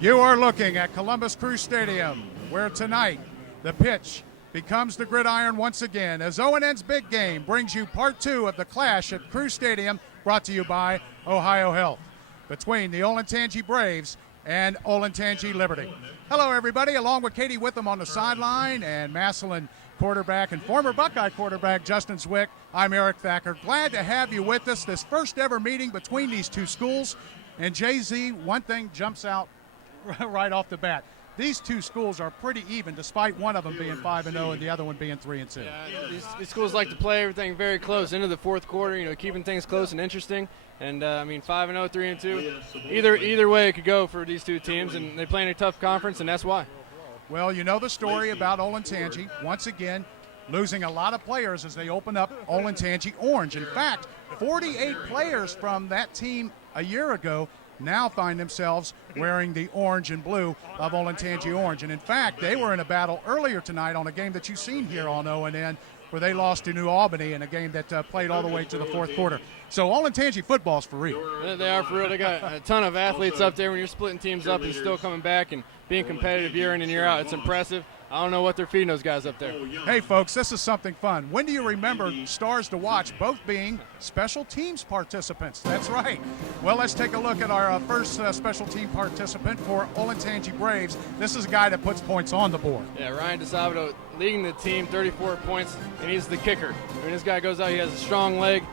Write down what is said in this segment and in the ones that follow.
You are looking at Columbus Crew Stadium, where tonight the pitch becomes the gridiron once again as ONN's Big Game brings you part two of the clash at Crew Stadium, brought to you by Ohio Health, between the Olentangy Braves and Olentangy Liberty. Hello, everybody. Along with Katie Witham on the sideline and Massillon quarterback and former Buckeye quarterback Justin Zwick, I'm Eric Thacker. Glad to have you with us. This first ever meeting between these two schools. And Jay-Z, one thing jumps out right off the bat. These two schools are pretty even, despite one of them being 5-0 and the other one being 3-2. Yeah, these schools like to play everything very close into the fourth quarter, keeping things close and interesting. And 5-0, 3-2, either way it could go for these two teams, and they play in a tough conference, and that's why. Well, you know the story about Olentangy. Once again, losing a lot of players as they open up Olentangy Orange. In fact, 48 players from that team a year ago now find themselves wearing the orange and blue of Olentangy Orange. And in fact, they were in a battle earlier tonight on a game that you've seen here on ONN, where they lost to New Albany in a game that played all the way to the fourth quarter. So Olentangy football's for real. They are for real. They got a ton of athletes up there. When you're splitting teams up and still coming back and being competitive year in and year out, it's impressive. I don't know what they're feeding those guys up there. Hey, folks, this is something fun. When do you remember stars to watch, both being special teams participants? That's right. Well, let's take a look at our first special team participant for Olentangy Braves. This is a guy that puts points on the board. Yeah, Ryan DeSalvado leading the team, 34 points, and he's the kicker. This guy goes out, he has a strong leg,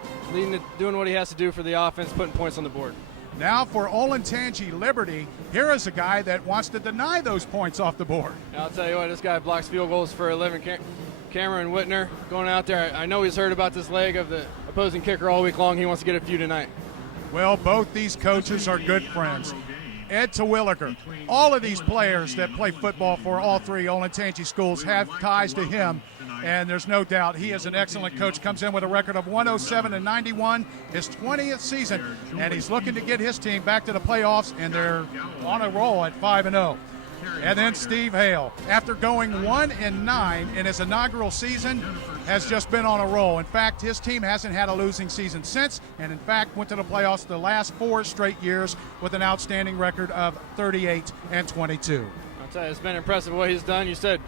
doing what he has to do for the offense, putting points on the board. Now for Olentangy Liberty, here is a guy that wants to deny those points off the board. I'll tell you what, this guy blocks field goals for a living. Cameron Whitner going out there. I know he's heard about this leg of the opposing kicker all week long. He wants to get a few tonight. Well, both these coaches are good friends. Ed Terwilliger, all of these players that play football for all three Olentangy schools have ties to him, and there's no doubt he is an excellent coach. Comes in with a record of 107-91, his 20th season, and he's looking to get his team back to the playoffs, and they're on a roll at 5-0. And then Steve Hale, after going 1-9 in his inaugural season, has just been on a roll. In fact, his team hasn't had a losing season since, and in fact went to the playoffs the last 4 straight years with an outstanding record of 38-22. I'll tell you, it's been impressive what he's done. You said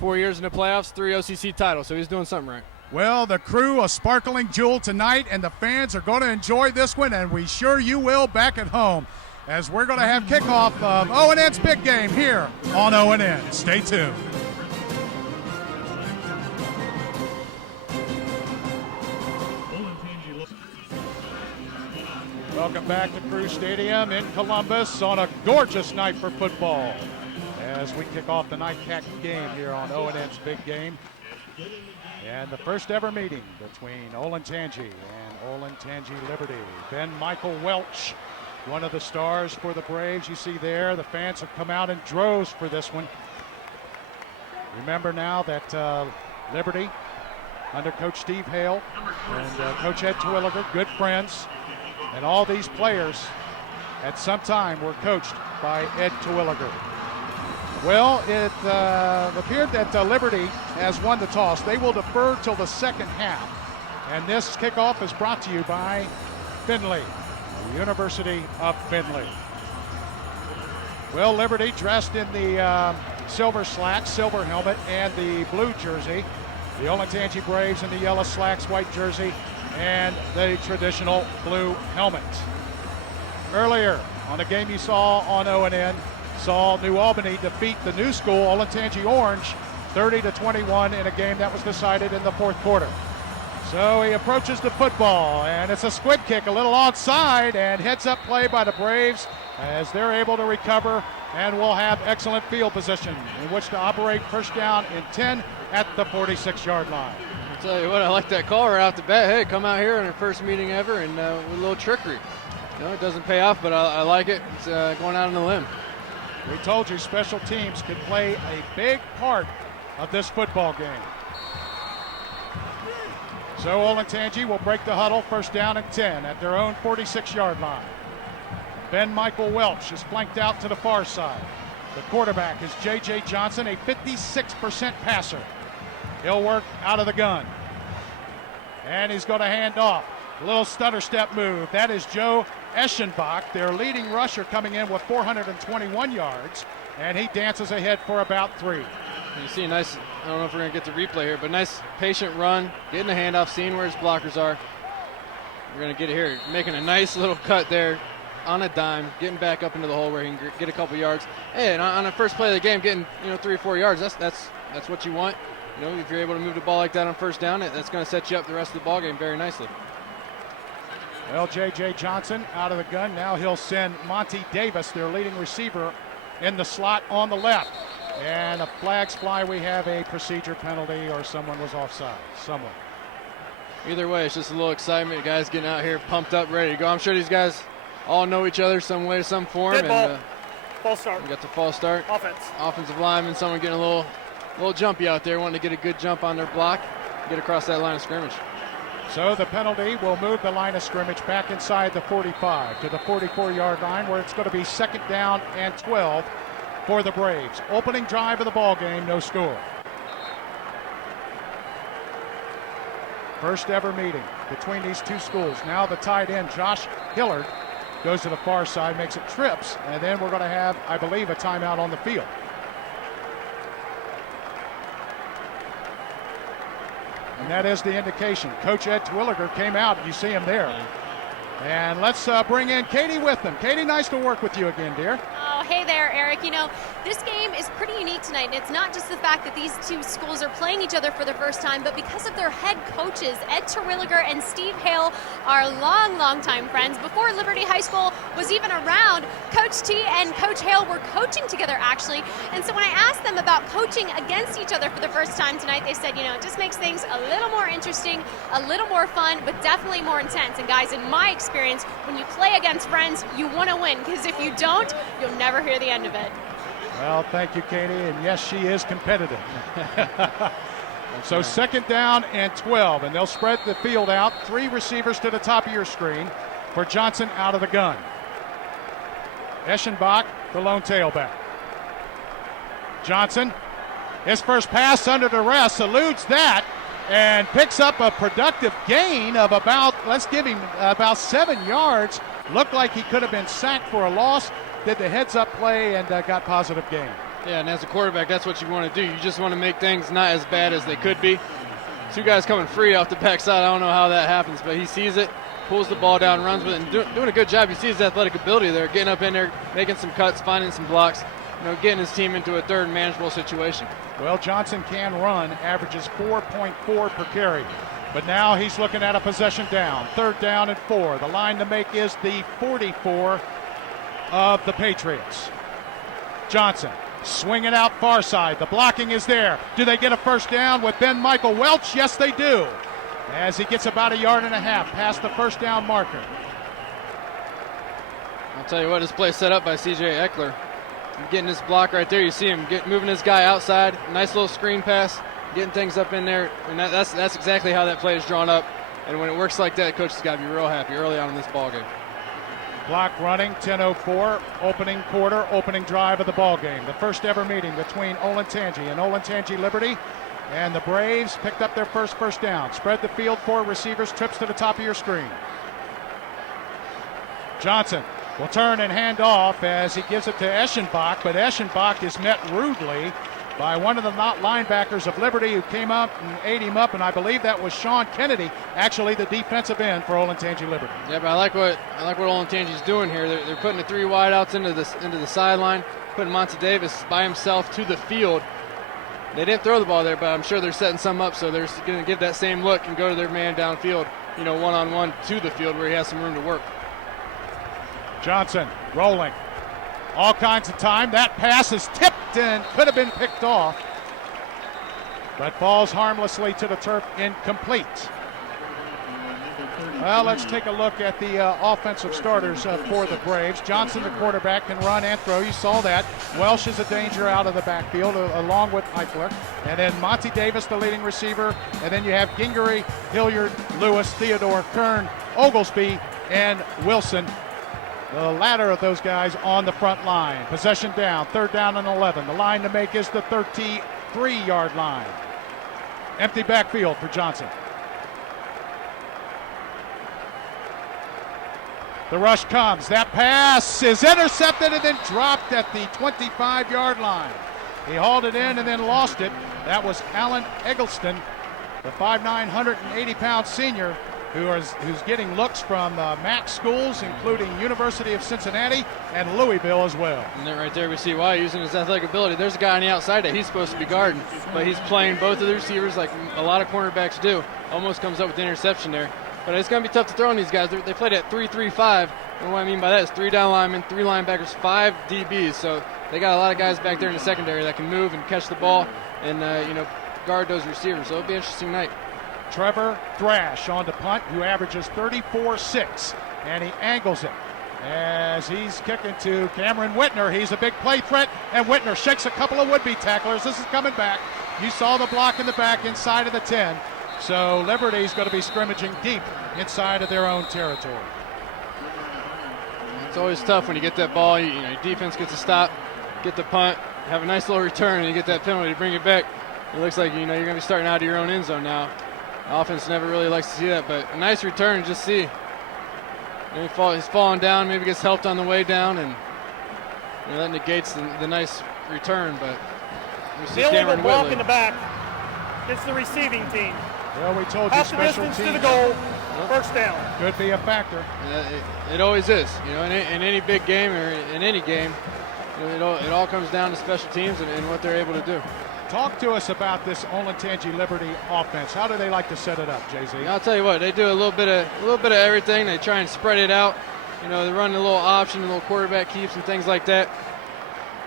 4 years in the playoffs, 3 OCC titles, so he's doing something right. Well, the Crew, a sparkling jewel tonight, and the fans are going to enjoy this one, and we sure you will back at home, as we're going to have kickoff of ONN's Big Game here on ONN. Stay tuned. Welcome back to Crew Stadium in Columbus on a gorgeous night for football as we kick off the nightcap game here on ONN's Big Game. And the first ever meeting between Olentangy and Olentangy Liberty. Ben Michael Welch, one of the stars for the Braves. You see there, the fans have come out in droves for this one. Remember now that Liberty, under Coach Steve Hale and Coach Ed Terwilliger, good friends. And all these players at some time were coached by Ed Terwilliger. Well, it appeared that Liberty has won the toss. They will defer till the second half. And this kickoff is brought to you by Findlay, the University of Findlay. Well, Liberty dressed in the silver slacks, silver helmet, and the blue jersey. The Olentangy Braves in the yellow slacks, white jersey, and the traditional blue helmet. Earlier on the game you saw on ONN, saw New Albany defeat the new school, Olentangy Orange, 30-21 in a game that was decided in the fourth quarter. So he approaches the football, and it's a squib kick, a little onside, and heads up play by the Braves as they're able to recover and will have excellent field position in which to operate first down and 10 at the 46-yard line. I'll tell you what, I like that call right off the bat. Hey, come out here in our first meeting ever and with a little trickery. It doesn't pay off, but I like it. It's going out on a limb. We told you special teams could play a big part of this football game. So Olentangy will break the huddle, first down and 10 at their own 46-yard line. Ben Michael Welch is flanked out to the far side. The quarterback is J.J. Johnson, a 56% passer. He'll work out of the gun. And he's going to hand off. A little stutter step move. That is Joe Eschenbach, their leading rusher, coming in with 421 yards, and he dances ahead for about 3. You see a nice, I don't know if we're going to get the replay here, but nice patient run, getting the handoff, seeing where his blockers are. We're going to get it here, making a nice little cut there on a dime, getting back up into the hole where he can get a couple yards. And on the first play of the game, getting 3 or 4 yards, that's what you want. If you're able to move the ball like that on first down, that's going to set you up the rest of the ball game very nicely. Well, J.J. Johnson out of the gun. Now he'll send Monty Davis, their leading receiver, in the slot on the left. And the flags fly. We have a procedure penalty, or someone was offside. Someone. Either way, it's just a little excitement. Guys getting out here pumped up, ready to go. I'm sure these guys all know each other some way, some form. Good ball. And False start. we got the false start. Offense. Offensive lineman, someone getting a little jumpy out there, wanting to get a good jump on their block, get across that line of scrimmage. So the penalty will move the line of scrimmage back inside the 45 to the 44-yard line, where it's going to be 2nd down and 12 for the Braves. Opening drive of the ball game, no score. First ever meeting between these two schools. Now the tight end, Josh Hillard, goes to the far side, makes it trips, and then we're going to have, I believe, a timeout on the field. And that is the indication. Coach Ed Twilliger came out. You see him there. And let's bring in Katie with them. Katie, nice to work with you again, dear. Oh, hey there, Eric. This game is pretty unique tonight, and it's not just the fact that these two schools are playing each other for the first time, but because of their head coaches. Ed Terwilliger and Steve Hale are long time friends. Before Liberty High School was even around, Coach T and Coach Hale were coaching together, actually. And so when I asked them about coaching against each other for the first time tonight, they said, it just makes things a little more interesting, a little more fun, but definitely more intense. And guys, in my experience, when you play against friends, you want to win, because if you don't, you'll never hear the end of it. Well, thank you, Katie, and yes, she is competitive. So 2nd down and 12, and they'll spread the field out. 3 receivers to the top of your screen for Johnson out of the gun. Eschenbach, the lone tailback. Johnson, his first pass under duress, eludes that, and picks up a productive gain of about 7 yards. Looked like he could have been sacked for a loss. Did the heads-up play and got positive gain. Yeah, and as a quarterback, that's what you want to do. You just want to make things not as bad as they could be. 2 guys coming free off the backside. I don't know how that happens, but he sees it, pulls the ball down, runs with it, and doing a good job. You see his athletic ability there, getting up in there, making some cuts, finding some blocks, getting his team into a third manageable situation. Well, Johnson can run, averages 4.4 per carry. But now he's looking at a possession down. 3rd down and 4. The line to make is the 44 of the Patriots. Johnson swinging out far side. The blocking is there. Do they get a first down with Ben Michael Welch? Yes, they do. As he gets about 1.5 yards past the first down marker. I'll tell you what, this play set up by C.J. Eckler. Getting this block right there. You see him moving his guy outside. Nice little screen pass. Getting things up in there. And that's exactly how that play is drawn up. And when it works like that, coach has got to be real happy early on in this ball game. Clock running, 10:04, opening quarter, opening drive of the ball game. The first ever meeting between Olentangy and Olentangy Liberty, and the Braves picked up their first down. Spread the field, 4 receivers, trips to the top of your screen. Johnson will turn and hand off as he gives it to Eschenbach, but Eschenbach is met rudely by one of the linebackers of Liberty, who came up and ate him up, and I believe that was Sean Kennedy, actually the defensive end for Olentangy Liberty. Yeah, but I like what Olentangy's doing here. They're putting the 3 wideouts into the sideline, putting Monty Davis by himself to the field. They didn't throw the ball there, but I'm sure they're setting some up, so they're going to give that same look and go to their man downfield, one-on-one to the field where he has some room to work. Johnson rolling. All kinds of time. That pass is tipped and could have been picked off, but falls harmlessly to the turf, incomplete. Well, let's take a look at the offensive starters for the Braves. Johnson, the quarterback, can run and throw. You saw that. Welsh is a danger out of the backfield, along with Eichler. And then Monty Davis, the leading receiver. And then you have Gingery, Hilliard, Lewis, Theodore, Kern, Oglesby, and Wilson. The latter of those guys on the front line. Possession down, 3rd down and 11. The line to make is the 33-yard line. Empty backfield for Johnson. The rush comes. That pass is intercepted and then dropped at the 25-yard line. He hauled it in and then lost it. That was Alan Eggleston, the 5'9", 180-pound senior, who's getting looks from MAC schools, including University of Cincinnati and Louisville as well. And then right there we see why, using his athletic ability. There's a guy on the outside that he's supposed to be guarding, but he's playing both of the receivers like a lot of cornerbacks do. Almost comes up with the interception there. But it's going to be tough to throw on these guys. They played at 3-3-5. And what I mean by that is 3 down linemen, 3 linebackers, 5 DBs. So they got a lot of guys back there in the secondary that can move and catch the ball and guard those receivers. So it'll be an interesting night. Trevor Thrash on the punt, who averages 34-6, and he angles it as he's kicking to Cameron Whitner. He's a big play threat, and Whitner shakes a couple of would-be tacklers. This is coming back. You saw the block in the back inside of the 10. So Liberty's going to be scrimmaging deep inside of their own territory. It's always tough when you get that ball. Your defense gets a stop, get the punt, have a nice little return, and you get that penalty to bring it back. It looks like you're going to be starting out of your own end zone now. The offense never really likes to see that, but a nice return. Just see he's falling down, maybe gets helped on the way down, and that negates the nice return. But we see the only Cameron block Whitley in the back. It's the receiving team. Well, we told you Half the special distance teams to the goal, first down. could be a factor. It always is. In any big game or in any game, it all comes down to special teams and what they're able to do. Talk to us about this Olentangy Liberty offense. How do they like to set it up, JZ? I'll tell you what, they do a little bit of everything. They try and spread it out. They run a little option, a little quarterback keeps and things like that.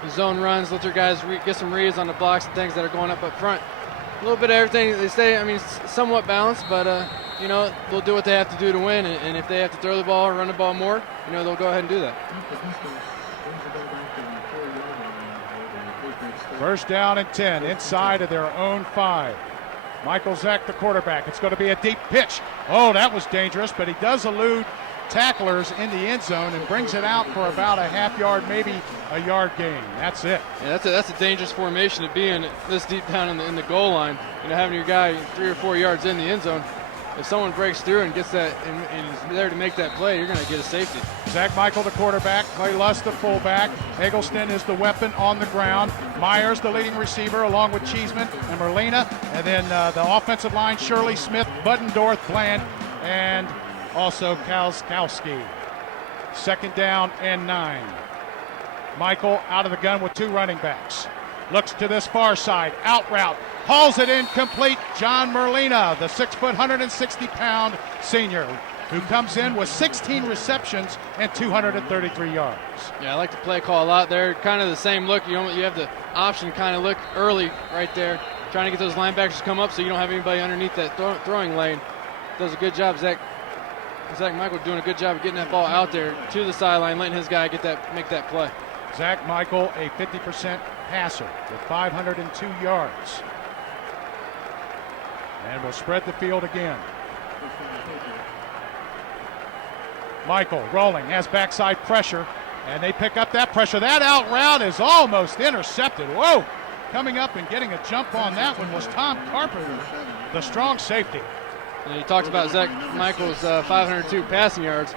The zone runs, let their guys get some reads on the blocks and things that are going up front. A little bit of everything. They stay, somewhat balanced, but they'll do what they have to do to win. And if they have to throw the ball or run the ball more, they'll go ahead and do that. First down and 10 inside of their own 5. Michael Zeck, the quarterback. It's going to be a deep pitch. Oh, that was dangerous, but he does elude tacklers in the end zone and brings it out for about a half yard, maybe a yard gain. That's it. Yeah, that's a dangerous formation to be in this deep down in the goal line. Having your guy 3 or 4 yards in the end zone. If someone breaks through and gets that and is there to make that play, you're going to get a safety. Zach Michael, the quarterback. Clay Luss, the fullback. Eggleston is the weapon on the ground. Myers, the leading receiver, along with Cheeseman and Merlina. And then the offensive line, Shirley Smith, Buddendorf, Bland, and also Kalskowski. Second down and 9. Michael out of the gun with 2 running backs. Looks to this far side, out route, hauls it incomplete. John Merlina, the 6', 160-pound senior, who comes in with 16 receptions and 233 yards. Yeah, I like the play call a lot there. Kind of the same look. You have the option kind of look early right there, trying to get those linebackers to come up so you don't have anybody underneath that throwing lane. Does a good job. Zach Michael doing a good job of getting that ball out there to the sideline, letting his guy make that play. Zach Michael, a 50% passer with 502 yards. And will spread the field again. Michael rolling, has backside pressure, and they pick up that pressure. That out route is almost intercepted. Whoa! Coming up and getting a jump on that one was Tom Carpenter, the strong safety. And you talked about Zach Michael's 502 passing yards.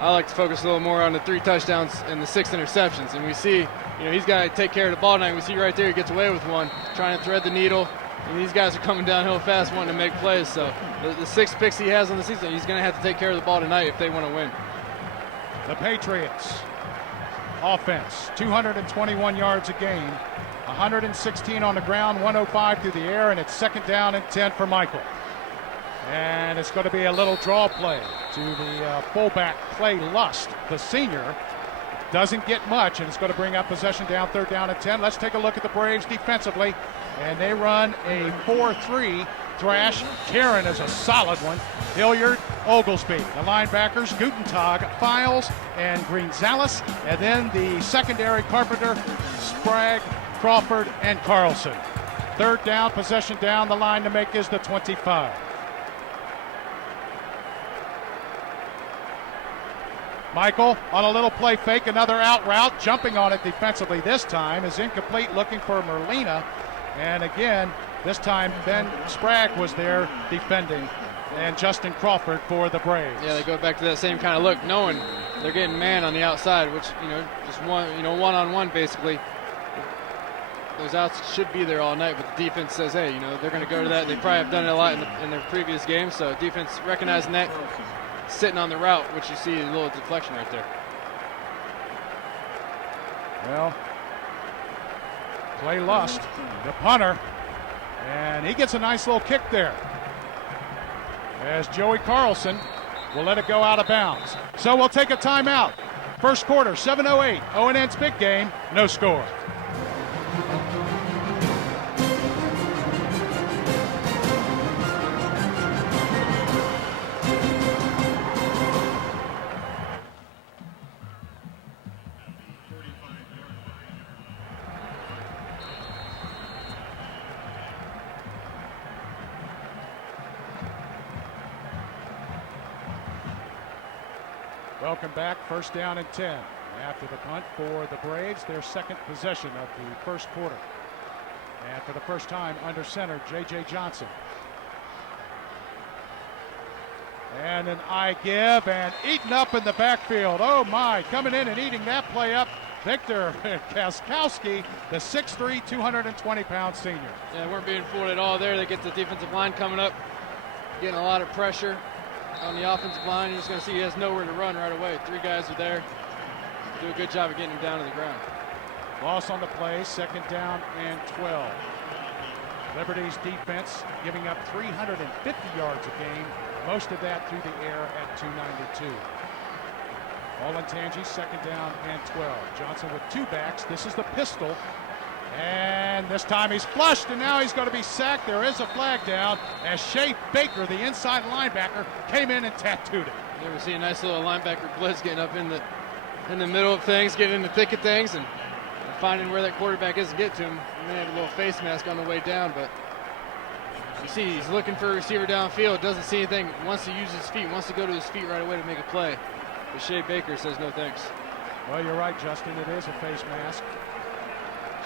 I like to focus a little more on the 3 touchdowns and the 6 interceptions. And we see, he's got to take care of the ball tonight. We see right there he gets away with one, trying to thread the needle. And these guys are coming downhill fast wanting to make plays. So the 6 picks he has on the season, he's going to have to take care of the ball tonight if they want to win. The Patriots offense, 221 yards a game, 116 on the ground, 105 through the air, and it's second down and 10 for Michael. And it's going to be a little draw play to the fullback, Clay Lust, the senior. Doesn't get much, and it's going to bring up possession down, third down and 10. Let's take a look at the Braves defensively. And they run a 4-3. Thrash, Karen is a solid one. Hilliard, Oglesby. The linebackers, Gutentag, Files, and Greenzalis. And then the secondary, Carpenter, Sprague, Crawford, and Carlson. Third down, possession down. The line to make is the 25. Michael on a little play fake, another out route, jumping on it defensively this time is incomplete, looking for Merlina. And again, this time Ben Sprague was there defending. and Justin Crawford for the Braves. Yeah, they go back to that same kind of look, knowing they're getting man on the outside, which, just one-on-one basically. Those outs should be there all night, but the defense says, hey, they're going to go to that. They probably have done it a lot in their previous games, so defense recognizing that, sitting on the route, which you see a little deflection right there. Well, Clay Lust, the punter, and he gets a nice little kick there as Joey Carlson will let it go out of bounds. So we'll take a timeout. First quarter, 7:08, ONN's big game, no score. Welcome back, first down and 10. After the punt for the Braves, their second possession of the first quarter. And for the first time under center, J.J. Johnson. And an eye give and eaten up in the backfield. Oh my, coming in and eating that play up, Victor Kaskowski, the 6'3", 220-pound senior. Yeah, they weren't being fooled at all there. They get the defensive line coming up, getting a lot of pressure on the offensive line. You're just going to see he has nowhere to run right away. Three guys are there. Do a good job of getting him down to the ground. Loss on the play, second down and 12. Liberty's defense giving up 350 yards a game, most of that through the air at 292. Olentangy, second down and 12. Johnson with two backs. This is the pistol. And this time he's flushed, and now he's going to be sacked. There is a flag down as Shea Baker, the inside linebacker, came in and tattooed it. You ever see a nice little linebacker blitz getting up in the middle of things, getting in the thick of things, and finding where that quarterback is and get to him. He may have a little face mask on the way down, but you see he's looking for a receiver downfield, doesn't see anything, wants to use his feet, wants to go to his feet right away to make a play. But Shea Baker says no thanks. Well, you're right, Justin. It is a face mask.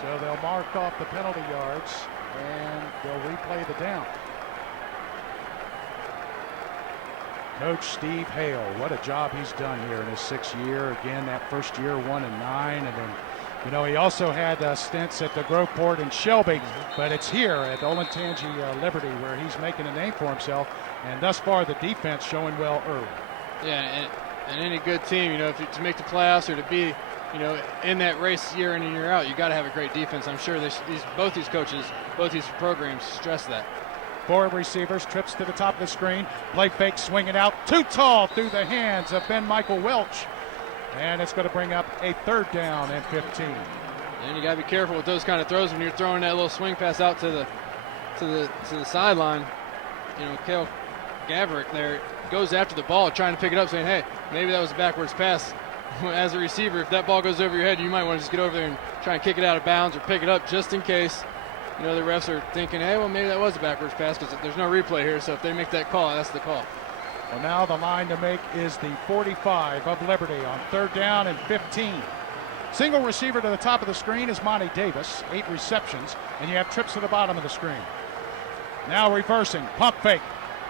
So they'll mark off the penalty yards, and they'll replay the down. Coach Steve Hale, what a job he's done here in his sixth year. Again, that first year, 1-9, and then, he also had stints at the Groveport and Shelby, but it's here at Olentangy Liberty where he's making a name for himself, and thus far the defense showing well early. Yeah, and any good team, to make the playoffs or to be, in that race year in and year out, you got to have a great defense. I'm sure both these coaches, both these programs stress that. Four receivers, trips to the top of the screen, play fake, swing it out, too tall through the hands of Ben Michael Welch, and it's going to bring up a third down and 15. And you got to be careful with those kind of throws when you're throwing that little swing pass out to the sideline. Cale Gaverick there goes after the ball, trying to pick it up, saying, hey, maybe that was a backwards pass. As a receiver, if that ball goes over your head, you might want to just get over there and try and kick it out of bounds or pick it up just in case. The refs are thinking, hey, well, maybe that was a backwards pass because there's no replay here, so if they make that call, that's the call. Well, now the line to make is the 45 of Liberty on third down and 15. Single receiver to the top of the screen is Monty Davis, 8 receptions, and you have trips to the bottom of the screen. Now reversing, pump fake.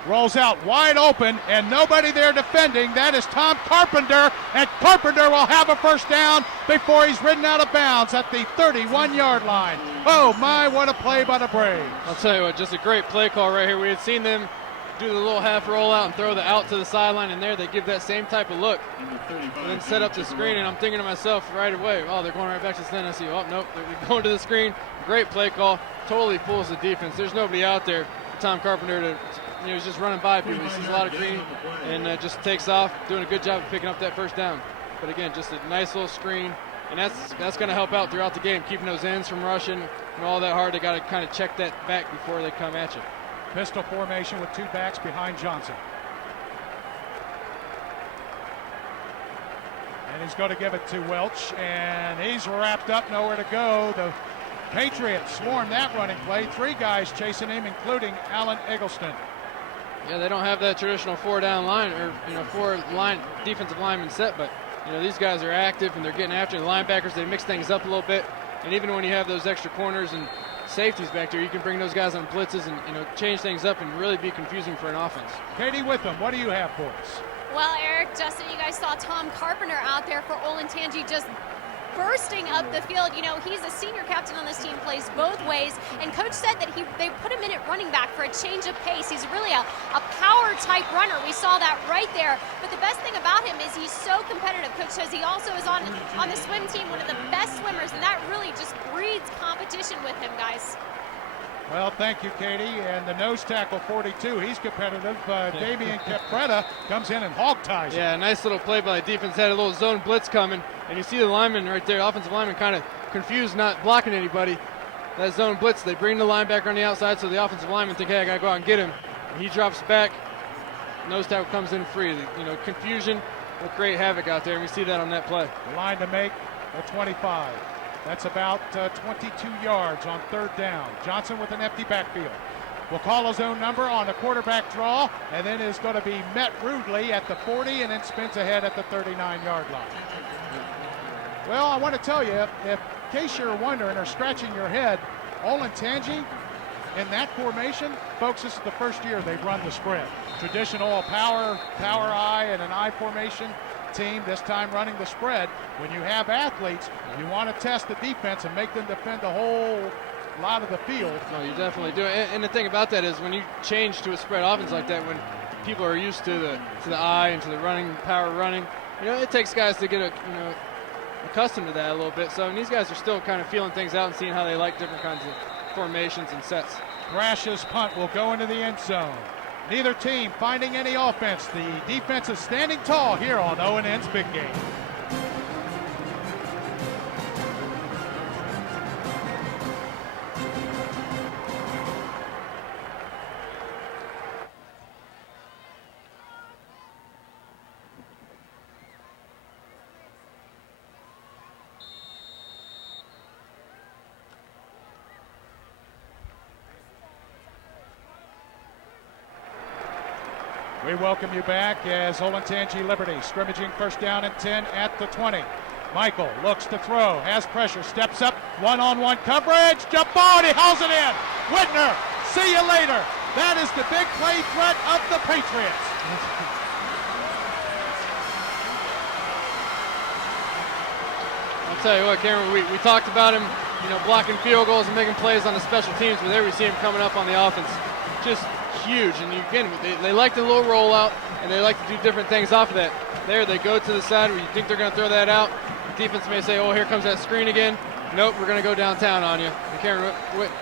Rolls out wide open and nobody there defending. That is Tom Carpenter, and Carpenter will have a first down before he's ridden out of bounds at the 31-yard line. Oh my, what a play by the Braves. I'll tell you what, just a great play call right here. We had seen them do the little half rollout and throw the out to the sideline, and there they give that same type of look and then set up the screen, and I'm thinking to myself right away, oh, they're going right back to the stand. I see, oh, nope, they're going to the screen. Great play call. Totally fools the defense. There's nobody out there for Tom Carpenter to, he's just running by people. He sees a lot of green and just takes off, doing a good job of picking up that first down. But again, just a nice little screen, and that's going to help out throughout the game, keeping those ends from rushing and all that hard. They got to kind of check that back before they come at you. Pistol formation with two backs behind Johnson. And he's going to give it to Welch, and he's wrapped up, nowhere to go. The Patriots swarm that running play. 3 guys chasing him, including Alan Eggleston. Yeah, they don't have that traditional 4-down line or 4-line defensive lineman set, but these guys are active and they're getting after the linebackers. They mix things up a little bit, and even when you have those extra corners and safeties back there. You can bring those guys on blitzes and, you know, change things up and really be confusing for an offense. Katie Witham, what do you have for us? Well, Eric, Justin, you guys saw Tom Carpenter out there for Olentangy just bursting up the field. You know, he's a senior captain on this team, plays both ways, and coach said that they put him in at running back for a change of pace. He's really a power type runner. We saw that right there. But the best thing about him is he's so competitive. Coach says he also is on the swim team, one of the best swimmers, and that really just breeds competition with him, guys. Well, thank you, Katie. And the nose tackle 42, he's competitive. Damian Capretta comes in and hog ties him. Yeah, nice little play by the defense. Had a little zone blitz coming, and you see the lineman right there, offensive lineman, kind of confused, not blocking anybody. That zone blitz, they bring the linebacker on the outside, so the offensive lineman think, hey, I got to go out and get him. And he drops back. Nose tackle comes in free. You know, confusion will create havoc out there, and we see that on that play. The line to make a 25. That's about 22 yards on third down. Johnson with an empty backfield. Will call his own number on a quarterback draw, and then is going to be met rudely at the 40 and then spins ahead at the 39-yard line. Well, I want to tell you, in case you're wondering or scratching your head, Olentangy in that formation, folks, this is the first year they've run the spread. Traditional power eye and an I formation team, this time running the spread. When you have athletes, you want to test the defense and make them defend the whole lot of the field. No, you definitely do. And the thing about that is when you change to a spread offense like that, when people are used to the eye and to the running, power running, you know, it takes guys to get accustomed to that a little bit. So and these guys are still kind of feeling things out and seeing how they like different kinds of formations and sets. Thrash's punt will go into the end zone. Neither team finding any offense. The defense is standing tall here on ONN's Big Game. We welcome you back as Olentangy Liberty scrimmaging first down and 10 at the 20. Michael looks to throw, has pressure, steps up, one-on-one coverage, jump ball, and he hauls it in. Whitner, see you later. That is the big play threat of the Patriots. I'll tell you what, Cameron, we talked about him, you know, blocking field goals and making plays on the special teams, but there we see him coming up on the offense. Just huge, and again, they like the little rollout, and they like to do different things off of that. There, they go to the side where you think they're going to throw that out. The defense may say, oh, here comes that screen again. Nope, we're going to go downtown on you. And Cameron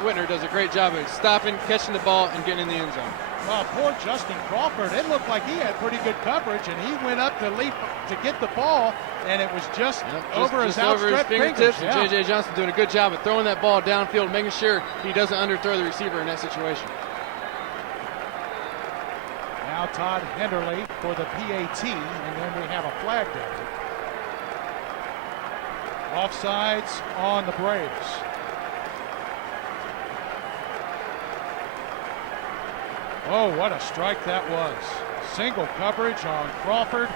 Whitner does a great job of stopping, catching the ball, and getting in the end zone. Well, poor Justin Crawford, it looked like he had pretty good coverage, and he went up to leap to get the ball, and it was just over his outstretched fingertips. fingers. And J.J. Johnson doing a good job of throwing that ball downfield, making sure he doesn't underthrow the receiver in that situation. Now Todd Henderly for the PAT, and then we have a flag down. Offsides on the Braves. Oh, what a strike that was. Single coverage on Crawford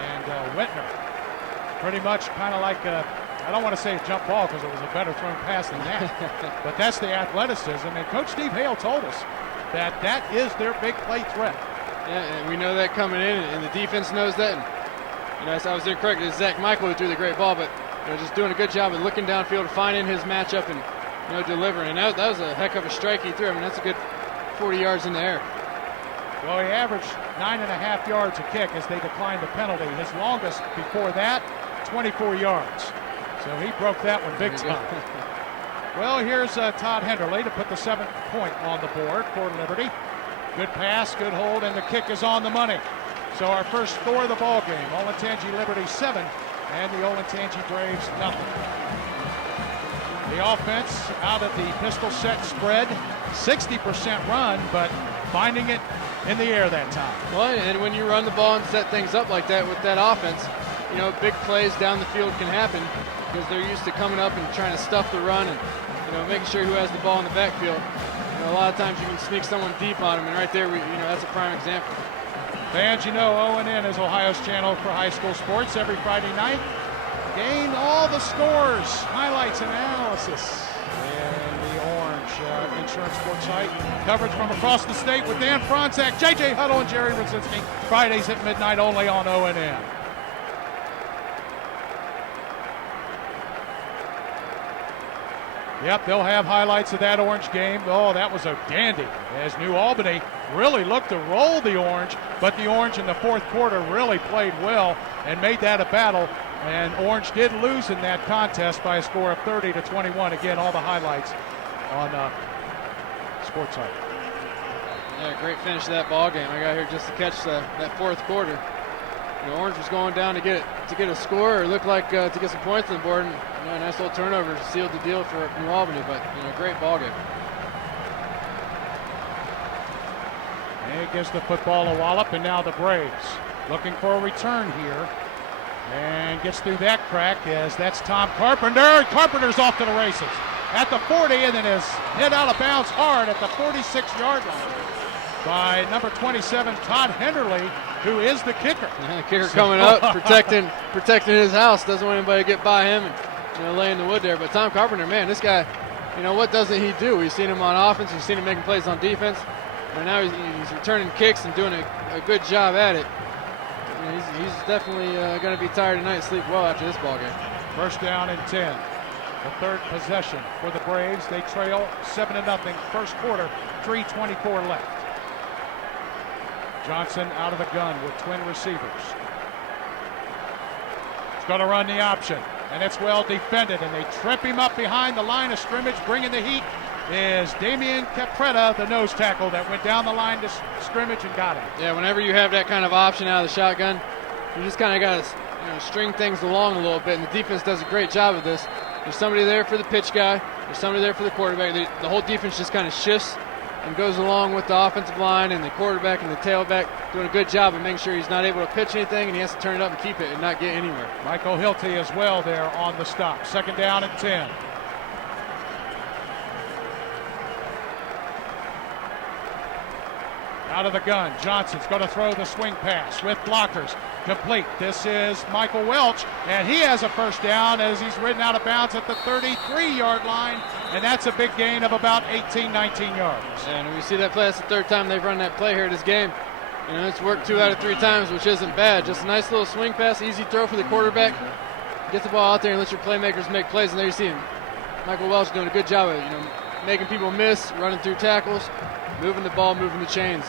and Whitner. Pretty much kind of like I don't want to say a jump ball because it was a better thrown pass than that. But that's the athleticism. And Coach Steve Hale told us that that is their big play threat. Yeah, and we know that coming in, and the defense knows that. And, you know, I was incorrect. It's Zach Michael who threw the great ball, but you know, just doing a good job of looking downfield, finding his matchup, and you know, delivering. And that was a heck of a strike he threw. I mean, that's a good 40 yards in the air. Well, he averaged 9.5 yards a kick as they declined the penalty. His longest before that, 24 yards. So he broke that one big time. Well, here's Todd Henderly to put the 7th point on the board for Liberty. Good pass, good hold, and the kick is on the money. So our first score of the ball game, Olentangy Liberty 7 and the Olentangy Braves nothing. The offense out of the pistol set spread, 60% run, but finding it in the air that time. Well, and when you run the ball and set things up like that with that offense, you know, big plays down the field can happen because they're used to coming up and trying to stuff the run and, you know, making sure who has the ball in the backfield. You know, a lot of times you can sneak someone deep on them, and right there, that's a prime example. Fans, you know ONN is Ohio's channel for high school sports every Friday night. Gain all the scores, highlights, and analysis in the orange Insurance Sports Site. Coverage from across the state with Dan Franzak, J.J. Huddle, and Jerry Rosinski. Fridays at midnight only on ONN. Yep, they'll have highlights of that Orange game. Oh, that was a dandy, as New Albany really looked to roll the Orange, but the Orange in the fourth quarter really played well and made that a battle. And Orange did lose in that contest by a score of 30-21. Again, all the highlights on Sports Site. Yeah, great finish to that ball game. I got here just to catch that fourth quarter. You know, Orange was going down to get a score, or looked like to get some points on the board. And, you know, a nice little turnover sealed the deal for New Albany. But great ball game. And it gives the football a wallop, and now the Braves looking for a return here. And gets through that crack as that's Tom Carpenter. Carpenter's off to the races at the 40, and then is hit out of bounds hard at the 46-yard line by number 27, Todd Henderly, who is the kicker. Yeah, the kicker coming up, protecting his house. Doesn't want anybody to get by him and lay in the wood there. But Tom Carpenter, man, this guy, what doesn't he do? We've seen him on offense. We've seen him making plays on defense. And now he's returning kicks and doing a good job at it. He's definitely going to be tired tonight and sleep well after this ball game. First down and 10. The third possession for the Braves. They trail 7-0. First quarter, 3:24 left. Johnson out of the gun with twin receivers. He's going to run the option, and it's well defended, and they trip him up behind the line of scrimmage. Bringing the heat is Damian Capretta, the nose tackle that went down the line to scrimmage and got him. Yeah, whenever you have that kind of option out of the shotgun, you just kind of got to string things along a little bit, and the defense does a great job of this. There's somebody there for the pitch guy. There's somebody there for the quarterback. The whole defense just kind of shifts and goes along with the offensive line and the quarterback and the tailback, doing a good job of making sure he's not able to pitch anything, and he has to turn it up and keep it and not get anywhere. Michael Hilty as well there on the stop. Second down and 10. Out of the gun, Johnson's going to throw the swing pass with blockers. Complete. This is Michael Welch, and he has a first down as he's ridden out of bounds at the 33-yard line, and that's a big gain of about 18, 19 yards. And we see that play. That's the third time they've run that play here this game. It's worked 2 out of 3 times, which isn't bad. Just a nice little swing pass, easy throw for the quarterback. Get the ball out there and let your playmakers make plays, and there you see him. Michael Welch doing a good job of making people miss, running through tackles, moving the ball, moving the chains.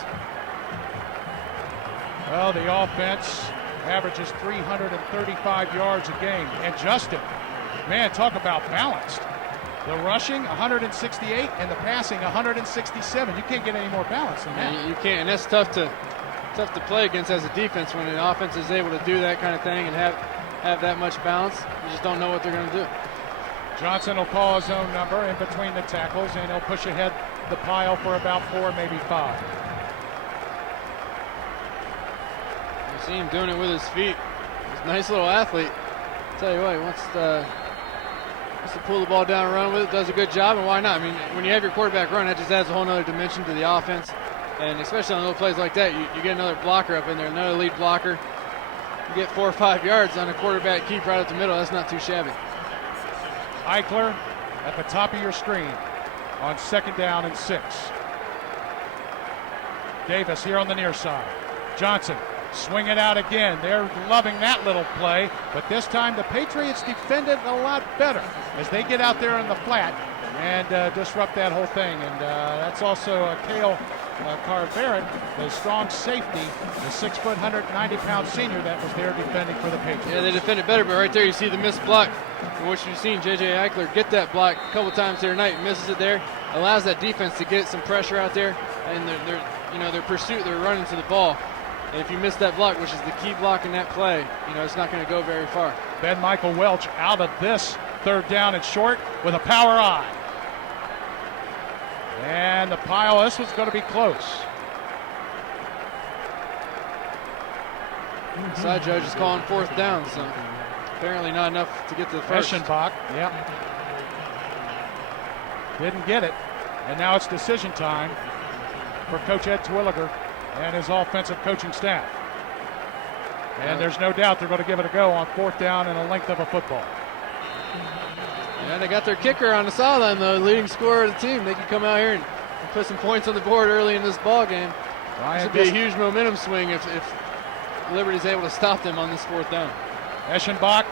Well, the offense averages 335 yards a game. And Justin, man, talk about balanced. The rushing, 168, and the passing, 167. You can't get any more balance than that. You can't, and that's tough to play against as a defense when an offense is able to do that kind of thing and have that much balance. You just don't know what they're going to do. Johnson will call his own number in between the tackles, and he'll push ahead the pile for about 4, maybe 5. You see him doing it with his feet. He's a nice little athlete. I'll tell you what, he wants to pull the ball down and run with it, does a good job, and why not? I mean, when you have your quarterback run, that just adds a whole other dimension to the offense. And especially on little plays like that, you get another blocker up in there, another lead blocker. You get 4 or 5 yards on a quarterback keep right up the middle. That's not too shabby. Eichler at the top of your screen on second down and 6. Davis here on the near side. Johnson swing it out again. They're loving that little play, but this time the Patriots defended a lot better as they get out there in the flat and disrupt that whole thing. And that's also Cale Carr-Barrett, the strong safety, the 6 foot, 190-pound senior that was there defending for the Patriots. Yeah, they defended better, but right there you see the missed block. And what you've seen J.J. Eichler get that block a couple times here tonight, misses it there, allows that defense to get some pressure out there, and their pursuit, they're running to the ball. And if you miss that block, which is the key block in that play, it's not going to go very far. Then Michael Welch out of this third down and short with a power eye. And the pile, this one's going to be close. The side judge is calling 4th down, so apparently not enough to get to the first. Eschenbach, yep. Didn't get it. And now it's decision time for Coach Ed Terwilliger and his offensive coaching staff. And there's no doubt they're going to give it a go on 4th down and a length of a football. Yeah, they got their kicker on the sideline, the leading scorer of the team. They can come out here and put some points on the board early in this ball game. This would be a huge momentum swing if Liberty's able to stop them on this 4th down. Eschenbach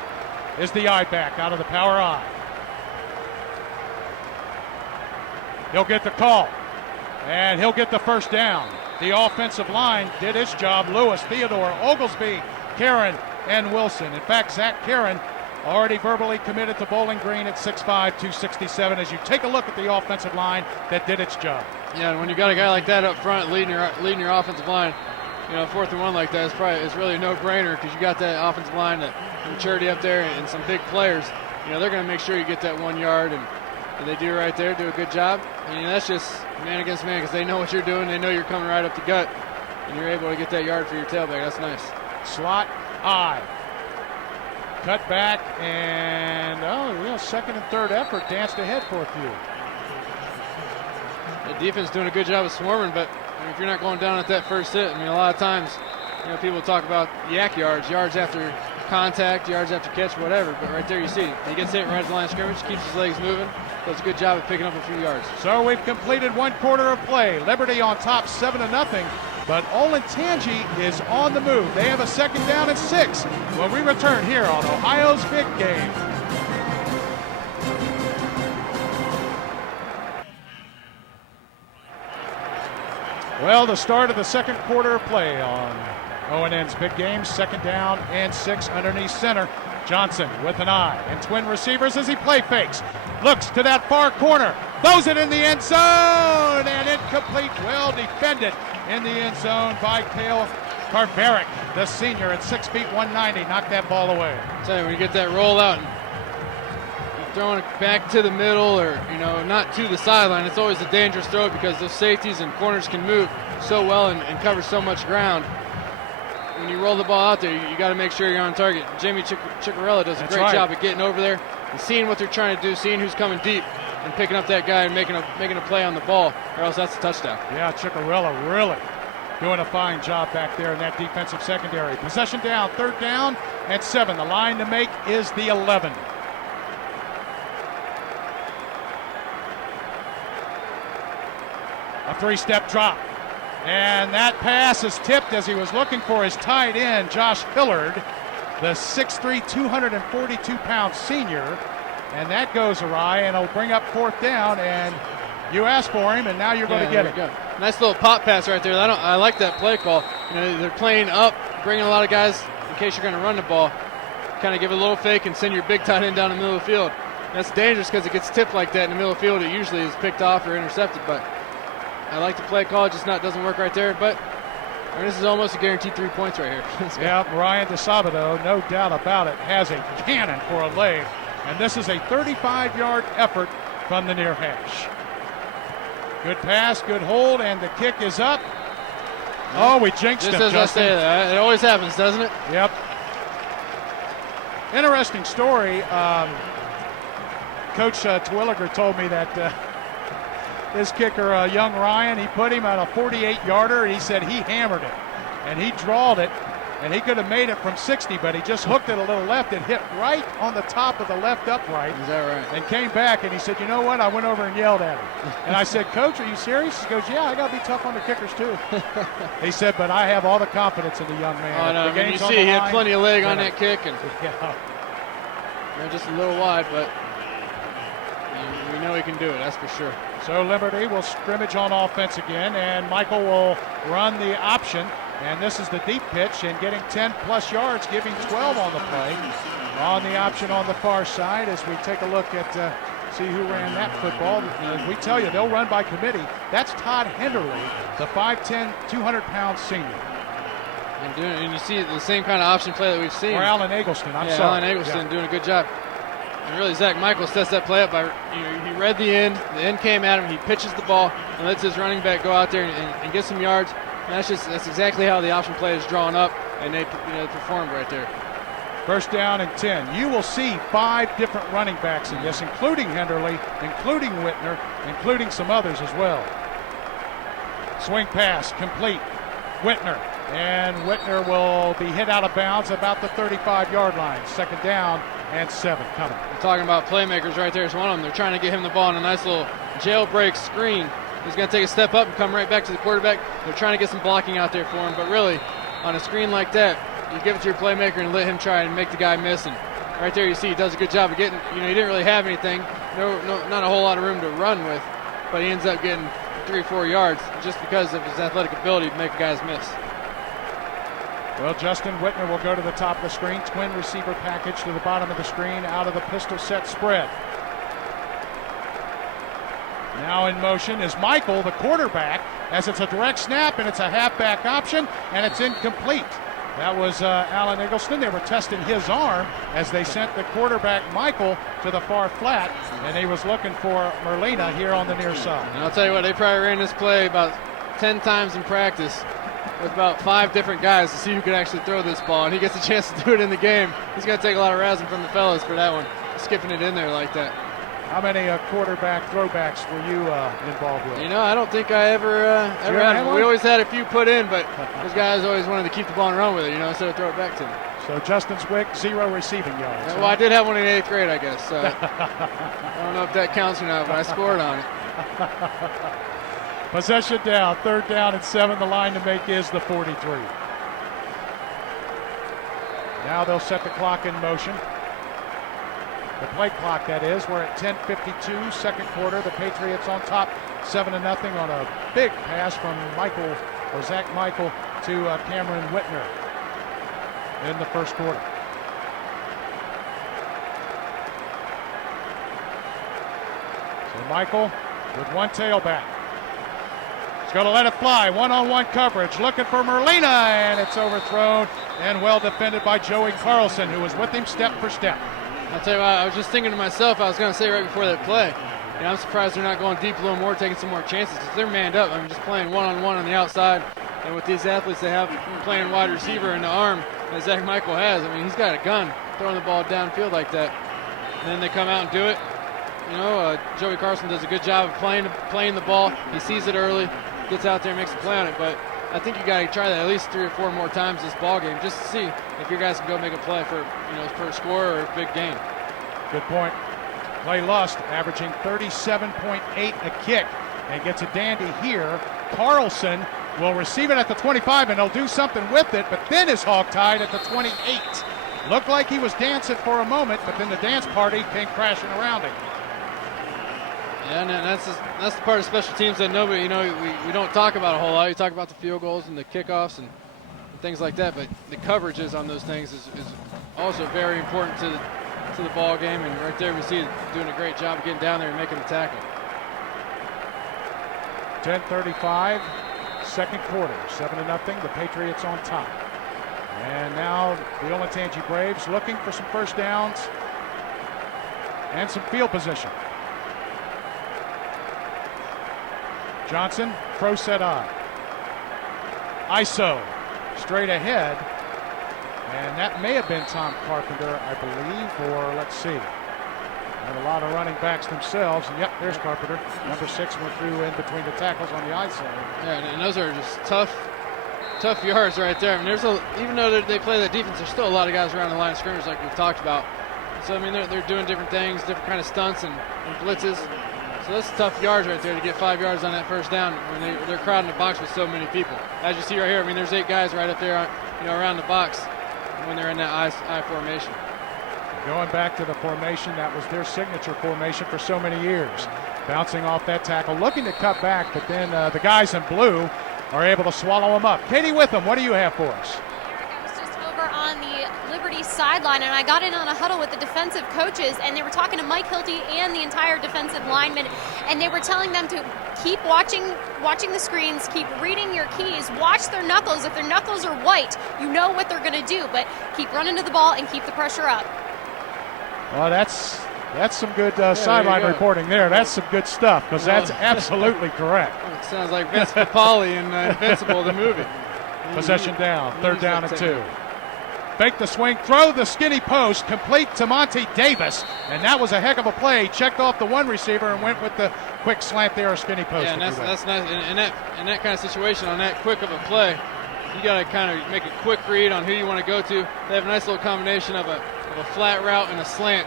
is the eye back out of the power eye. He'll get the call, and he'll get the first down. The offensive line did its job. Lewis, Theodore, Oglesby, Karen, and Wilson. In fact, Zach Karen already verbally committed to Bowling Green at 6'5", 267. As you take a look at the offensive line that did its job. Yeah, and when you got a guy like that up front leading your offensive line, 4th and 1 like that is really a no-brainer, because you got that offensive line, that maturity up there, and some big players. They're going to make sure you get that 1 yard, and they do right there, do a good job. And that's just man against man, because they know what you're doing. They know you're coming right up the gut, and you're able to get that yard for your tailback. That's nice. Slot eye. Cut back, and second and third effort danced ahead for a few. The defense doing a good job of swarming, but if you're not going down at that first hit, a lot of times, people talk about yak yards after contact, yards after catch, whatever, but right there you see he gets hit right at the line of scrimmage, keeps his legs moving, does a good job of picking up a few yards. So we've completed 1 quarter of play. Liberty on top 7-0, but Olentangy is on the move. They have a 2nd down and 6 when we return here on Ohio's Big Game. Well, the start of the 2nd quarter of play on ONN's Big Game. 2nd down and 6 underneath center. Johnson with an eye and twin receivers as he play fakes. Looks to that far corner. Throws it in the end zone, and incomplete. Well defended in the end zone by Cale Carverick, the senior at 6 feet 190. Knocked that ball away. I tell you, when you get that rollout and you're throwing it back to the middle, or not to the sideline, it's always a dangerous throw, because those safeties and corners can move so well and cover so much ground. When you roll the ball out there, you got to make sure you're on target. Jamie Ciccarella does a great job at getting over there and seeing what they're trying to do, seeing who's coming deep, and picking up that guy and making a play on the ball, or else that's a touchdown. Yeah, Ciccarella really doing a fine job back there in that defensive secondary. Possession down, 3rd down and 7. The line to make is the 11. A 3-step drop. And that pass is tipped as he was looking for his tight end, Josh Hillard, the 6'3", 242-pound senior. And that goes awry, and it'll bring up 4th down. And you asked for him, and now you're going to get it. Nice little pop pass right there. I like that play call. They're playing up, bringing a lot of guys in case you're going to run the ball. Kind of give a little fake and send your big tight end down the middle of the field. That's dangerous, because it gets tipped like that in the middle of the field. It usually is picked off or intercepted, but I like the play call. It just doesn't work right there. But this is almost a guaranteed 3 points right here. Yeah, Ryan DeSabato, no doubt about it, has a cannon for a leg. And this is a 35-yard effort from the near hash. Good pass, good hold, and the kick is up. Oh, we jinxed him, Just as I say that. It always happens, doesn't it? Yep. Interesting story. Coach Terwilliger told me that his kicker, young Ryan, he put him at a 48-yarder, and he said he hammered it. And he drawled it, and he could have made it from 60, but he just hooked it a little left and hit right on the top of the left upright. Is that right? And came back, and he said, you know what? I went over and yelled at him. And I said, Coach, are you serious? He goes, yeah, I got to be tough on the kickers, too. He said, but I have all the confidence in the young man. Oh, no, the you see, he had plenty of leg on that kick, and just a little wide, but we know he can do it, that's for sure. So Liberty will scrimmage on offense again, and Michael will run the option. And this is the deep pitch, and getting 10-plus yards, giving 12 on the play. On the option on the far side as we take a look at see who ran that football. As we tell you, they'll run by committee. That's Todd Henderly, the 5'10", 200-pound senior. And you see the same kind of option play that we've seen. Or Alan Eggleston, I'm sorry. Alan Eggleston doing a good job. And really, Zach Michael sets that play up by, he read the end came at him, he pitches the ball, and lets his running back go out there and get some yards. And that's exactly how the option play is drawn up, and they performed right there. First down and 10. You will see 5 different running backs in this, including Henderly, including Whitner, including some others as well. Swing pass complete. Whitner. And Whitner will be hit out of bounds about the 35-yard line. 2nd down coming. We're talking about playmakers right there. It's one of them. They're trying to get him the ball in a nice little jailbreak screen. He's going to take a step up and come right back to the quarterback. They're trying to get some blocking out there for him, but really, on a screen like that, you give it to your playmaker and let him try and make the guy miss. And right there, you see he does a good job of getting. He didn't really have anything, not a whole lot of room to run with, but he ends up getting 3 or 4 yards just because of his athletic ability to make guys miss. Well, Justin Whitner will go to the top of the screen. Twin receiver package to the bottom of the screen out of the pistol set spread. Now in motion is Michael, the quarterback, as it's a direct snap and it's a halfback option and it's incomplete. That was Alan Eggleston. They were testing his arm as they sent the quarterback, Michael, to the far flat, and he was looking for Merlina here on the near side. And I'll tell you what, they probably ran this play about 10 times in practice with about 5 different guys to see who could actually throw this ball, and he gets a chance to do it in the game. He's going to take a lot of razzing from the fellas for that one, skipping it in there like that. How many quarterback throwbacks were you involved with? I don't think I ever had one. We always had a few put in, but those guys always wanted to keep the ball and run with it, instead of throw it back to them. So Justin Zwick, 0 receiving yards. Well, I did have one in 8th grade, I guess. So I don't know if that counts or not, but I scored on it. Possession down, 3rd down and 7. The line to make is the 43. Now they'll set the clock in motion. The play clock, that is. We're at 10:52, second quarter. The Patriots on top, 7-0 on a big pass from Zach Michael to Cameron Whitner in the first quarter. So Michael with one tailback. He's going to let it fly. One-on-one coverage. Looking for Merlina, and it's overthrown and well defended by Joey Carlson, who was with him step for step. I'll tell you what, I was just thinking to myself, I was going to say right before that play, I'm surprised they're not going deep a little more, taking some more chances, because they're manned up. Just playing one-on-one on the outside, and with these athletes they have playing wide receiver in the arm that Zach Michael has, he's got a gun throwing the ball downfield like that. And then they come out and do it. Joey Carlson does a good job of playing the ball. He sees it early, gets out there and makes a play on it, but I think you got to try that at least 3 or 4 more times this ball game just to see if your guys can go make a play for a score or a big gain. Good point. Clay Lust averaging 37.8 a kick and gets a dandy here. Carlson will receive it at the 25 and he'll do something with it, but then is hogtied at the 28. Looked like he was dancing for a moment, but then the dance party came crashing around him. Yeah, and that's the part of special teams that nobody, we don't talk about a whole lot. You talk about the field goals and the kickoffs and things like that, but the coverages on those things is also very important to the ball game. And right there, we see it doing a great job of getting down there and making the tackle. 10:35, second quarter, 7-0. The Patriots on top. And now the Olentangy Braves looking for some first downs and some field position. Johnson, pro set eye. ISO, straight ahead. And that may have been Tom Carpenter, I believe, or let's see. And a lot of running backs themselves. And yep, there's Carpenter. Number 6 went through in between the tackles on the ISO. Yeah, and those are just tough yards right there. Even though they play that defense, there's still a lot of guys around the line of scrimmage like we've talked about. So, they're doing different things, different kind of stunts and blitzes. So that's tough yards right there to get 5 yards on that first down when they're crowding the box with so many people. As you see right here, there's 8 guys right up there, around the box when they're in that I formation. Going back to the formation, that was their signature formation for so many years. Bouncing off that tackle, looking to cut back, but then the guys in blue are able to swallow him up. Katie Witham, what do you have for us? I was just over on the Liberty sideline, and I got in on a huddle with the defensive coaches, and they were talking to Mike Hilty and the entire defensive linemen, and they were telling them to keep watching the screens, keep reading your keys, watch their knuckles. If their knuckles are white, you know what they're going to do, but keep running to the ball and keep the pressure up. Well, that's some good sideline reporting there. That's some good stuff, because that's absolutely correct. It sounds like Vince Papale in Invincible, the movie. Possession down, 3rd down and 2. Fake the swing, throw the skinny post, complete to Monte Davis, and that was a heck of a play. Checked off the one receiver and went with the quick slant there, a skinny post. Yeah, and that's nice. In that kind of situation, on that quick of a play, you got to kind of make a quick read on who you want to go to. They have a nice little combination of a of a flat route and a slant.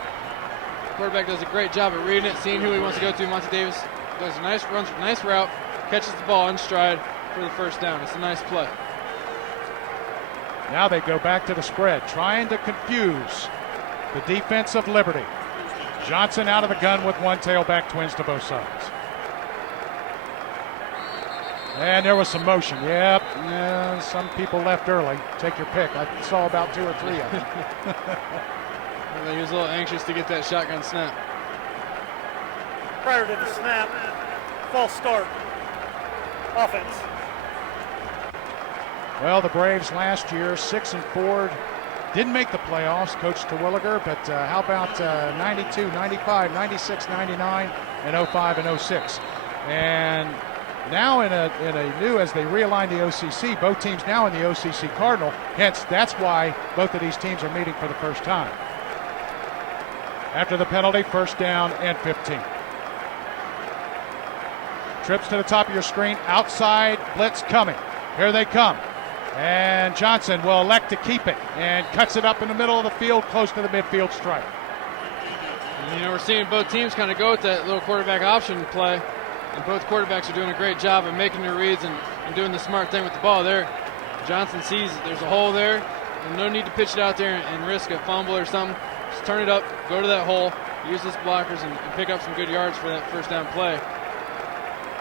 Quarterback does a great job at reading it, seeing who he wants to go to. Monte Davis does a nice route, catches the ball in stride for the first down. It's a nice play. Now they go back to the spread, trying to confuse the defense of Liberty. Johnson out of the gun with one, tailback twins to both sides. And there was some motion. Yep, some people left early. Take your pick. I saw about 2 or 3 of them. He was a little anxious to get that shotgun snap. Prior to the snap, false start. Offense. Well, the Braves last year, 6-4, didn't make the playoffs, Coach Terwilliger, but how about 92, 95, 96, 99, and 05 and 06? And now in a new, as they realign the OCC, both teams now in the OCC Cardinal, hence that's why both of these teams are meeting for the first time. After the penalty, first down and 15. Trips to the top of your screen, outside blitz coming. Here they come. And Johnson will elect to keep it and cuts it up in the middle of the field, close to the midfield stripe. And, we're seeing both teams kind of go with that little quarterback option play, and both quarterbacks are doing a great job of making their reads and doing the smart thing with the ball there. Johnson sees there's a hole there, and no need to pitch it out there and risk a fumble or something. Just turn it up, go to that hole, use his blockers, and pick up some good yards for that first down play.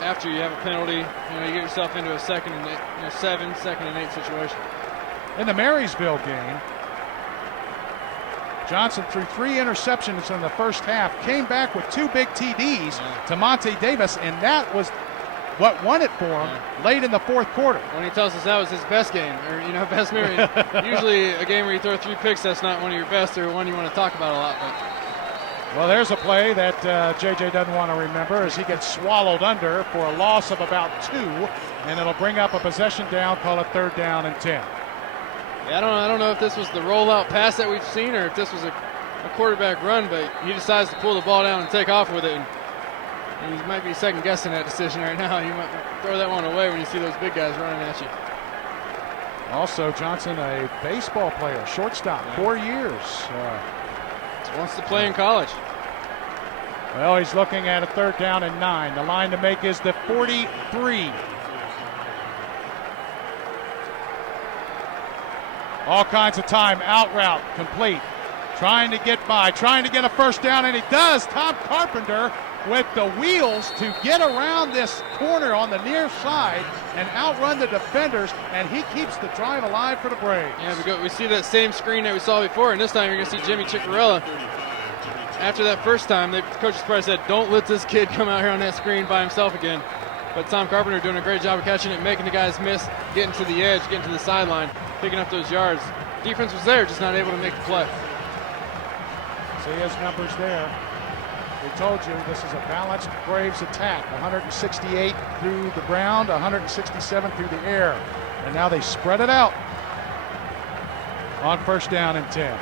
After you have a penalty, you get yourself into a 2nd and 8 situation. In the Marysville game, Johnson threw 3 interceptions in the first half, came back with 2 big TDs to Monte Davis, and that was what won it for him late in the fourth quarter. When he tells us that was his best game, or best memory. Usually a game where you throw 3 picks, that's not one of your best or one you want to talk about a lot. But well, there's a play that JJ doesn't want to remember as he gets swallowed under for a loss of about 2, and it'll bring up a possession down, call it 3rd down and 10. Yeah, I don't know if this was the rollout pass that we've seen or if this was a quarterback run, but he decides to pull the ball down and take off with it. And he might be second guessing that decision right now. You might throw that one away when you see those big guys running at you. Also, Johnson, a baseball player, shortstop, 4 years. Wants to play in college. Well, he's looking at a 3rd down and 9. The line to make is the 43. All kinds of time, out route, complete. Trying to get by, trying to get a first down, and he does. Tom Carpenter with the wheels to get around this corner on the near side and outrun the defenders, and he keeps the drive alive for the Braves. Yeah, we see that same screen that we saw before, and this time you're going to see Jimmy Ciccarella. After that first time, the coaches probably said, don't let this kid come out here on that screen by himself again. But Tom Carpenter doing a great job of catching it, making the guys miss, getting to the edge, getting to the sideline, picking up those yards. Defense was there, just not able to make the play. See his numbers there. We told you this is a balanced Braves attack. 168 through the ground, 167 through the air. And now they spread it out on first down and 10.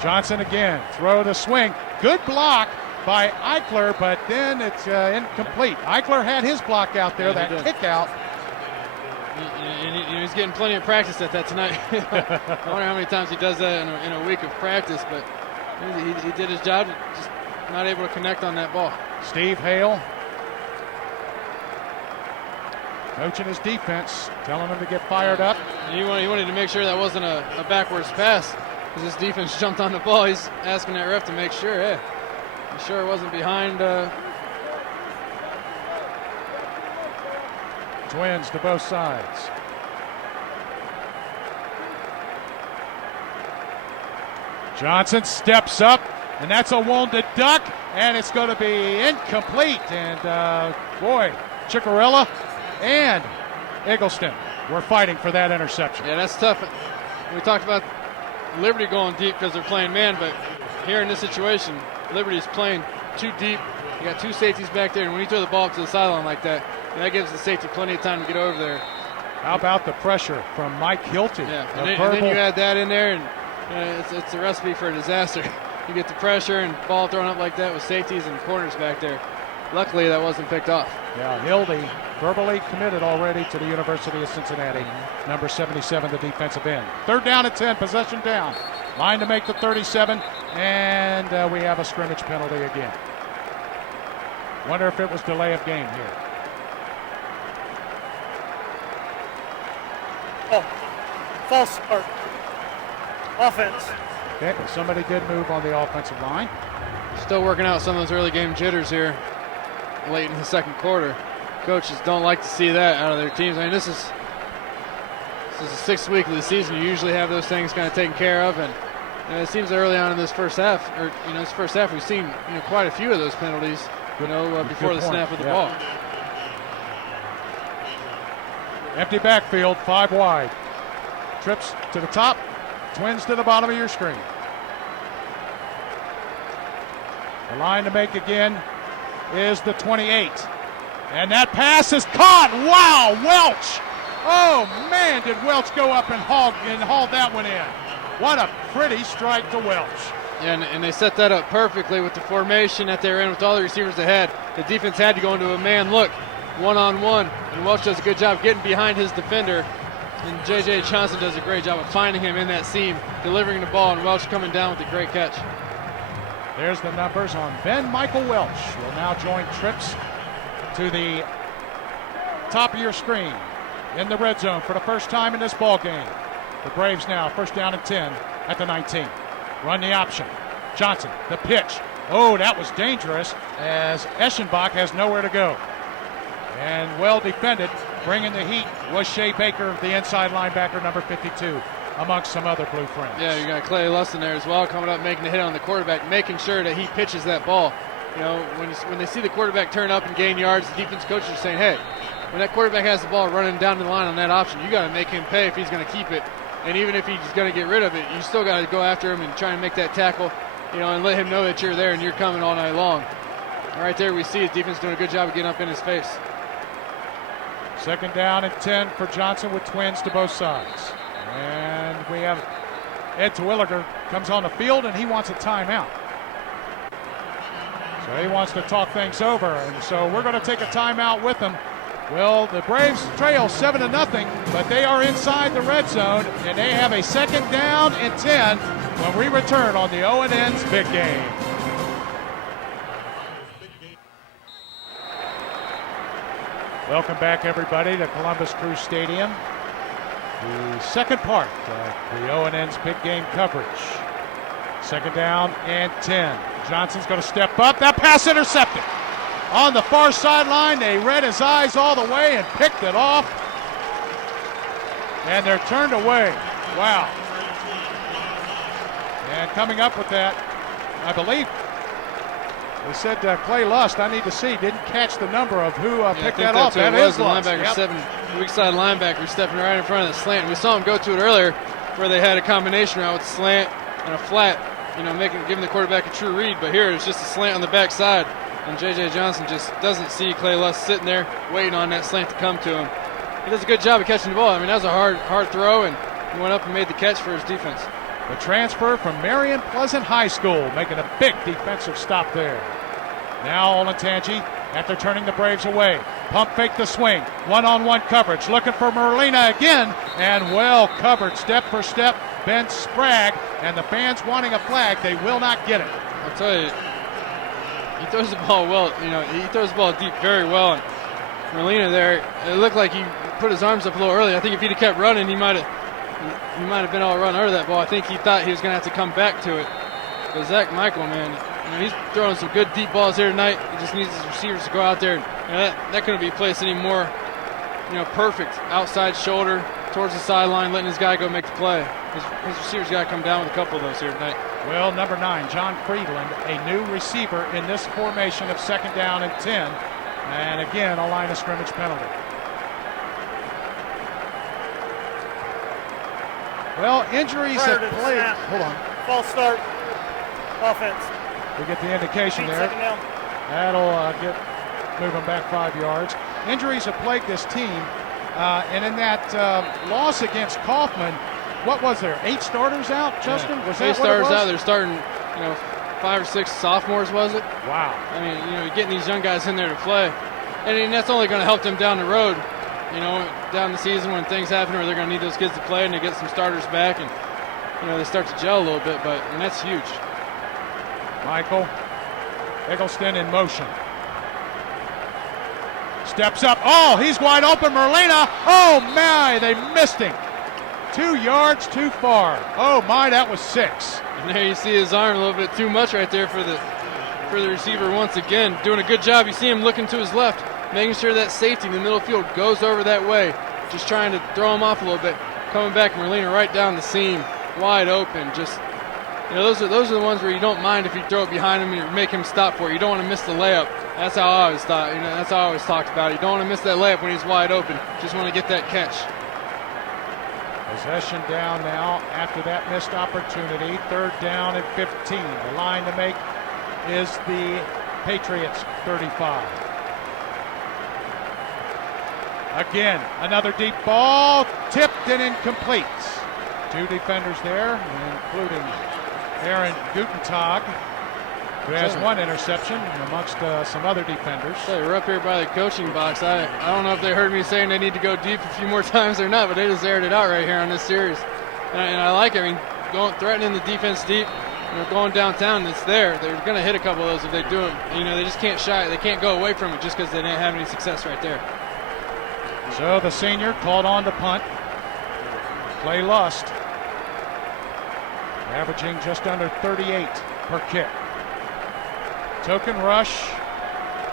Johnson again, throw the swing. Good block by Eichler, but then it's incomplete. Eichler had his block out there, that kick out. And he's getting plenty of practice at that tonight. I wonder how many times he does that in a week of practice, but he did his job, just not able to connect on that ball. Steve Hale coaching his defense, telling them to get fired up. He wanted to make sure that wasn't a backwards pass because his defense jumped on the ball. He's asking that ref to make sure, he sure it wasn't behind. Twins to both sides. Johnson steps up, and that's a wounded duck, and it's going to be incomplete. And boy, Ciccarella and Eggleston were fighting for that interception. Yeah, that's tough. We talked about Liberty going deep because they're playing man, but here in this situation, Liberty's playing too deep. You got 2 safeties back there, and when you throw the ball up to the sideline like that, that gives the safety plenty of time to get over there. How about the pressure from Mike Hilty? Yeah, and then you add that in there, and it's a recipe for a disaster. You get the pressure and ball thrown up like that with safeties and corners back there. Luckily, that wasn't picked off. Yeah, Hildy verbally committed already to the University of Cincinnati. Number 77, the defensive end. 3rd down and 10, possession down. Line to make the 37, and we have a scrimmage penalty again. Wonder if it was delay of game here. Oh, false start. Offense. Okay, somebody did move on the offensive line. Still working out some of those early game jitters here late in the second quarter. Coaches don't like to see that out of their teams. I mean, this is the 6th week of the season. You usually have those things kind of taken care of, and it seems early on in this first half, we've seen quite a few of those penalties, before the snap of the ball. Empty backfield, 5 wide. Trips to the top, Twins to the bottom of your screen. The line to make again is the 28. And that pass is caught. Wow, Welch. Oh, man, did Welch go up and haul that one in. What a pretty strike to Welch. Yeah, and they set that up perfectly with the formation that they were in with all the receivers ahead. The defense had to go into a man look, one-on-one, and Welch does a good job getting behind his defender. And J.J. Johnson does a great job of finding him in that seam, delivering the ball, and Welch coming down with a great catch. There's the numbers on Ben Michael Welch. Will now join Trips to the top of your screen in the red zone for the first time in this ball game. The Braves now first down and 10 at the 19. Run the option. Johnson, the pitch. Oh, that was dangerous as Eschenbach has nowhere to go. And well defended, bringing the heat was Shea Baker, the inside linebacker, number 52, amongst some other Blue friends. Yeah, you got Clay Lustin there as well, coming up, making the hit on the quarterback, making sure that he pitches that ball. When they see the quarterback turn up and gain yards, the defense coaches are saying, hey, when that quarterback has the ball running down the line on that option, you got to make him pay if he's going to keep it. And even if he's going to get rid of it, you still got to go after him and try and make that tackle, and let him know that you're there and you're coming all night long. And right there we see his defense doing a good job of getting up in his face. Second down and 10 for Johnson with Twins to both sides. And we have Ed Terwilliger comes on the field and he wants a timeout. So he wants to talk things over, and so we're going to take a timeout with him. Well, the Braves trail 7-0, but they are inside the red zone, and they have a second down and 10 when we return on the ONN's Big Game. Welcome back, everybody, to Columbus Crew Stadium. The second part of the ONN's Big Game coverage. Second down and 10. Johnson's going to step up. That pass intercepted. On the far sideline, they read his eyes all the way and picked it off. And they're turned away. Wow. And coming up with that, I believe, they said Clay Lust, I need to see, didn't catch the number of who picked that off. That is the linebacker, yep. Weak side linebacker stepping right in front of the slant. We saw him go to it earlier where they had a combination route with a slant and a flat, giving the quarterback a true read. But here it's just a slant on the backside. And J.J. Johnson just doesn't see Clay Lust sitting there waiting on that slant to come to him. He does a good job of catching the ball. I mean, that was a hard throw, and he went up and made the catch for his defense. The transfer from Marion Pleasant High School making a big defensive stop there. Now Olentangy, after turning the Braves away, pump fake the swing, one-on-one coverage, looking for Merlina again, and well covered step for step, Ben Sprague, and the fans wanting a flag, they will not get it. I'll tell you, he throws the ball well, he throws the ball deep very well. And Merlina there, it looked like he put his arms up a little early. I think if he'd have kept running, he might have been able to run under that ball. I think he thought he was going to have to come back to it. But Zach Michael, man, he's throwing some good deep balls here tonight. He just needs his receivers to go out there. That couldn't be placed any more, perfect outside shoulder towards the sideline, letting his guy go make the play. His receivers got to come down with a couple of those here tonight. Well, number 9, John Friedland, a new receiver in this formation of second down and 10. And again, a line of scrimmage penalty. Well, injuries have played. Hold on. False start. Offense. We get the indication there. Second down. That'll get moving back 5 yards. Injuries have plagued this team. And in that loss against Kaufman, what was there? 8 starters out, Justin? Yeah. Was 8 that starters what it was? out. They're starting, 5 or 6 sophomores, was it? Wow. I mean, you're getting these young guys in there to play. And that's only going to help them down the road, down the season when things happen where they're going to need those kids to play and to get some starters back. And they start to gel a little bit, and that's huge. Michael Eggleston in motion. Steps up. Oh, he's wide open. Merlina. Oh, my, they missed him. 2 yards too far. Oh, my, that was 6. And there you see his arm a little bit too much right there for the receiver once again. Doing a good job. You see him looking to his left, making sure that safety in the middle field goes over that way. Just trying to throw him off a little bit. Coming back, Merlina right down the seam, wide open. Just, those are the ones where you don't mind if you throw it behind him and you make him stop for it. You don't want to miss the layup. That's how I always thought. That's how I always talked about it. You don't want to miss that layup when he's wide open. Just want to get that catch. Possession down now after that missed opportunity. 3rd down and 15. The line to make is the Patriots 35. Again, another deep ball, tipped and incomplete. 2 defenders there, including Aaron Gutentag, who has 1 interception amongst some other defenders. So we're up here by the coaching box. I don't know if they heard me saying they need to go deep a few more times or not, but they just aired it out right here on this series. And I like it. I mean, threatening the defense deep, going downtown, it's there. They're going to hit a couple of those if they do it. They just can't shy. They can't go away from it just because they didn't have any success right there. So the senior called on to punt. Clay Lust, averaging just under 38 per kick. Token rush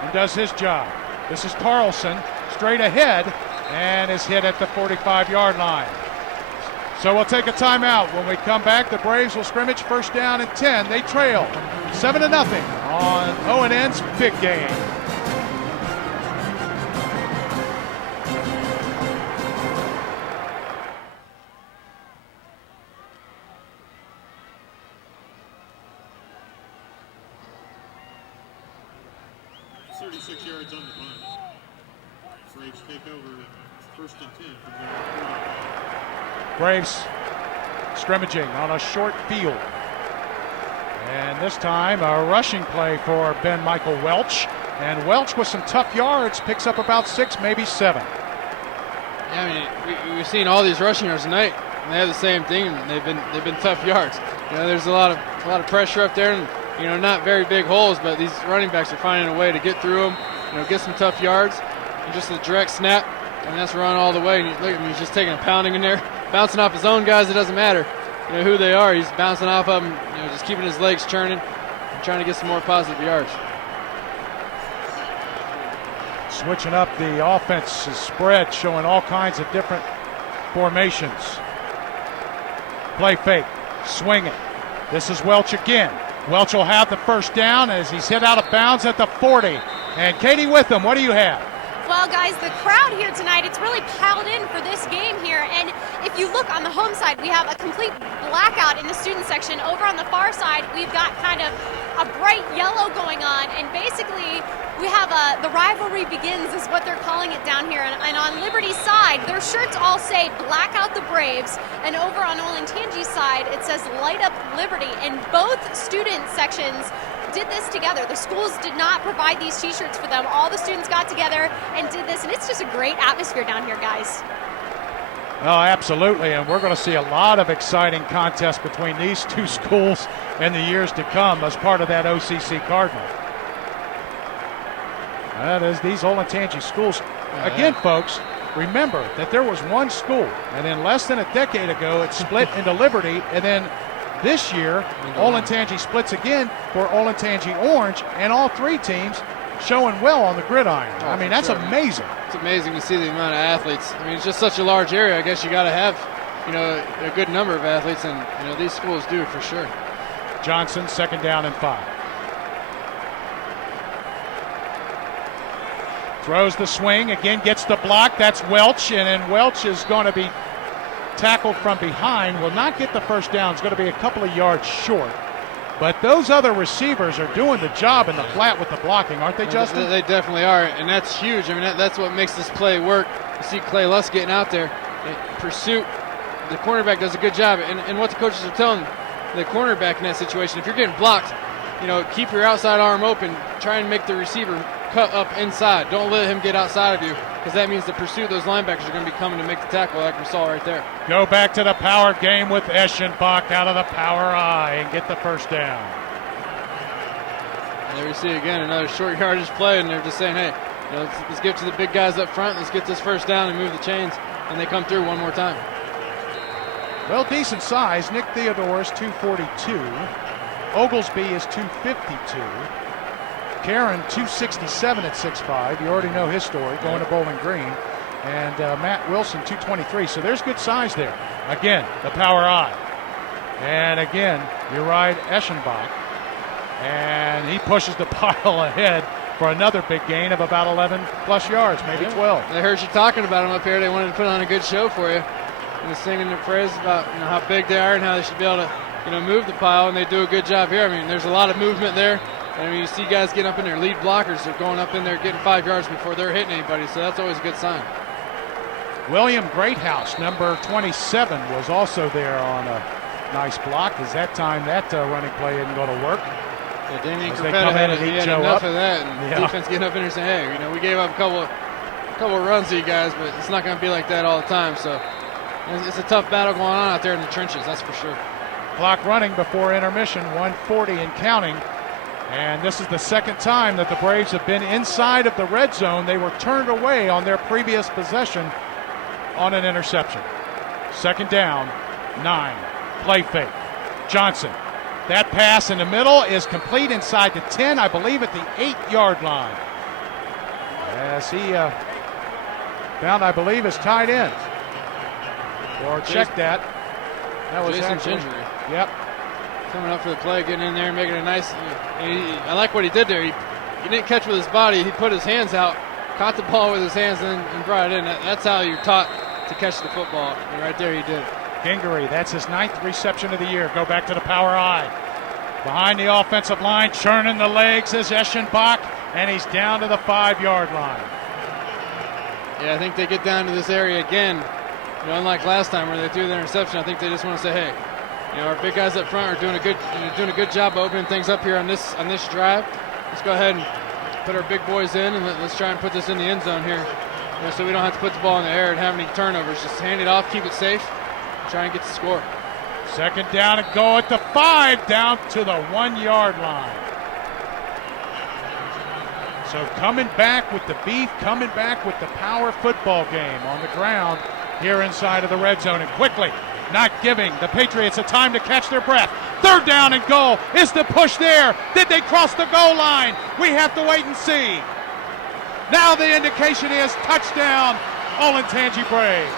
and does his job. This is Carlson straight ahead and is hit at the 45-yard line. So we'll take a timeout. When we come back, the Braves will scrimmage 1st down and 10. They trail 7-0 on ONN's big game. Yards on the punt. Braves take over 1st and 10 from the 45. Braves scrimmaging on a short field. And this time a rushing play for Ben Michael Welch. And Welch with some tough yards picks up about 6, maybe 7. Yeah, I mean, we've seen all these rushing yards tonight. And they have the same thing. And they've been tough yards. There's a lot of pressure up there, and not very big holes. But these running backs are finding a way to get through them. Get some tough yards, and just a direct snap, and that's run all the way. And look at him, he's just taking a pounding in there, bouncing off his own guys. It doesn't matter, who they are. He's bouncing off of them, just keeping his legs churning, and trying to get some more positive yards. Switching up the offense's spread, showing all kinds of different formations. Play fake, swing it. This is Welch again. Welch will have the 1st down as he's hit out of bounds at the 40. And Katie with him, what do you have? Well, guys, the crowd here tonight, it's really piled in for this game here. And if you look on the home side, we have a complete blackout in the student section. Over on the far side, we've got kind of a bright yellow going on. And basically, we have the rivalry begins is what they're calling it down here. And on Liberty's side, their shirts all say black out the Braves. And over on Olentangy's side, it says light up Liberty. And both student sections did this together. The schools did not provide these t-shirts for them. All the students got together and did this, and it's just a great atmosphere down here, guys. Oh, absolutely, and we're going to see a lot of exciting contests between these 2 schools in the years to come as part of that OCC Cardinal. That is these Olentangy schools. Again, folks, remember that there was one school, and then less than a decade ago, it split into Liberty, and then this year, Olentangy splits again for Olentangy Orange, and all 3 teams showing well on the gridiron. I mean, that's amazing. It's amazing to see the amount of athletes. I mean, it's just such a large area. I guess you got to have, a good number of athletes, and these schools do for sure. Johnson, 2nd down and 5. Throws the swing, again gets the block. That's Welch, and then Welch is going to be tackled from behind, will not get the 1st down. It's going to be a couple of yards short. But those other receivers are doing the job in the flat with the blocking, aren't they, Justin? They definitely are, and that's huge. I mean, that's what makes this play work. You see Clay Lust getting out there in pursuit. The cornerback does a good job, and what the coaches are telling the cornerback in that situation, if you're getting blocked, keep your outside arm open. Try and make the receiver cut up inside. Don't let him get outside of you. because that means the pursuit, those linebackers are going to be coming to make the tackle like we saw right there. Go back to the power game with Eschenbach out of the power eye and get the first down. And there we see again another short yardage play, and they're just saying, hey, let's get to the big guys up front, let's get this first down and move the chains, and they come through one more time. Well, decent size. Nick Theodore is 242. Oglesby is 252. Karen 267 at 6'5". You already know his story, going to Bowling Green. And Matt Wilson 223. So there's good size there. Again, the power eye. And again, Uri Eschenbach. And he pushes the pile ahead for another big gain of about 11 plus yards, maybe 12. They heard you talking about them up here. They wanted to put on a good show for you. And singing their praise about how big they are and how they should be able to move the pile, and they do a good job here. I mean, there's a lot of movement there. And I mean, you see guys getting up in there, lead blockers, they're going up in there getting 5 yards before they're hitting anybody, so that's always a good sign. William Greathouse, number 27, was also there on a nice block. As that time that running play isn't going to work. Yeah, Damian As they come in and he eat had Joe enough up. of that, and defense getting up in there saying, hey, we gave up a couple of runs to you guys, but it's not going to be like that all the time. So it's a tough battle going on out there in the trenches, that's for sure. Clock running before intermission, 1:40 and counting. And this is the second time that the Braves have been inside of the red zone. They were turned away on their previous possession on an interception. Second down, 9. Play fake. Johnson. That pass in the middle is complete inside the 10, I believe at the 8-yard line. As he found, I believe, his tight end. Or check that. That was Jason actually Gingery. Yep. Coming up for the play, getting in there, making a nice. I like what he did there. He didn't catch with his body. He put his hands out, caught the ball with his hands, and brought it in. That's how you're taught to catch the football. And right there, he did. Gingery, that's his 9th reception of the year. Go back to the power eye. Behind the offensive line, churning the legs is Eschenbach, and he's down to the 5-yard line. Yeah, I think they get down to this area again. Unlike last time where they threw the interception, I think they just want to say, hey, our big guys up front are doing a good job of opening things up here on this drive. Let's go ahead and put our big boys in, and let's try and put this in the end zone here, so we don't have to put the ball in the air and have any turnovers. Just hand it off, keep it safe, try and get the score. Second down and go at the 5, down to the 1-yard line. So coming back with the beef, coming back with the power football game on the ground here inside of the red zone, and quickly not giving the Patriots a time to catch their breath. Third down and goal. Is the push there? Did they cross the goal line? We have to wait and see. Now the indication is touchdown, Olentangy Braves.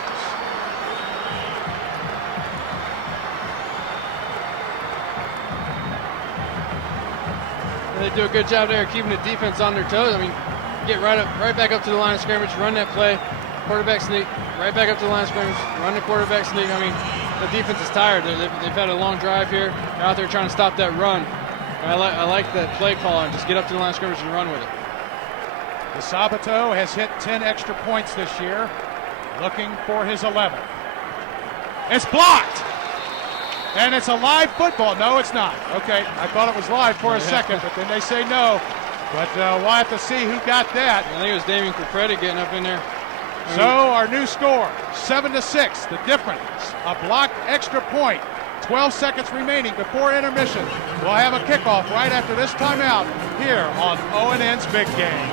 They do a good job there keeping the defense on their toes. I mean, get right back up to the line of scrimmage, run that play, quarterback sneak, right back up to the line of scrimmage, run the quarterback sneak. I mean, the defense is tired. They've had a long drive here. They're out there trying to stop that run. I like that play call and just get up to the line of scrimmage and run with it. DeSabato has hit 10 extra points this year, looking for his 11th. It's blocked! And it's a live football. No, it's not. Okay, I thought it was live for a second, but then they say no. But we'll have to see who got that. I think it was Damian Capretti getting up in there. So our new score, 7-6. The difference, a blocked extra point. 12 seconds remaining before intermission. We'll have a kickoff right after this timeout here on ONN's Big Game.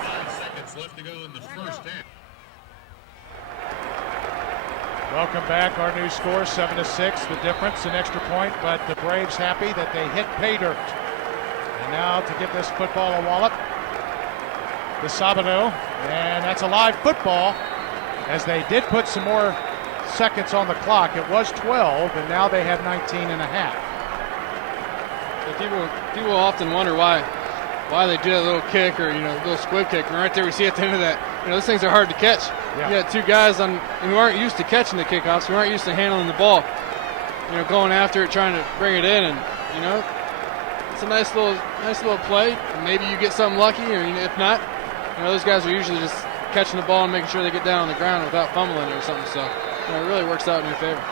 5 seconds left to go in the first half. Welcome back. Our new score, 7-6. The difference, an extra point, but the Braves happy that they hit pay dirt. And now to give this football a wallop, DeSabato, and that's a live football, as they did put some more seconds on the clock. It was 12, and now they have 19 and a half. People often wonder why they do that little kick or little squib kick. And right there we see at the end of that, those things are hard to catch. Yeah. You got two guys who aren't used to catching the kickoffs, who aren't used to handling the ball. Going after it, trying to bring it in, and it's a nice little play. Maybe you get something lucky, or if not, those guys are usually just catching the ball and making sure they get down on the ground without fumbling it or something. So it really works out in your favor.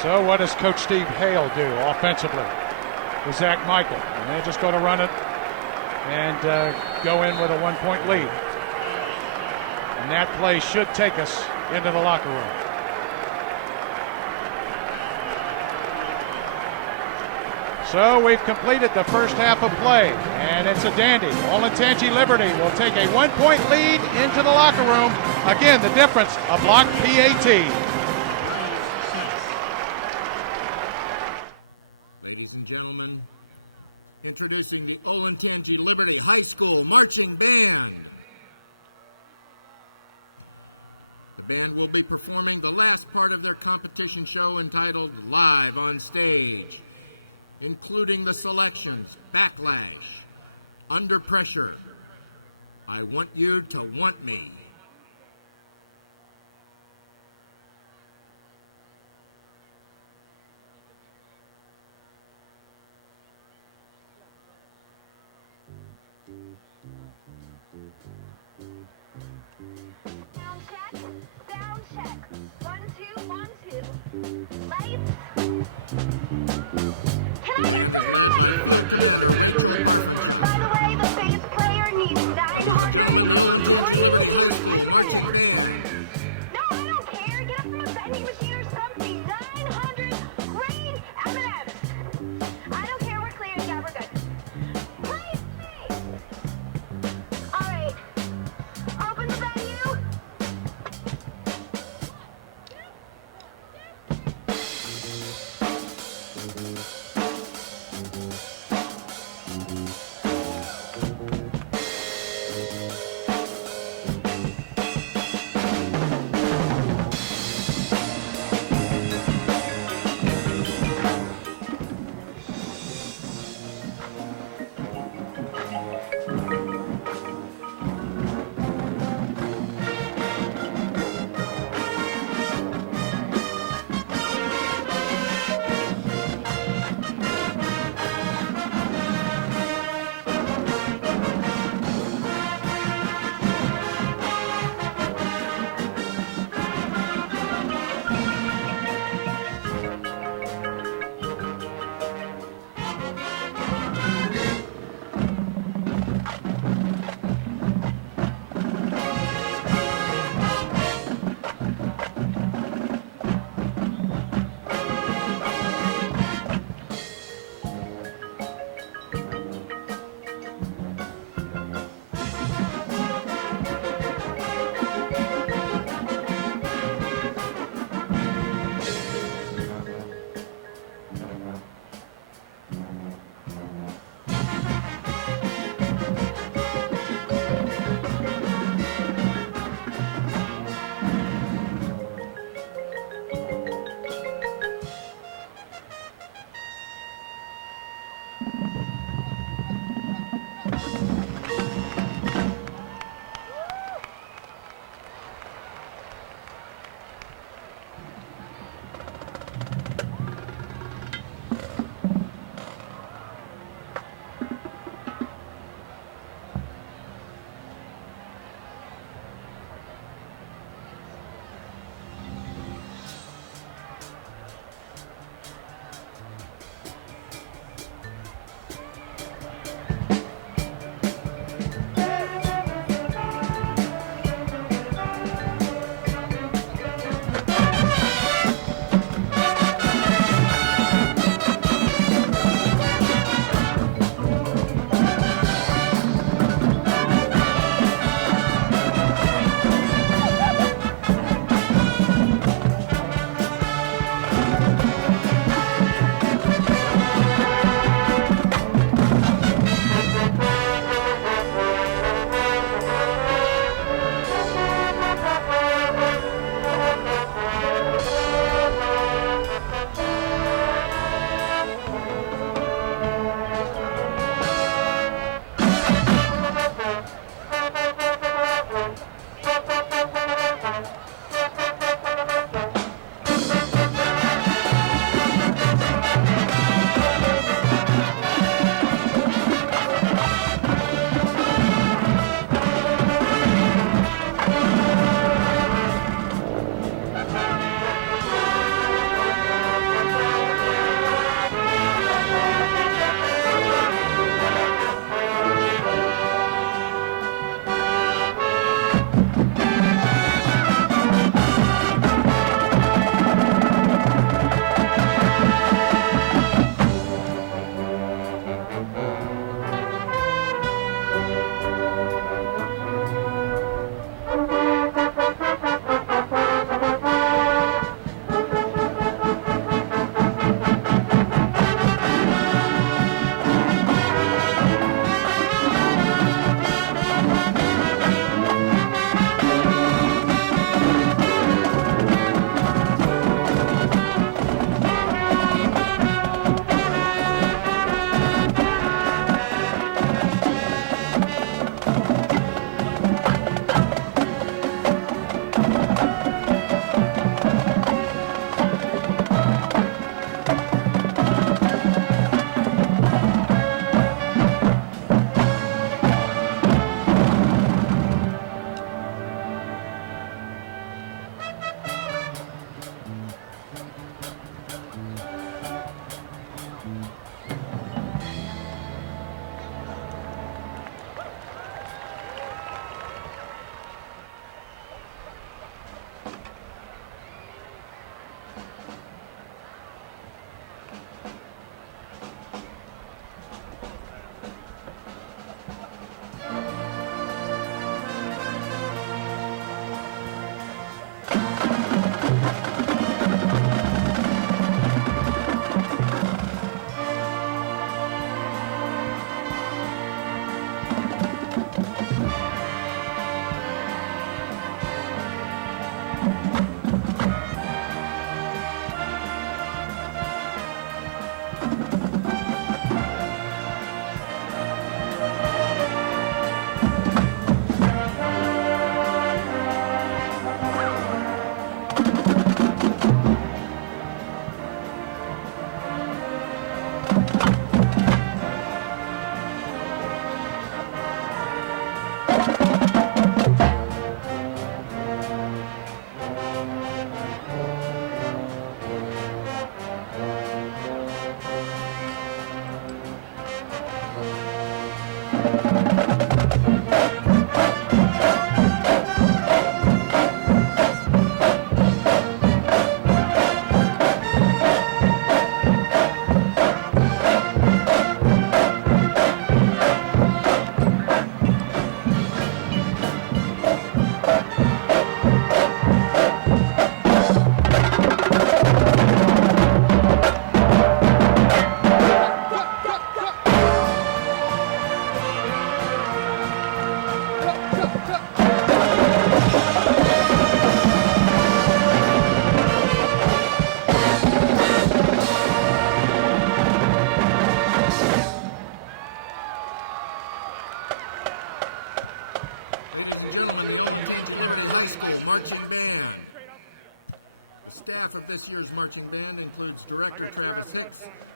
So what does Coach Steve Hale do offensively with Zach Michael? And they're just going to run it and go in with a 1-point lead. And that play should take us into the locker room. So we've completed the first half of play, and it's a dandy. Olentangy Liberty will take a 1-point lead into the locker room. Again, the difference, a blocked PAT. Ladies and gentlemen, introducing the Olentangy Liberty High School Marching Band. The band will be performing the last part of their competition show entitled Live on Stage, including the selections Backlash, Under Pressure, I Want You to Want Me. Sound check. 1, 2, 1, 2. Lights. Can I get some lights? By the way, the bass player needs 900 green M&Ms. No, I don't care. Get up from a vending machine or something. 900 green M&Ms. I don't care. We're clear. Yeah, we're good. Please, please. All right. Open the venue.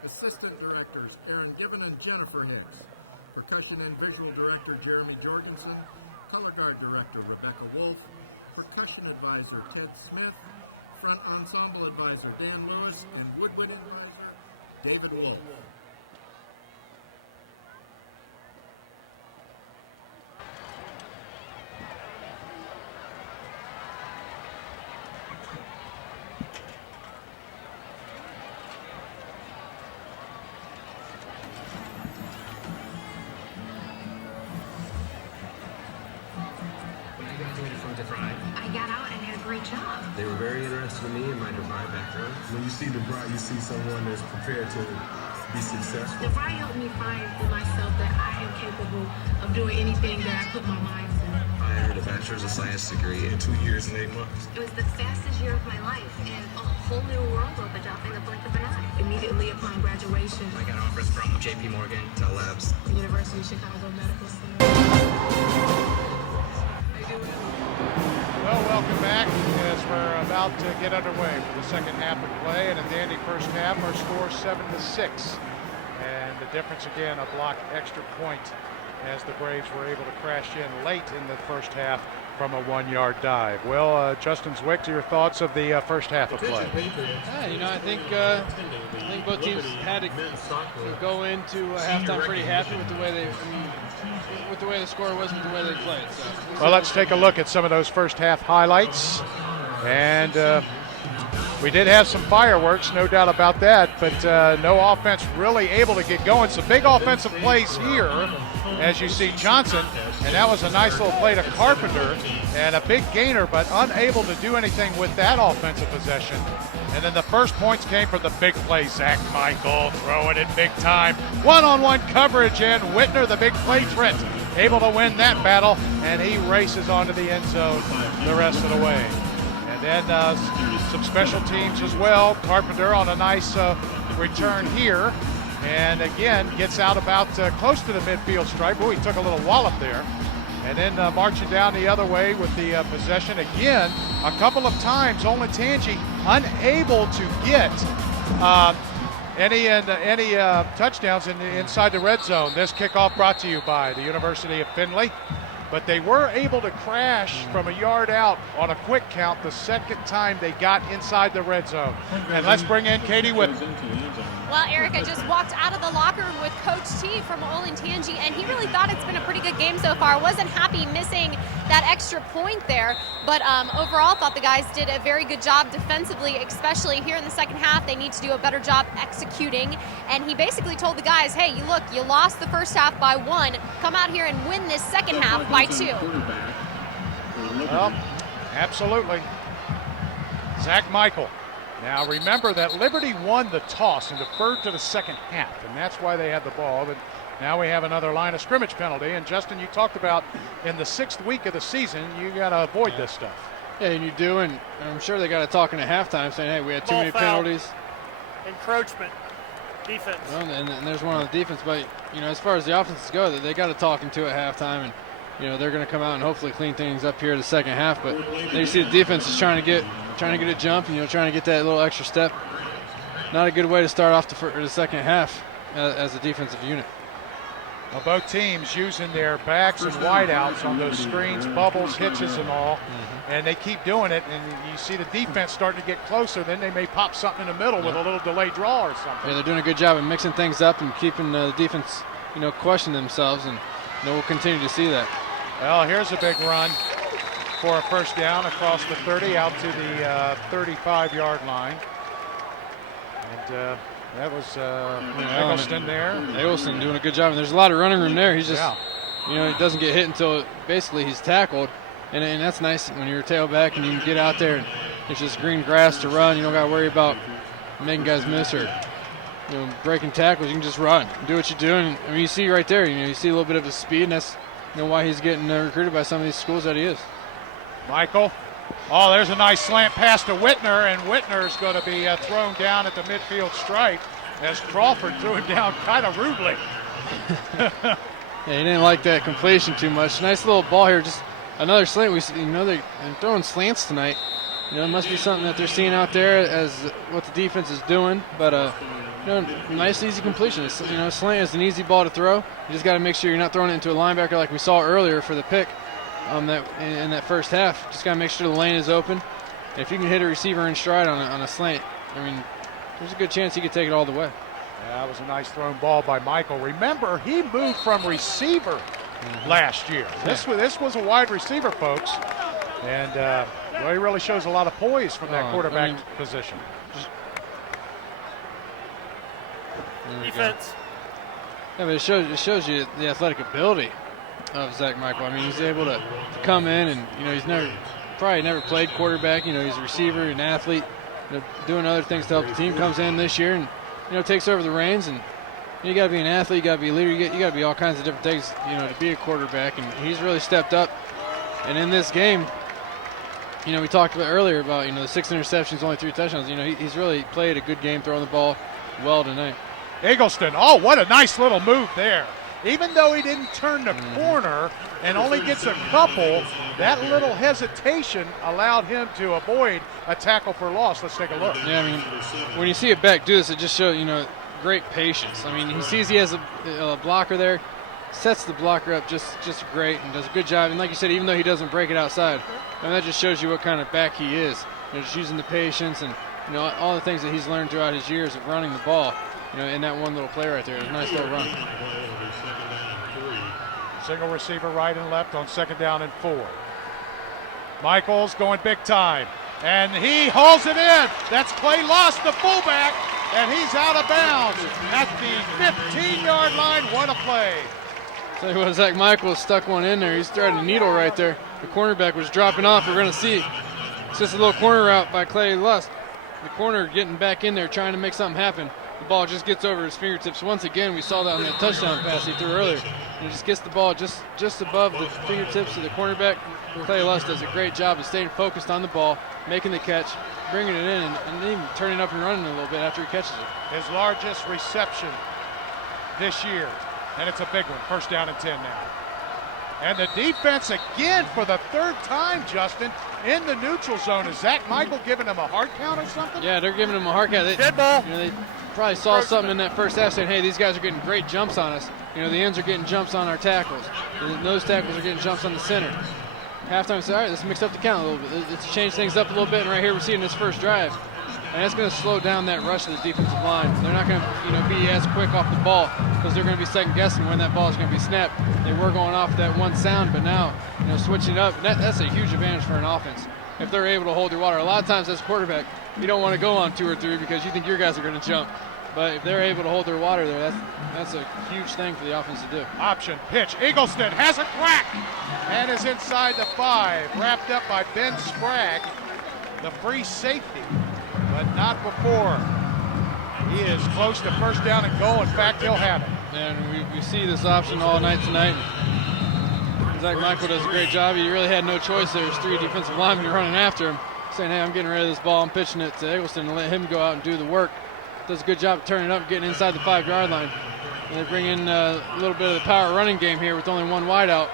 Assistant Directors Aaron Gibbon and Jennifer Hicks. Percussion and Visual Director Jeremy Jorgensen. Color Guard Director Rebecca Wolf. Percussion Advisor Ted Smith. Front Ensemble Advisor Dan Lewis. And Woodwind Advisor David Wolf. They were very interested in me and my DeVry background. When you see DeVry, you see someone that's prepared to be successful. DeVry helped me find for myself that I am capable of doing anything that I put my mind to. I earned a Bachelor's of Science degree in 2 years and 8 months. It was the fastest year of my life, and a whole new world opened up in the blink of an eye. Immediately upon graduation, I got offers from JP Morgan, Dell Labs, the University of Chicago Medical Center. Well, welcome back as we're about to get underway for the second half of play. And a dandy first half, our score 7-6. And the difference again, a block extra point as the Braves were able to crash in late in the first half from a 1-yard dive. Well, Justin Zwick, your thoughts of the first half of play? I think both teams had to go into halftime pretty happy with the way with the way the score was, with the way they played. So. Well, let's take a look at some of those first half highlights. And we did have some fireworks, no doubt about that, but no offense really able to get going. Some big offensive plays here, as you see Johnson, and that was a nice little play to Carpenter, and a big gainer, but unable to do anything with that offensive possession. And then the first points came from the big play. Zach Michael throwing it big time. One-on-one coverage, and Whitner, the big play threat, able to win that battle, and he races onto the end zone the rest of the way. And then some special teams as well. Carpenter on a nice return here, and again gets out about close to the midfield stripe. Oh, he took a little wallop there. And then marching down the other way with the possession again. A couple of times, Olentangy unable to get any touchdowns inside the red zone. This kickoff brought to you by the University of Findlay. But they were able to crash from a yard out on a quick count the second time they got inside the red zone. And let's bring in Katie Whip. Well, Eric, I just walked out of the locker room with Coach T from Olentangy, and he really thought it's been a pretty good game so far. Wasn't happy missing that extra point there, but overall thought the guys did a very good job defensively, especially here in the second half. They need to do a better job executing, and he basically told the guys, hey, you lost the first half by 1. Come out here and win this second half by 2. Well, absolutely. Zach Michael. Now remember that Liberty won the toss and deferred to the second half, and that's why they had the ball. But now we have another line of scrimmage penalty. And Justin, you talked about in the 6th week of the season, you got to avoid this stuff. Yeah, and you do, and I'm sure they got to talk in at halftime saying, hey, we had too many penalties. Encroachment. Defense. Well, and there's one on the defense, but as far as the offenses go, they got to talk into at halftime, and they're going to come out and hopefully clean things up here the second half. But you see the defense is trying to get a jump, trying to get that little extra step. Not a good way to start off the second half as a defensive unit. Well, both teams using their backs and wideouts on those screens, bubbles, hitches, and all, and they keep doing it. And you see the defense starting to get closer. Then they may pop something in the middle with a little delayed draw or something. Yeah, they're doing a good job of mixing things up and keeping the defense, question themselves. And we'll continue to see that. Well, here's a big run for a first down across the 30 out to the 35-yard line. And that was Eggleston there. Eggleston doing a good job. And there's a lot of running room there. He's just, he doesn't get hit until basically he's tackled. And that's nice when you're a tailback and you can get out there and it's just green grass to run. You don't got to worry about making guys miss or breaking tackles. You can just run, do what you do. And I mean, you see right there, you see a little bit of his speed, and that's why he's getting recruited by some of these schools that he is. Michael. Oh, there's a nice slant pass to Whitner, and Whitner's going to be thrown down at the midfield stripe as Crawford threw him down kind of rudely. Yeah, he didn't like that completion too much. Nice little ball here, just another slant. They're throwing slants tonight. It must be something that they're seeing out there as what the defense is doing. But nice easy completion. Slant is an easy ball to throw. You just got to make sure you're not throwing it into a linebacker like we saw earlier for the pick. In that first half, just got to make sure the lane is open. And if you can hit a receiver in stride on a slant, I mean, there's a good chance he could take it all the way. Yeah, that was a nice thrown ball by Michael. Remember, he moved from receiver last year. This was a wide receiver, folks. And he really shows a lot of poise from that quarterback position. Defense. Yeah, but it shows you the athletic ability of Zach Michael. I mean, he's able to come in and, he's probably never played quarterback. He's a receiver, an athlete, doing other things to help the team. Comes in this year and, takes over the reins. And you got to be an athlete, you got to be a leader, you got to be all kinds of different things, to be a quarterback. And he's really stepped up. And in this game, we talked about earlier about, the 6 interceptions, only 3 touchdowns. He's really played a good game, throwing the ball well tonight. Eggleston, what a nice little move there. Even though he didn't turn the corner and only gets a couple, that little hesitation allowed him to avoid a tackle for loss. Let's take a look. Yeah, I mean, when you see a back do this, it just shows, great patience. I mean, he sees he has a blocker there, sets the blocker up just great and does a good job. And like you said, even though he doesn't break it outside, that just shows you what kind of back he is. Just using the patience and, all the things that he's learned throughout his years of running the ball. In that one little play right there, it was a nice little run. Single receiver right and left on 2nd down and 4. Michaels going big time, and he hauls it in. That's Clay Lost, the fullback, and he's out of bounds at the 15-yard line. What a play. Tell you what, Zach Michaels stuck one in there. He's threading a needle right there. The cornerback was dropping off. We're going to see it's just a little corner route by Clay Lust. The corner getting back in there trying to make something happen. The ball just gets over his fingertips. Once again, we saw that on that touchdown pass he threw earlier. And he just gets the ball just above the fingertips of the cornerback. Clay Lust does a great job of staying focused on the ball, making the catch, bringing it in, and even turning up and running a little bit after he catches it. His largest reception this year, and it's a big one. 1st down and 10 now. And the defense again for the 3rd time, Justin, in the neutral zone. Is Zach Michael giving him a hard count or something? Yeah, they're giving him a hard count. Dead ball. They probably saw something in that first half saying, hey, these guys are getting great jumps on us. The ends are getting jumps on our tackles. The nose tackles are getting jumps on the center. Halftime said, all right, let's mix up the count a little bit. Let's change things up a little bit. And right here we're seeing this first drive. And that's going to slow down that rush of the defensive line. They're not going to be as quick off the ball because they're going to be second guessing when that ball is going to be snapped. They were going off that one sound, but now switching up, that's a huge advantage for an offense if they're able to hold their water. A lot of times as a quarterback, you don't want to go on 2 or 3 because you think your guys are going to jump. But if they're able to hold their water there, that's a huge thing for the offense to do. Option pitch. Eggleston has a crack and is inside the 5. Wrapped up by Ben Sprague, the free safety, but not before. He is close to 1st down and goal. In fact, he'll have it. And we see this option all night tonight. Zach Michael does a great job. He really had no choice. There's 3 defensive linemen running after him, saying, hey, I'm getting rid of this ball. I'm pitching it to Eggleston and let him go out and do the work. Does a good job of turning it up, getting inside the 5-yard line. And they bring in a little bit of the power running game here with only one wide out.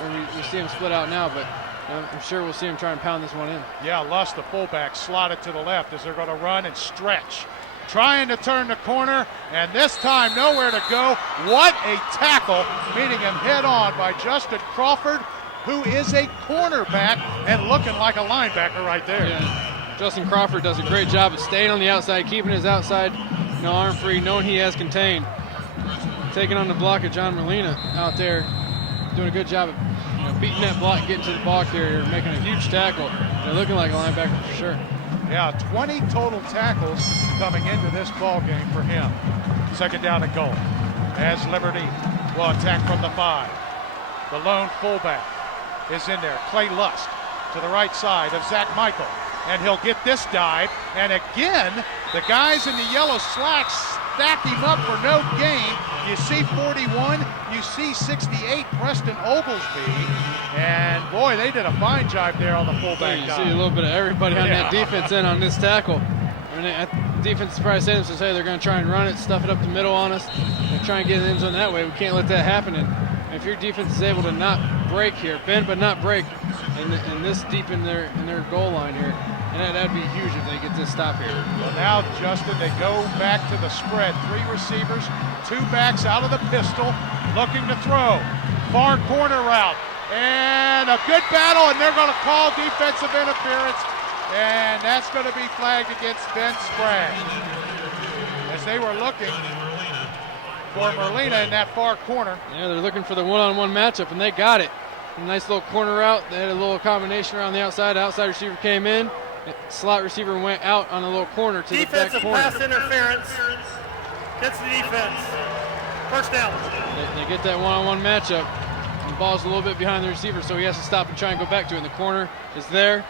And we see him split out now, but I'm sure we'll see him try and pound this one in. Yeah, Lust, the fullback, slotted to the left as they're going to run and stretch. Trying to turn the corner, and this time nowhere to go. What a tackle, meeting him head on by Justin Crawford, who is a cornerback and looking like a linebacker right there. Yeah. Justin Crawford does a great job of staying on the outside, keeping his outside arm free, knowing he has contained. Taking on the block of John Molina out there. doing a good job of beating that block, getting to the ball carrier, making a huge tackle. They're looking like a linebacker for sure. Yeah, 20 total tackles coming into this ball game for him. Second down and goal. As Liberty will attack from the 5. The lone fullback is in there. Clay Lust to the right side of Zach Michael. And he'll get this dive. And again, the guys in the yellow slacks stack him up for no gain. You see 41, you see 68, Preston Oglesby. And boy, they did a fine job there on the fullback You dive. see a little bit of everybody on that defense end on this tackle. I mean, defense is probably saying to say they're going to try and run it, stuff it up the middle on us, and try and get in the end zone that way. We can't let that happen. And if your defense is able to not break here, bend but not break, and this deep in their goal line here, and that'd be huge if they get this stop here. Well, now, Justin, they go back to the spread. 3 receivers, 2 backs out of the pistol, looking to throw. Far corner route, and a good battle, and they're going to call defensive interference, and that's going to be flagged against Ben Sprague. As they were looking for Merlina in that far corner. Yeah, they're looking for the one-on-one matchup, and they got it. A nice little corner route. They had a little combination around the outside. Outside receiver came in. Slot receiver went out on a little corner to the back corner. Defensive pass interference. Gets the defense. First down. They get that one-on-one matchup. And the ball's a little bit behind the receiver, so he has to stop and try and go back to it. And the corner is there,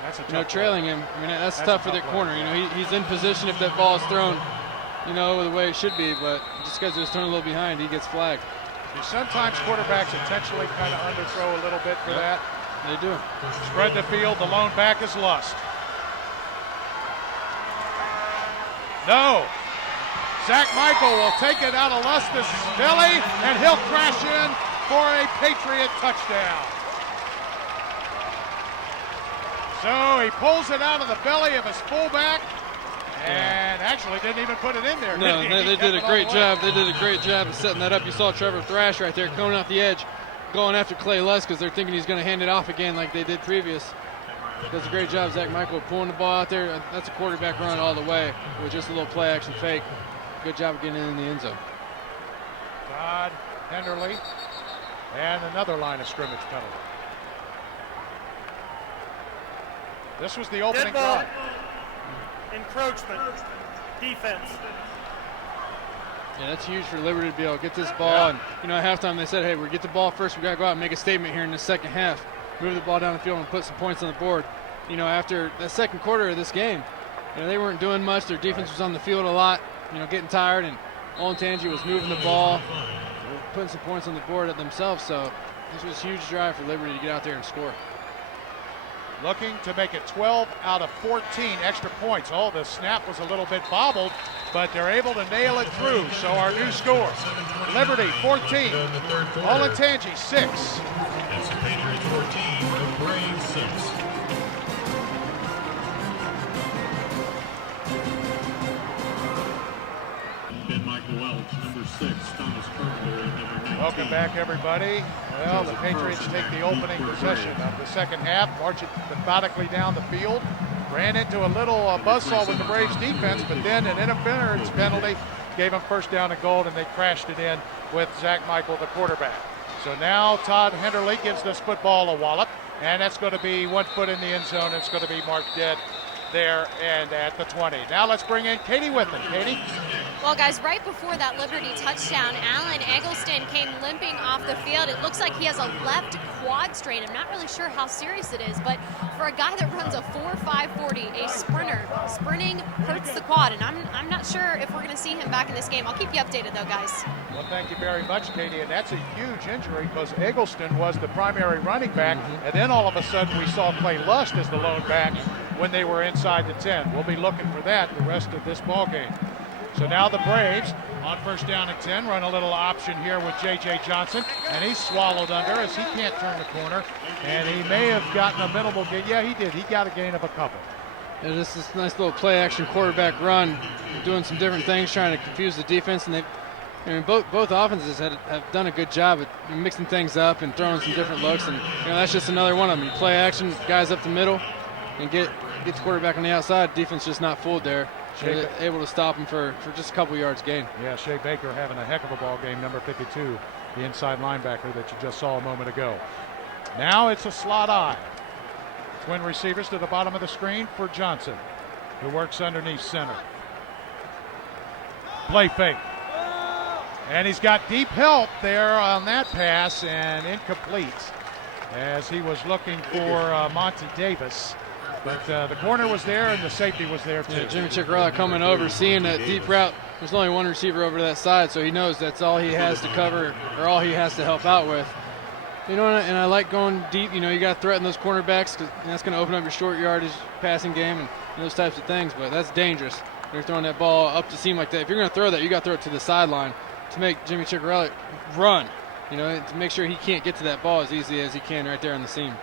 trailing him. I mean, that's tough for the corner. He's in position if that ball is thrown, the way it should be. But just because it was thrown a little behind, he gets flagged. Sometimes quarterbacks intentionally kind of underthrow a little bit for that. They do. Spread the field. The lone back is Lust. No. Zach Michael will take it out of Lust's belly, and he'll crash in for a Patriot touchdown. So he pulls it out of the belly of his fullback, and actually didn't even put it in there. No, they did a great job. They did a great job of setting that up. You saw Trevor Thrash right there going off the edge, going after Clay Lust because they're thinking he's going to hand it off again like they did previous. Does a great job, Zach Michael, pulling the ball out there. That's a quarterback run all the way with just a little play action fake. Good job of getting in the end zone. Todd Henderly, and another line of scrimmage penalty. This was the opening drive. Encroachment. Defense. Yeah, that's huge for Liberty to be able to get this ball. And, at halftime they said, hey, we get the ball first. We got to go out and make a statement here in the second half. Move the ball down the field and put some points on the board. After the second quarter of this game, they weren't doing much. Their defense was on the field a lot, getting tired. And Olentangy was moving the ball, putting some points on the board at themselves. So this was a huge drive for Liberty to get out there and score. Looking to make it 12 out of 14 extra points. Oh, the snap was a little bit bobbled, but they're able to nail it through. So our new score, Liberty 14, Olentangy 6. It's Patriots 14, Braves 6. Ben Michael Welch, number 6, Thomas Kirkler, number 19. Welcome back, everybody. Well, the Patriots take the opening possession of the second half, march it methodically down the field. Ran into a little buzzsaw with the Braves defense, but then an interference penalty gave them first down and goal, and they crashed it in with Zach Michael, the quarterback. So now Todd Henderly gives this football a wallop, and that's going to be 1 foot in the end zone. It's going to be marked dead there and at the 20. Now let's bring in Katie Whitman. Katie? Well, guys, right before that Liberty touchdown, Alan Eggleston came limping off the field. It looks like he has a left quad strain. I'm not really sure how serious it is, but for a guy that runs a 4.5 40, a sprinter, sprinting hurts the quad, and I'm not sure if we're going to see him back in this game. I'll keep you updated, though, guys. Well, thank you very much, Katie, and that's a huge injury because Eggleston was the primary running back, and then all of a sudden we saw Clay Lust as the lone back when they were inside the 10. We'll be looking for that the rest of this ball game. So now the Braves on first down and 10 run a little option here with J.J. Johnson, and he's swallowed under as he can't turn the corner, and he may have gotten a minimal gain. Yeah, he did. He got a gain of a couple. Yeah, this is a nice little play action quarterback run, doing some different things, trying to confuse the defense, and both offenses have done a good job at mixing things up and throwing some different looks, and that's just another one of them. You play action, guys up the middle, and get the quarterback on the outside. Defense just not fooled there. They're able to stop him for just a couple yards gain. Yeah, Shea Baker having a heck of a ball game, number 52, the inside linebacker that you just saw a moment ago. Now it's a slot eye. Twin receivers to the bottom of the screen for Johnson, who works underneath center. Play fake. And he's got deep help there on that pass, and incomplete as he was looking for Monty Davis. But the corner was there and the safety was there too. Yeah, Jimmy Ciccarelli coming over, seeing that deep route. There's only one receiver over to that side, so he knows that's all he has to cover or all he has to help out with. You know, and I like going deep. You know, you got to threaten those cornerbacks because that's going to open up your short yardage passing game and those types of things. But that's dangerous. They're throwing that ball up to seem like that. If you're going to throw that, you got to throw it to the sideline to make Jimmy Ciccarelli run. You know, to make sure he can't get to that ball as easy as he can right there on the seam.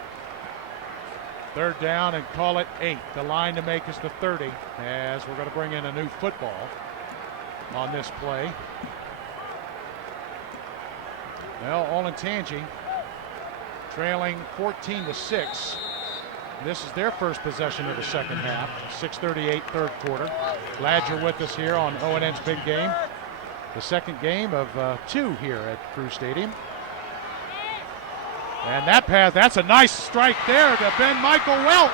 Third down and call it 8. The line to make is the 30 as we're going to bring in a new football on this play. Well, Olentangy trailing 14-6. This is their first possession of the second half. 6:38 third quarter. Glad you're with us here on ONN's Big Game. The second game of 2 here at Crew Stadium. And that pass, that's a nice strike there to Ben Michael Welch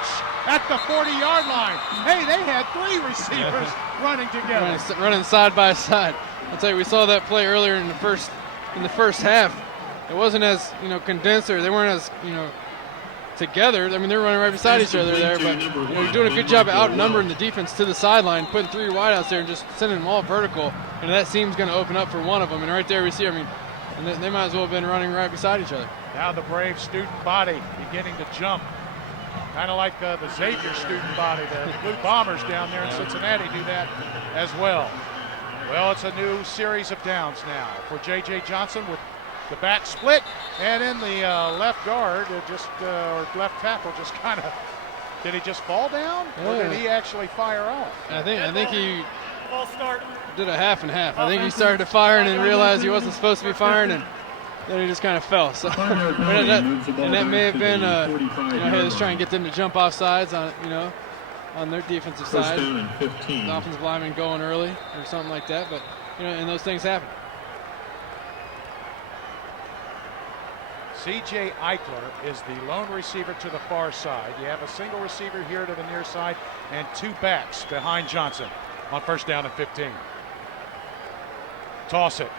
at the 40-yard line. Hey, they had 3 receivers running together. Running side by side. I'll tell you, we saw that play earlier in the first half. It wasn't as, you know, condensed, or they weren't as, you know, together. I mean, they're running right beside each other there, but you know, you're doing a good job of outnumbering the defense to the sideline, putting 3 wideouts there and just sending them all vertical. And that seam's going to open up for one of them. And right there we see, I mean, and they might as well have been running right beside each other. Now the Brave student body beginning to jump. Kind of like the Xavier student body. The Blue Bombers down there in Cincinnati do that as well. Well, it's a new series of downs now for J.J. Johnson with the back split, and in the left guard, or left tackle, just kind of, did he just fall down, or did he actually fire off? I think he did a half and half. I think he started to fire and then realized he wasn't supposed to be firing, and then he just kind of fell. So, and that may have been, you know, hey, let's try and get them to jump off sides on, you know, on their defensive side. The offensive lineman going early or something like that, but you know, and those things happen. C.J. Eichler is the lone receiver to the far side. You have a single receiver here to the near side and 2 backs behind Johnson on first down and 15. Toss it.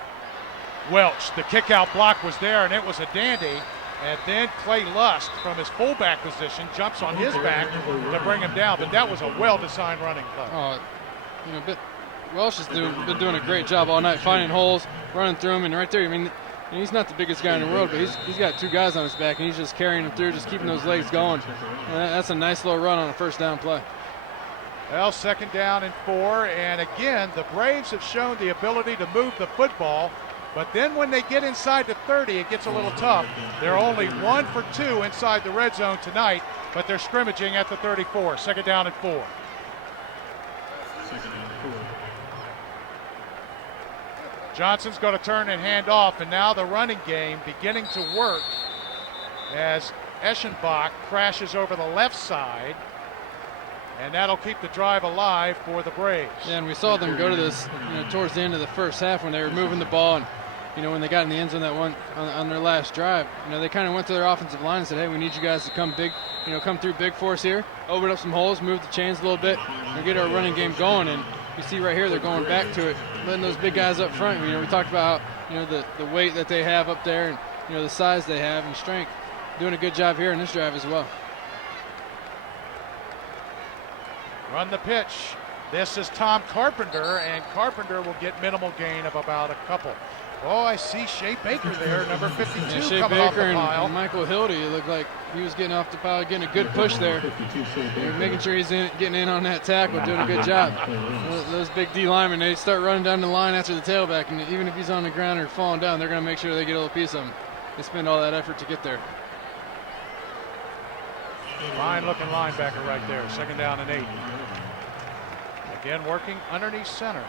Welch, the kick out block was there, and it was a dandy. And then Clay Lust from his fullback position jumps on his back to bring him down. But that was a well-designed running play. You know, but Welch has been doing a great job all night, finding holes, running through them, and right there, I mean, and he's not the biggest guy in the world, but he's got 2 guys on his back, and he's just carrying them through, just keeping those legs going. And that's a nice little run on a first down play. Well, second down and 4, and again, the Braves have shown the ability to move the football, but then when they get inside the 30, it gets a little tough. They're only 1 for 2 inside the red zone tonight, but they're scrimmaging at the 34. Second down and 4. Johnson's going to turn and hand off, and now the running game beginning to work as Eschenbach crashes over the left side, and that'll keep the drive alive for the Braves. Yeah, and we saw them go to this, you know, towards the end of the first half when they were moving the ball, and you know, when they got in the end zone that one on their last drive, you know, they kind of went to their offensive line and said, hey, we need you guys to come big, you know, come through big for us here, open up some holes, move the chains a little bit, and get our running game going. And you see right here, they're going back to it, letting those big guys up front. You know, we talked about, you know, the weight that they have up there, and you know, the size they have and strength. Doing a good job here in this drive as well. Run the pitch. This is Tom Carpenter, and Carpenter will get minimal gain of about a couple. Oh, I see Shea Baker there, number 52, yeah, Shea coming Baker off the pile. And Michael Hildy, it looked like he was getting off the pile, getting a good push there. Making sure he's getting in on that tackle, doing a good job. Those big D linemen, they start running down the line after the tailback, and even if he's on the ground or falling down, they're going to make sure they get a little piece of him. They spend all that effort to get there. Fine looking linebacker right there. Second down and 8. Again working underneath center.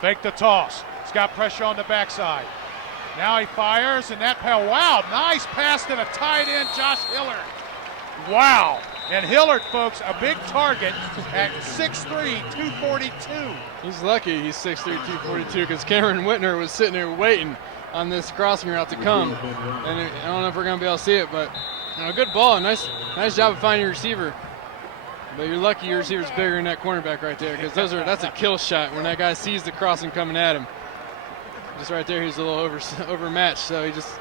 Fake the toss. He's got pressure on the backside. Now he fires, and that pass, wow, nice pass to the tight end, Josh Hillard. Wow, And Hillard, folks, a big target at 6'3", 242. He's lucky he's 6'3", 242 because Cameron Whitner was sitting there waiting on this crossing route to come. And I don't know if we're going to be able to see it, but good ball. Nice job of finding your receiver. But you're lucky your receiver's bigger than that cornerback right there because that's a kill shot when that guy sees the crossing coming at him. Just right there, he's a little overmatched, so he just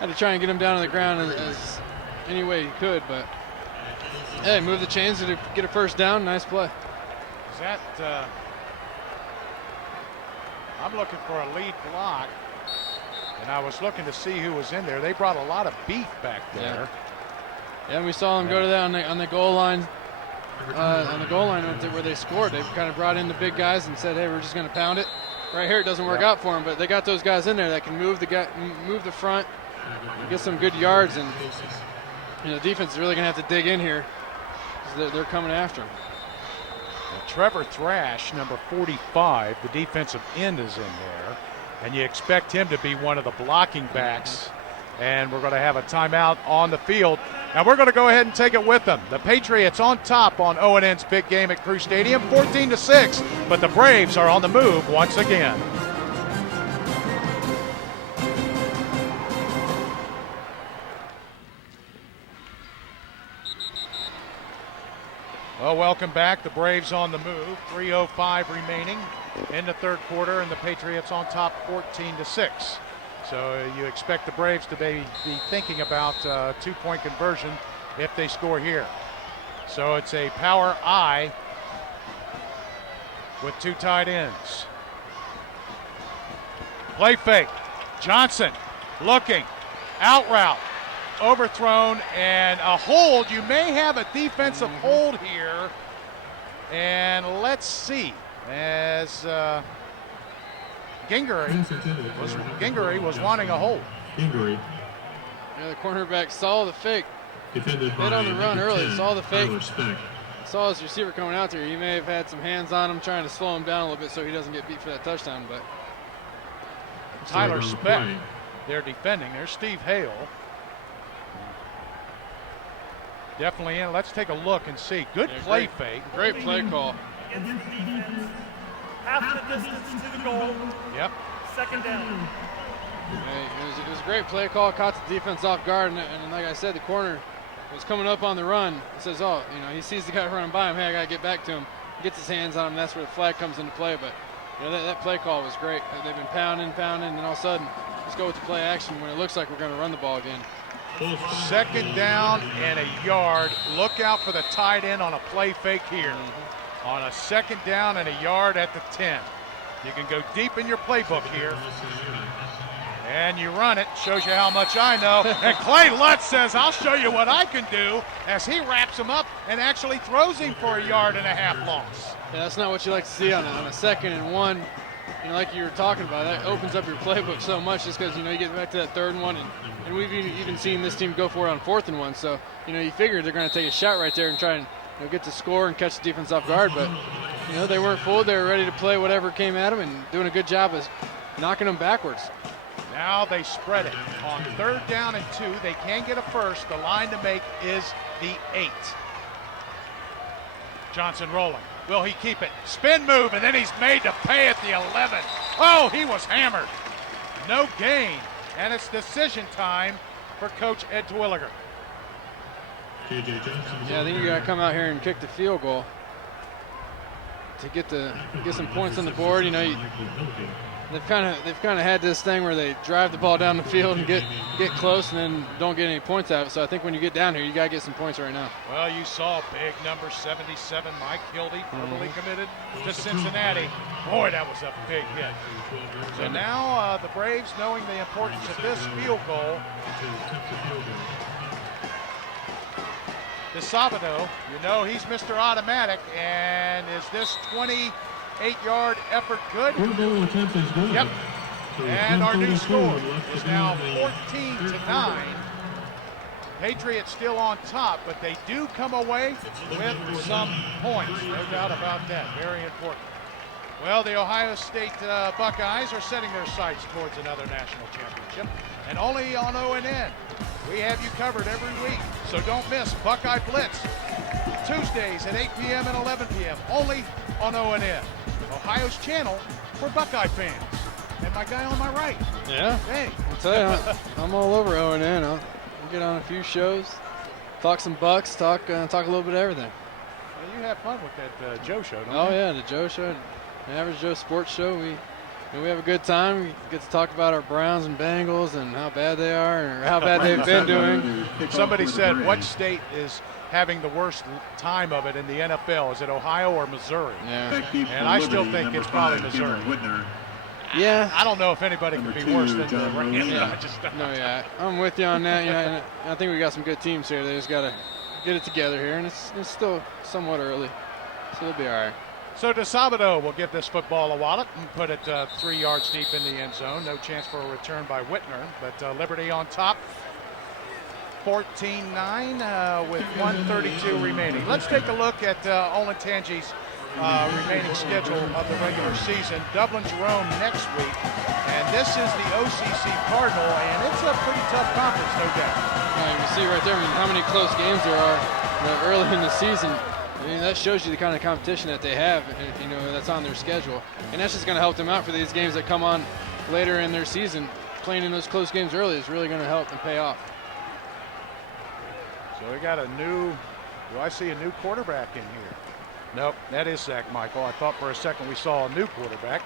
had to try and get him down on the ground as any way he could. But hey, move the chains to get a first down. Nice play. Is that? I'm looking for a lead block, and I was looking to see who was in there. They brought a lot of beef back there. Yeah, and we saw them go to that on the goal line. On the goal line where they scored, they kind of brought in the big guys and said, "Hey, we're just going to pound it." Right here, it doesn't work out for them, but they got those guys in there that can move the front, and get some good yards, and the defense is really going to have to dig in here because they're coming after him. Well, Trevor Thrash, number 45, the defensive end, is in there, and you expect him to be one of the blocking backs. And we're going to have a timeout on the field. And we're going to go ahead and take it with them. The Patriots on top on ONN's big game at Crew Stadium, 14-6. But the Braves are on the move once again. Well, welcome back. The Braves on the move. 3:05 remaining in the third quarter, and the Patriots on top 14-6. So you expect the Braves to be thinking about two-point conversion if they score here. So it's a power I with two tight ends. Play fake. Johnson looking. Out route. Overthrown and a hold. You may have a defensive hold here. And let's see. As Gingery was wanting a hold. Yeah, the cornerback saw the fake. Hit on the run early, saw the fake. Saw his receiver coming out there. He may have had some hands on him trying to slow him down a little bit so he doesn't get beat for that touchdown. But Tyler Speck, they're defending. There's Steve Hale. Definitely in. Let's take a look and see. Good play fake. Great play call. Half the distance to the goal. Yep. Second down. Yeah, it was a great play call. Caught the defense off guard, and like I said, the corner was coming up on the run. He says, he sees the guy running by him. Hey, I gotta get back to him. He gets his hands on him. That's where the flag comes into play. But that play call was great. They've been pounding, and all of a sudden, let's go with the play action when it looks like we're going to run the ball again. Second down and a yard. Look out for the tight end on a play fake here. On a second down and a yard at the 10. You can go deep in your playbook here. And you run it. Shows you how much I know. And Clay Lutz says, I'll show you what I can do, as he wraps him up and actually throws him for a yard and a half loss. Yeah, that's not what you like to see on a second and one. Like you were talking about, that opens up your playbook so much just because, you get back to that third and one. And we've even seen this team go for it on 4th and 1. So, you figure they're going to take a shot right there and try and get the score and catch the defense off guard. But, they weren't fooled. They were ready to play whatever came at them and doing a good job of knocking them backwards. Now they spread it. On 3rd down and 2, they can get a first. The line to make is the 8. Johnson rolling. Will he keep it? Spin move, and then he's made to pay at the 11. Oh, he was hammered. No gain. And it's decision time for Coach Ed Terwilliger. Yeah, I think you got to come out here and kick the field goal to get some points on the board. They've kind of had this thing where they drive the ball down the field and get close and then don't get any points out of it. So I think when you get down here, you got to get some points right now. Well, you saw big number 77, Mike Hildy, verbally committed to Cincinnati. Boy, that was a big hit. So now the Braves, knowing the importance of this field goal, DeSabado, he's Mr. Automatic, and is this 28-yard effort good? Yep. And our new score is now 14-9. Patriots still on top, but they do come away with some points. No doubt about that. Very important. Well, the Ohio State Buckeyes are setting their sights towards another national championship, and only on ONN. We have you covered every week, so don't miss Buckeye Blitz, Tuesdays at 8 p.m. and 11 p.m., only on ONN, Ohio's channel for Buckeye fans. And my guy on my right. Yeah. Hey. I'll tell you, I'm all over ONN. I'll get on a few shows, talk some Bucks, talk a little bit of everything. Well, you have fun with that Joe show, don't you? Oh yeah, the Joe show, the Average Joe Sports Show. We have a good time. We get to talk about our Browns and Bengals and how bad they are or how bad they've been doing. Somebody said, what state is having the worst time of it in the NFL? Is it Ohio or Missouri? Yeah. And I still think it's probably Missouri. Yeah. I don't know if anybody can be worse than the Rams. Yeah. Yeah, I'm with you on that. And I think we got some good teams here. They just got to get it together here, and it's still somewhat early, so they'll be all right. So DeSabado will give this football a wallop and put it 3 yards deep in the end zone. No chance for a return by Whitner, but Liberty on top, 14-9 with 1:32 remaining. Let's take a look at Olentangy's remaining schedule of the regular season. Dublin-Jerome next week, and this is the OCC Cardinal, and it's a pretty tough conference, no doubt. You can see right there how many close games there are early in the season. I mean, that shows you the kind of competition that they have, and, that's on their schedule. And that's just going to help them out for these games that come on later in their season. Playing in those close games early is really going to help and pay off. So we got do I see a new quarterback in here? Nope, that is Zach Michael. I thought for a second we saw a new quarterback.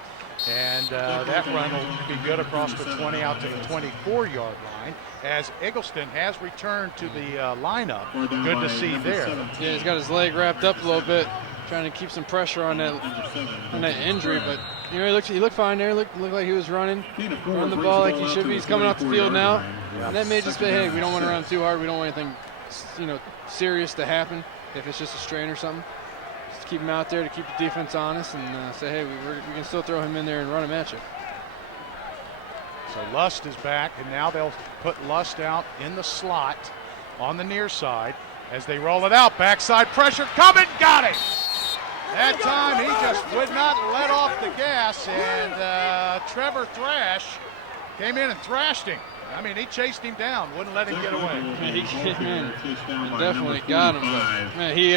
And that run will be good across the 20 out to the 24-yard line as Eggleston has returned to the lineup. Good to see there. Yeah, he's got his leg wrapped up a little bit, trying to keep some pressure on that injury. But he looked fine there. Looked like he was running the ball like he should be. He's coming off the field now, and that may just be, hey, we don't want to run too hard. We don't want anything, serious to happen. If it's just a strain or something. Keep him out there to keep the defense honest and say, hey, we can still throw him in there and run him at you. So Lust is back, and now they'll put Lust out in the slot on the near side as they roll it out. Backside pressure coming, got it! That time he just would not let off the gas, and Trevor Thrash came in and thrashed him. I mean, he chased him down, wouldn't let him get away. Man, he came in and definitely got him. But, man, he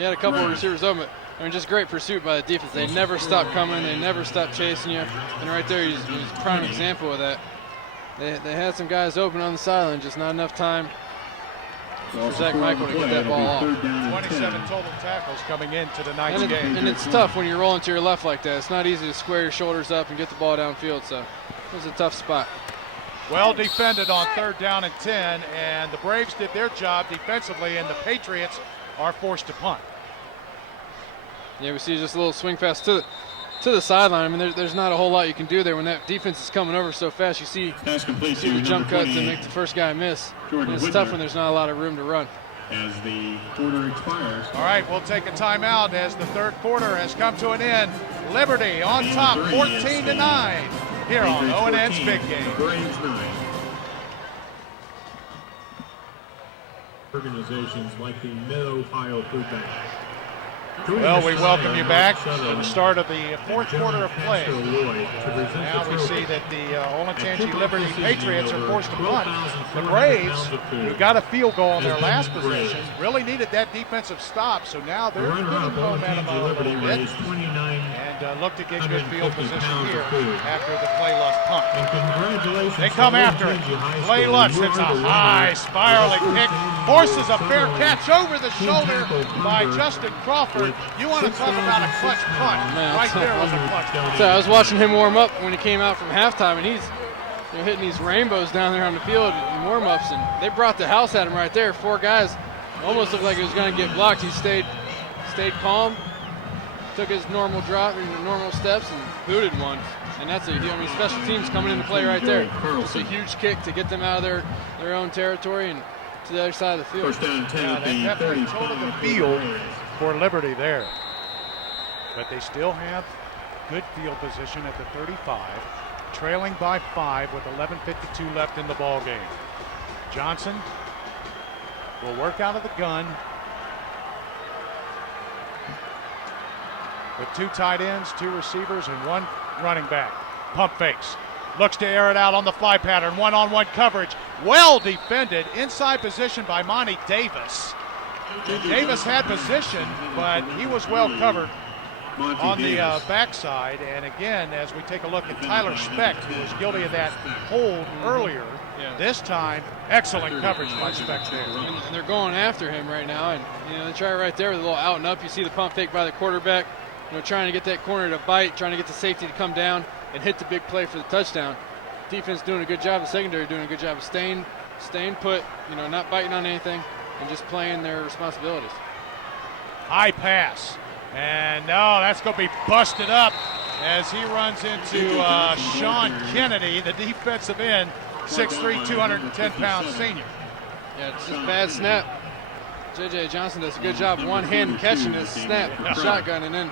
had a couple of receivers open, but just great pursuit by the defense. They never stop coming. They never stop chasing you. And right there, he's a prime example of that. They had some guys open on the sideline, just not enough time for Zach Michael to get that ball off. 27 total tackles coming into tonight's game. And it's tough when you're rolling to your left like that. It's not easy to square your shoulders up and get the ball downfield, so it was a tough spot. Well defended on 3rd down and 10, and the Braves did their job defensively, and the Patriots are forced to punt. Yeah, we see just a little swing pass to the sideline. I mean, there's not a whole lot you can do there when that defense is coming over so fast. You see the jump cuts and make the first guy miss. And it's tough when there's not a lot of room to run. As the quarter expires. All right, we'll take a timeout as the 3rd quarter has come to an end. Liberty on top, 14-9, here on ONN's Big Game. Braves 9. Organizations like the Mid-Ohio Food Bank. Well, we welcome you back to the start of the 4th quarter of play. Now we see that the Olentangy Liberty Patriots are forced to punt. The Braves, who got a field goal on their last possession, really needed that defensive stop, so now they're getting momentum a little bit and look to get good field position here after the Clay Lust punt. They come after it. Clay Lust hits a high spiraling kick, forces a fair catch over the shoulder by Justin Crawford. You want to talk about a clutch punt. Man, right there was a clutch punt. So I was watching him warm up when he came out from halftime, and he's hitting these rainbows down there on the field in warm-ups, and they brought the house at him right there. 4 guys almost looked like he was going to get blocked. He stayed calm, took his normal drop, normal steps, and booted one. And that's special teams coming into play right there. It's a huge kick to get them out of their own territory and to the other side of the field. First down 10 at they the definitely 35. totaled the field for Liberty there. But they still have good field position at the 35, trailing by 5 with 11:52 left in the ball game. Johnson will work out of the gun. with 2 tight ends, 2 receivers, and 1 running back. Pump fakes. Looks to air it out on the fly pattern. One-on-one coverage. Well defended. Inside position by Monty Davis. Davis had position, but he was well covered on the backside. And again, as we take a look at Tyler Specht, who was guilty of that hold earlier, this time, excellent coverage by Specht there. And they're going after him right now. And, they try right there with a little out and up. You see the pump fake by the quarterback, trying to get that corner to bite, trying to get the safety to come down and hit the big play for the touchdown. Defense doing a good job. The secondary doing a good job of staying put, not biting on anything and just playing their responsibilities. High pass. And no, that's going to be busted up as he runs into Sean Kennedy, the defensive end, 6'3", 210-pound senior. Yeah, it's just bad snap. J.J. Johnson does a good job one-hand catching his snap, shotgun, and then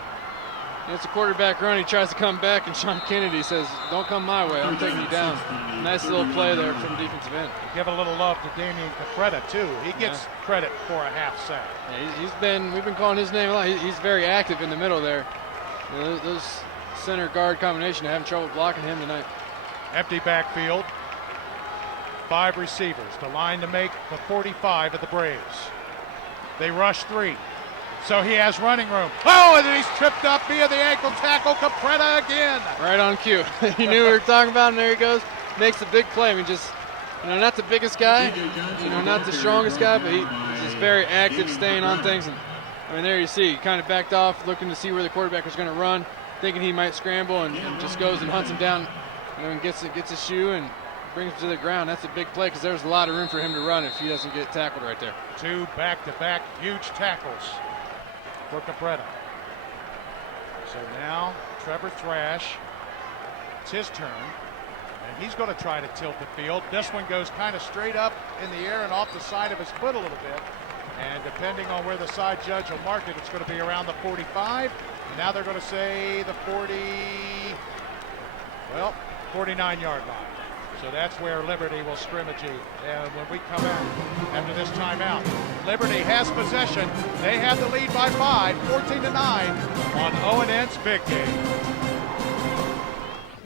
it's a quarterback run. He tries to come back, and Sean Kennedy says, "Don't come my way. I'm taking you down." Nice little play there from defensive end. Give a little love to Damian Capretta, too. He gets credit for a half sack. Yeah, we've been calling his name a lot. He's very active in the middle there. Those center guard combination are having trouble blocking him tonight. Empty backfield. 5 receivers. The line to make the 45 of the Braves. They rush 3. So he has running room. Oh, and then he's tripped up via the ankle tackle. Capretta again. Right on cue. He knew we were talking about, and there he goes. Makes a big play. I mean, just, not the biggest guy, not the strongest guy, but he's just very active, staying on things. And there you see, he kind of backed off, looking to see where the quarterback was going to run, thinking he might scramble, and just goes and hunts him down, and gets a shoe and brings him to the ground. That's a big play because there's a lot of room for him to run if he doesn't get tackled right there. 2 back-to-back huge tackles for Capretta. So now Trevor Thrash, it's his turn, and he's going to try to tilt the field. This one goes kind of straight up in the air and off the side of his foot a little bit. And depending on where the side judge will mark it, it's going to be around the 45. And now they're going to say the 49-yard line. So that's where Liberty will scrimmage you. And when we come out after this timeout, Liberty has possession. They have the lead by 5, 14-9 on ONN's big game.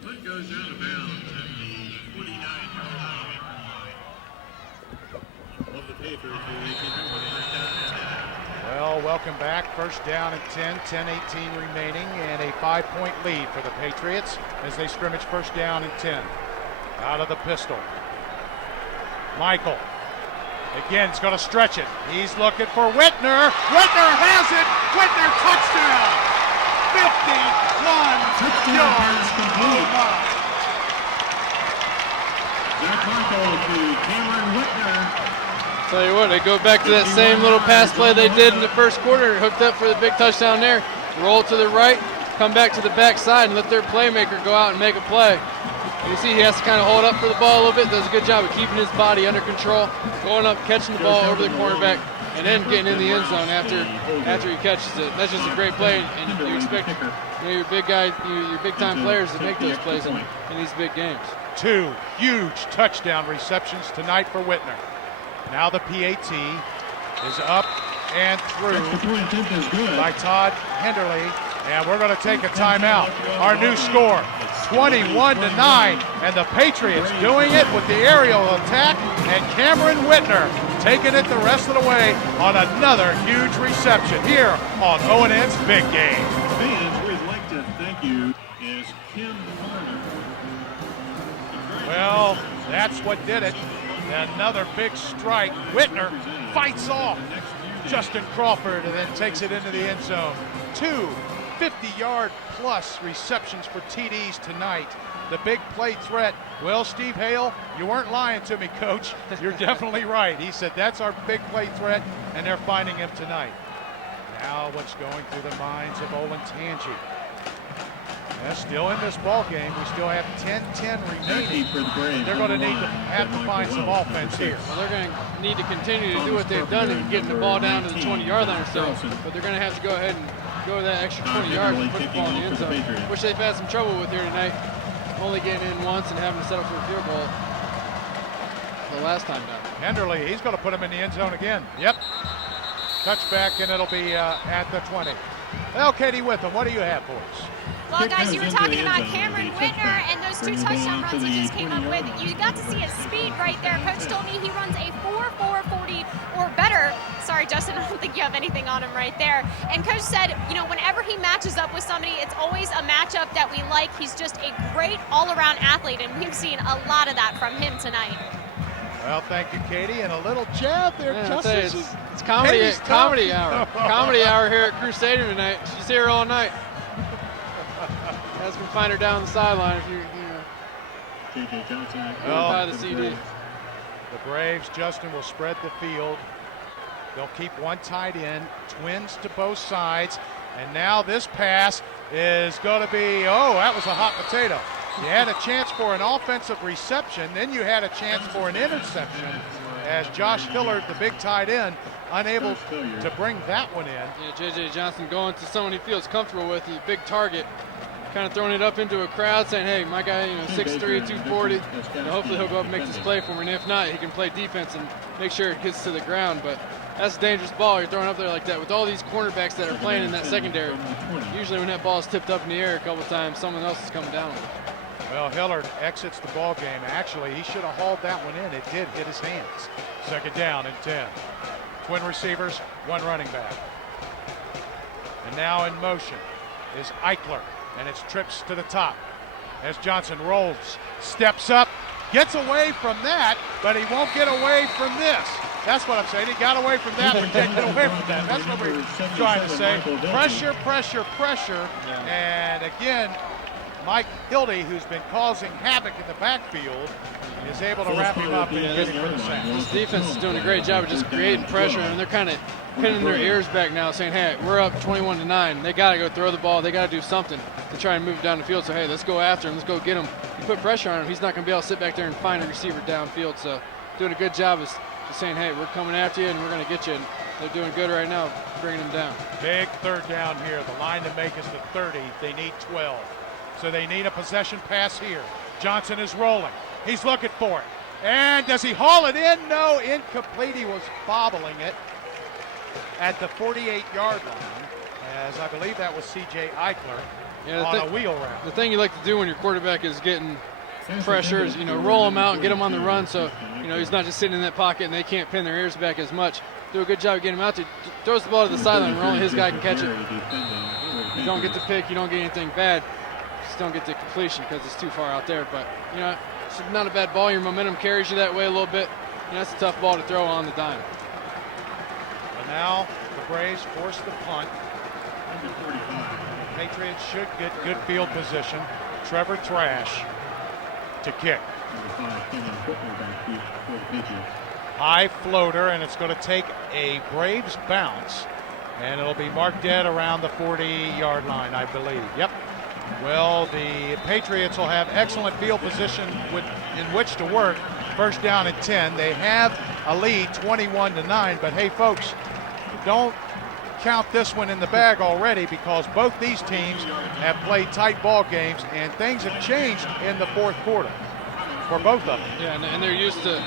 Punt goes out of bounds at the 49-yard line of the Patriots. Well, welcome back. First down and 10, 10-18 remaining, and a 5-point lead for the Patriots as they scrimmage first down and 10. Out of the pistol. Michael. Again, he's going to stretch it. He's looking for Whitner. Whitner has it. Whitner touchdown. 51 yards. Complete. Zach Michael to Cameron Whitner. Tell you what, they go back to that same little pass play they did in the first quarter, hooked up for the big touchdown there, roll to the right, come back to the backside and let their playmaker go out and make a play. You see he has to kind of hold up for the ball a little bit, does a good job of keeping his body under control, going up, catching the ball over the cornerback, and then getting in the end zone after he catches it. That's just a great play, and you expect your big guys, your big-time players to make those plays in these big games. 2 huge touchdown receptions tonight for Whitner. Now the PAT is up and through by Todd Henderly, and we're going to take a timeout. Our new score, 21-9, and the Patriots doing it with the aerial attack, and Cameron Whitner taking it the rest of the way on another huge reception here on ONN's Big Game. Fans, we'd like to thank you as Kim Warner. Well, that's what did it. Another big strike. Whitner fights off Justin Crawford and then takes it into the end zone. 2 50-yard plus receptions for TDs tonight. The big play threat. Well, Steve Hale, you weren't lying to me, Coach. You're definitely right. He said that's our big play threat, and they're finding him tonight. Now what's going through the minds of Olentangy? Still in this ball game. We still have 10-10 remaining. They're going to have to find some offense here. Well, they're going to need to continue to do what they've done and getting the ball down to the 20-yard line or so. But they're going to have to go ahead and go that extra 20 yards and put the ball in the end zone, which they've had some trouble with here tonight. Only getting in once and having to set up for a field goal the last time down. Henderly, he's going to put him in the end zone again. Yep. Touchback, and it'll be at the 20. Well, Katie Witham, what do you have for us? Well, guys, you were talking about Cameron Whitner and those 2 touchdown runs he just came up with. You got to see his speed right there. Coach told me he runs a 4.40 or better. Sorry, Justin, I don't think you have anything on him right there. And Coach said, you know, whenever he matches up with somebody, it's always a matchup that we like. He's just a great all-around athlete, and we've seen a lot of that from him tonight. Well, thank you, Katie, and a little jab there, Yeah, Justice. it's comedy hour. Comedy hour here at Crew Stadium tonight. She's here all night. Guys can find her down the sideline if you know. J.J. Johnson. Buy the CD. The Braves, Justin, will spread the field. They'll keep one tight end, twins to both sides, and now this pass is going to be, oh, that was a hot potato. You had a chance for an offensive reception, then you had a chance for an interception as Josh Hillard, the big tight end, unable to bring that one in. Yeah, J.J. Johnson going to someone he feels comfortable with, he's a big target, kind of throwing it up into a crowd saying, hey, my guy, you know, 6'3", 240, hopefully he'll go up and make this play for me, and if not, he can play defense and make sure it gets to the ground. But that's a dangerous ball you're throwing up there like that. With all these cornerbacks that are playing in that secondary, usually when that ball is tipped up in the air a couple times, someone else is coming down with it. Well, Hillard exits the ball game. Actually, he should have hauled that one in. It did hit his hands. Second down and 10. Twin receivers, one running back. And now in motion is Eichler, and it's trips to the top as Johnson rolls, steps up, gets away from that, but he won't get away from this. That's what I'm saying. He got away from that, but can't get away from that. That's what we're trying to say. Pressure, pressure, pressure. And again, Mike Hildy, who's been causing havoc in the backfield, is able to wrap him up and get him for the sack. This defense is doing a great job of just creating pressure, and they're kind of pinning their ears back now, saying, hey, we're up 21-9. They got to go throw the ball. They got to do something to try and move it down the field. So, hey, let's go after him. Let's go get him. You put pressure on him, he's not going to be able to sit back there and find a receiver downfield. So doing a good job of just saying, hey, we're coming after you, and we're going to get you. And they're doing good right now, bringing him down. Big third down here. The line to make is the 30. They need 12. So they need a possession pass here. Johnson is rolling. He's looking for it. And does he haul it in? No, incomplete. He was bobbling it at the 48-yard line, as I believe that was C.J. Eichler on a wheel route. The thing you like to do when your quarterback is getting pressure is, you know, roll him out and get him on the run so, you know, he's not just sitting in that pocket and they can't pin their ears back as much. Do a good job of getting him out there. Throws the ball to the sideline, only his guy can catch it. You don't get the pick, you don't get anything bad. Just don't get the completion because it's too far out there. But, you know, it's not a bad ball. Your momentum carries you that way a little bit. And that's a tough ball to throw on the dime. And now the Braves force the punt. The Patriots should get good field position. Trevor Thrash to kick. High floater, and it's going to take a Braves bounce, and it'll be marked dead around the 40-yard line, I believe. Yep. Well, the Patriots will have excellent field position in which to work. First down and 10. They have a lead, 21-9. But hey, folks, don't count this one in the bag already, because both these teams have played tight ball games, and things have changed in the fourth quarter for both of them. Yeah, and they're used to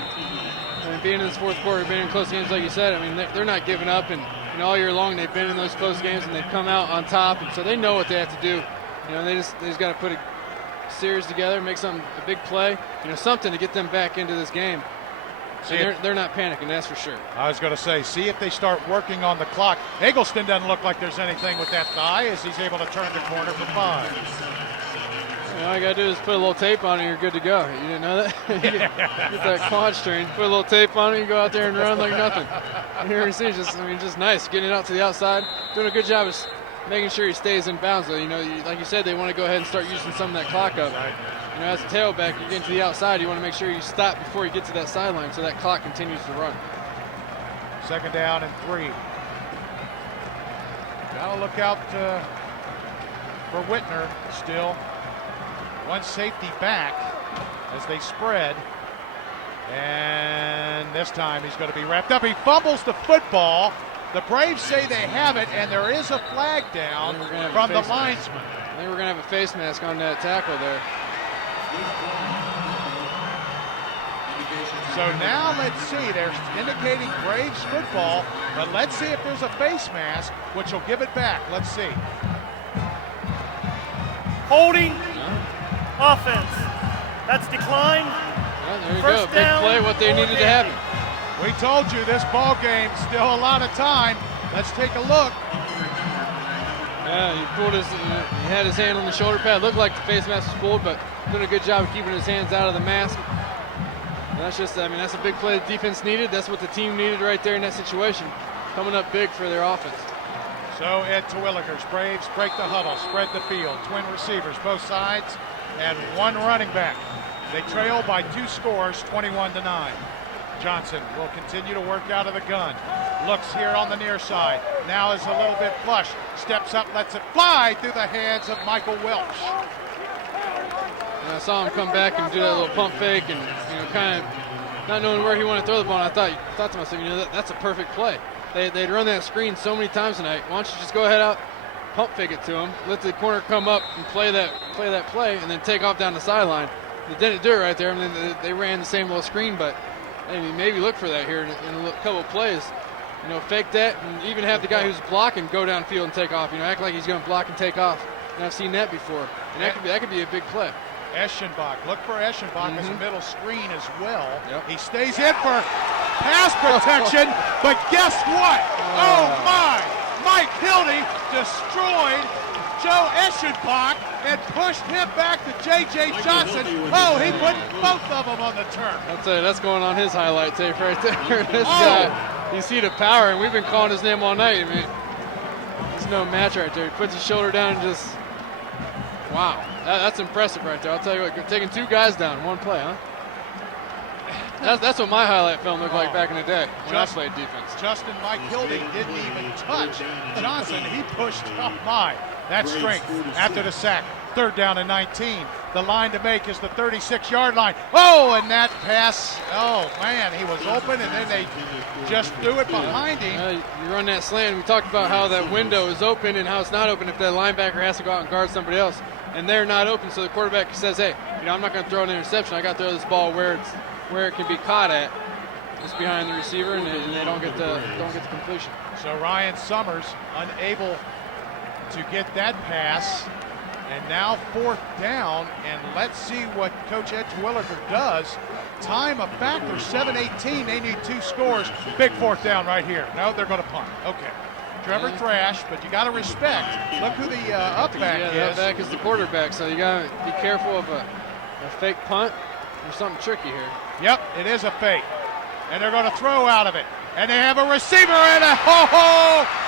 being in this fourth quarter, being in close games, like you said. I mean, they're not giving up, and all year long they've been in those close games, and they've come out on top, and so they know what they have to do. You know, they just got to put a series together, make a big play, something to get them back into this game. And they're not panicking, that's for sure. I was going to say, see if they start working on the clock. Eggleston doesn't look like there's anything with that thigh as he's able to turn the corner for 5. All you got to do is put a little tape on it and you're good to go. You didn't know that? Get that quad strain, put a little tape on it, you go out there and run like nothing. Here see, just nice, getting it out to the outside, doing a good job of making sure he stays in bounds. Like you said, they want to go ahead and start using some of that clock up. Right. As a tailback, you're getting to the outside, you want to make sure you stop before you get to that sideline so that clock continues to run. Second down and 3. Got to look out for Whitner still. One safety back as they spread. And this time he's going to be wrapped up. He fumbles the football. The Braves say they have it, and there is a flag down from the linesman. I think we're going to have a face mask on that tackle there. So now let's see. They're indicating Braves football, but let's see if there's a face mask, which will give it back. Let's see. Holding offense. That's declined. Well, there you First go. down, Big play, what they needed to happen. We told you this ball game, still a lot of time. Let's take a look. Yeah, he had his hand on the shoulder pad. Looked like the face mask was pulled, but doing a good job of keeping his hands out of the mask. And that's just, that's a big play the defense needed. That's what the team needed right there in that situation. Coming up big for their offense. So Ed Terwilliger's Braves break the huddle, spread the field, twin receivers both sides, and one running back. They trail by 2 scores, 21-9. Johnson will continue to work out of the gun. Looks here on the near side. Now is a little bit flush. Steps up, lets it fly through the hands of Michael Welch. And I saw him come back and do that little pump fake, and kind of not knowing where he wanted to throw the ball. And I thought to myself, that's a perfect play. They'd run that screen so many times tonight. Why don't you just go ahead out, pump fake it to him, let the corner come up and play that play, and then take off down the sideline. They didn't do it right there. They ran the same little screen, but maybe look for that here in a couple of plays. Fake that, and even have the guy who's blocking go downfield and take off. Act like he's going to block and take off. And I've seen that before. And that could be a big play. Eschenbach, look for Eschenbach as a middle screen as well. Yep. He stays in for pass protection, but guess what? Oh my! Mike Hildy destroyed Joe Eschenbach and pushed him back to J.J. Johnson. Oh, he put both of them on the turf. I'll tell you, that's going on his highlight tape right there. This guy, you see the power, and we've been calling his name all night. There's no match right there. He puts his shoulder down and just, wow. That's impressive right there. I'll tell you what, taking 2 guys down in one play, huh? That's what my highlight film looked like back in the day when I played defense. Justin Mike Hildy didn't even touch Johnson. He pushed up by. That's strength after the sack. 3rd down and 19. The line to make is the 36-yard line. Oh, and that pass, oh man, he was open, and then they just threw it behind him. You run that slant. We talked about how that window is open and how it's not open if the linebacker has to go out and guard somebody else. And they're not open, so the quarterback says, hey, I'm not going to throw an interception. I got to throw this ball where it can be caught at, just behind the receiver, and they don't get the completion. So Ryan Summers unable to get that pass, and now 4th down, and let's see what Coach Ed Terwilliger does. Time of factor 7:18. They need 2 scores. Big 4th down right here. No, they're going to punt. Okay. Trevor Thrash, but you got to respect. Look who the up back is. The up back is the quarterback, so you got to be careful of a fake punt. There's something tricky here. Yep, it is a fake. And they're going to throw out of it. And they have a receiver and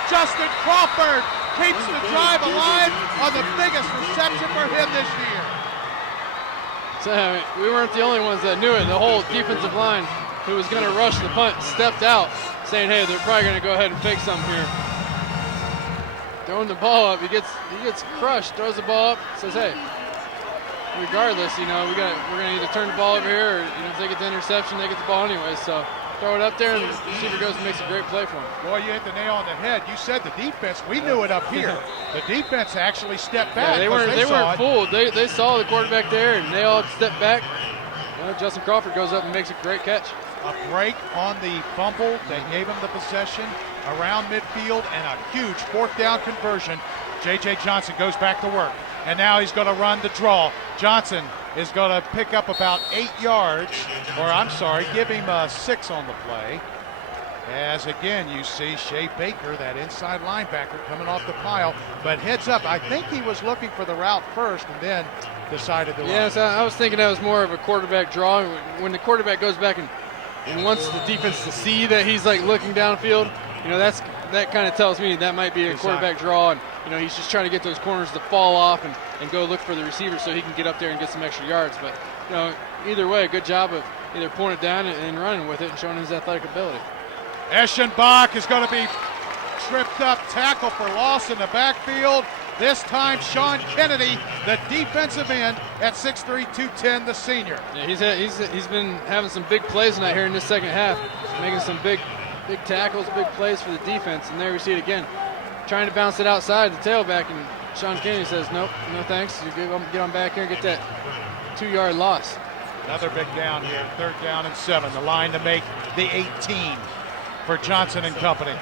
Justin Crawford keeps the drive alive on the biggest reception for him this year. So we weren't the only ones that knew it. The whole defensive line who was going to rush the punt stepped out saying, hey, they're probably going to go ahead and fake something here. Throwing the ball up, he gets crushed, throws the ball up, says, hey, regardless, we're gonna either turn the ball over here, or if they get the interception, they get the ball anyway. So throw it up there, and the receiver goes and makes a great play for him. Boy, you hit the nail on the head. You said the defense. We knew it up here. The defense actually stepped back. Yeah, they weren't fooled. They saw the quarterback there, and they all stepped back. Justin Crawford goes up and makes a great catch. A break on the fumble that gave him the possession around midfield, and a huge 4th down conversion. J.J. Johnson goes back to work, and now he's going to run the draw. Johnson is going to pick up about 8 yards, give him 6 on the play. As again, you see Shea Baker, that inside linebacker, coming off the pile, but heads up. I think he was looking for the route first and then decided to run. Yes, I was thinking that was more of a quarterback draw. When the quarterback goes back and wants the defense to see that he's looking downfield, that kind of tells me that might be a quarterback draw, and he's just trying to get those corners to fall off and go look for the receiver so he can get up there and get some extra yards. But either way, good job of either pulling it down and running with it and showing his athletic ability. Eschenbach is going to be tripped up, tackle for loss in the backfield. This time, Sean Kennedy, the defensive end at 6'3", 210, the senior. Yeah, he's been having some big plays tonight here in this second half, making some big tackles, big plays for the defense. And there we see it again, trying to bounce it outside the tailback, and Sean Kennedy says, nope, no thanks. You get on back here and get that 2-yard loss. Another big down here, 3rd down and 7. The line to make the 18 for Johnson and company.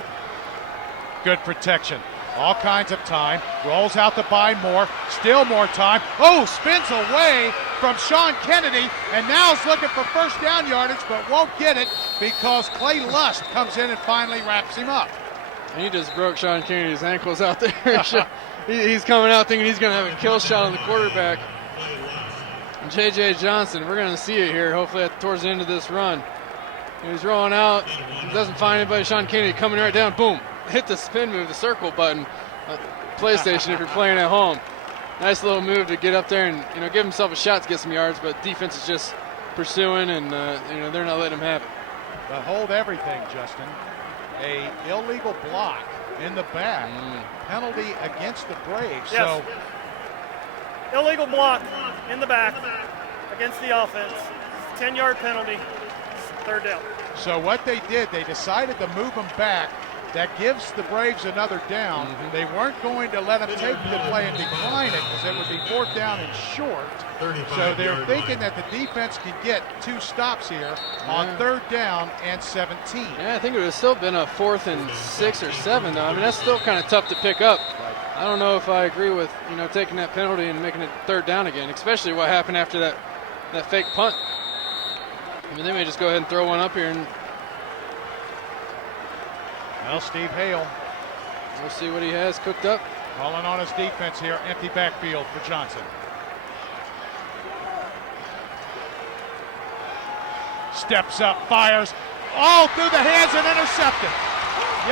Good protection. All kinds of time. Rolls out to buy more. Still more time. Oh, spins away from Sean Kennedy, and now is looking for first down yardage, but won't get it because Clay Lust comes in and finally wraps him up. He just broke Sean Kennedy's ankles out there. He's coming out thinking he's going to have a kill shot on the quarterback. J.J. Johnson, we're going to see it here, hopefully towards the end of this run. He's rolling out, doesn't find anybody. Sean Kennedy coming right down, boom. Hit the spin move, the circle button, PlayStation if you're playing at home. Nice little move to get up there and give himself a shot to get some yards, but defense is just pursuing and they're not letting him have it. But hold everything, Justin. A illegal block in the back, penalty against the Braves. Yes. So illegal block in the back against the offense. 10-yard penalty. 3rd down. So what they did, they decided to move them back. That gives the Braves another down. They weren't going to let them take the play and decline it because it would be 4th down and short. So they're thinking that the defense can get 2 stops here on 3rd down and 17. Yeah, I think it would have still been a 4th and 6 or 7 though. I mean, that's still kind of tough to pick up. I don't know if I agree with taking that penalty and making it 3rd down again, especially what happened after that fake punt. I mean, they may just go ahead and throw one up here and. Well, Steve Hale. We'll see what he has cooked up. Calling on his defense here. Empty backfield for Johnson. Steps up, fires. All through the hands and intercepted.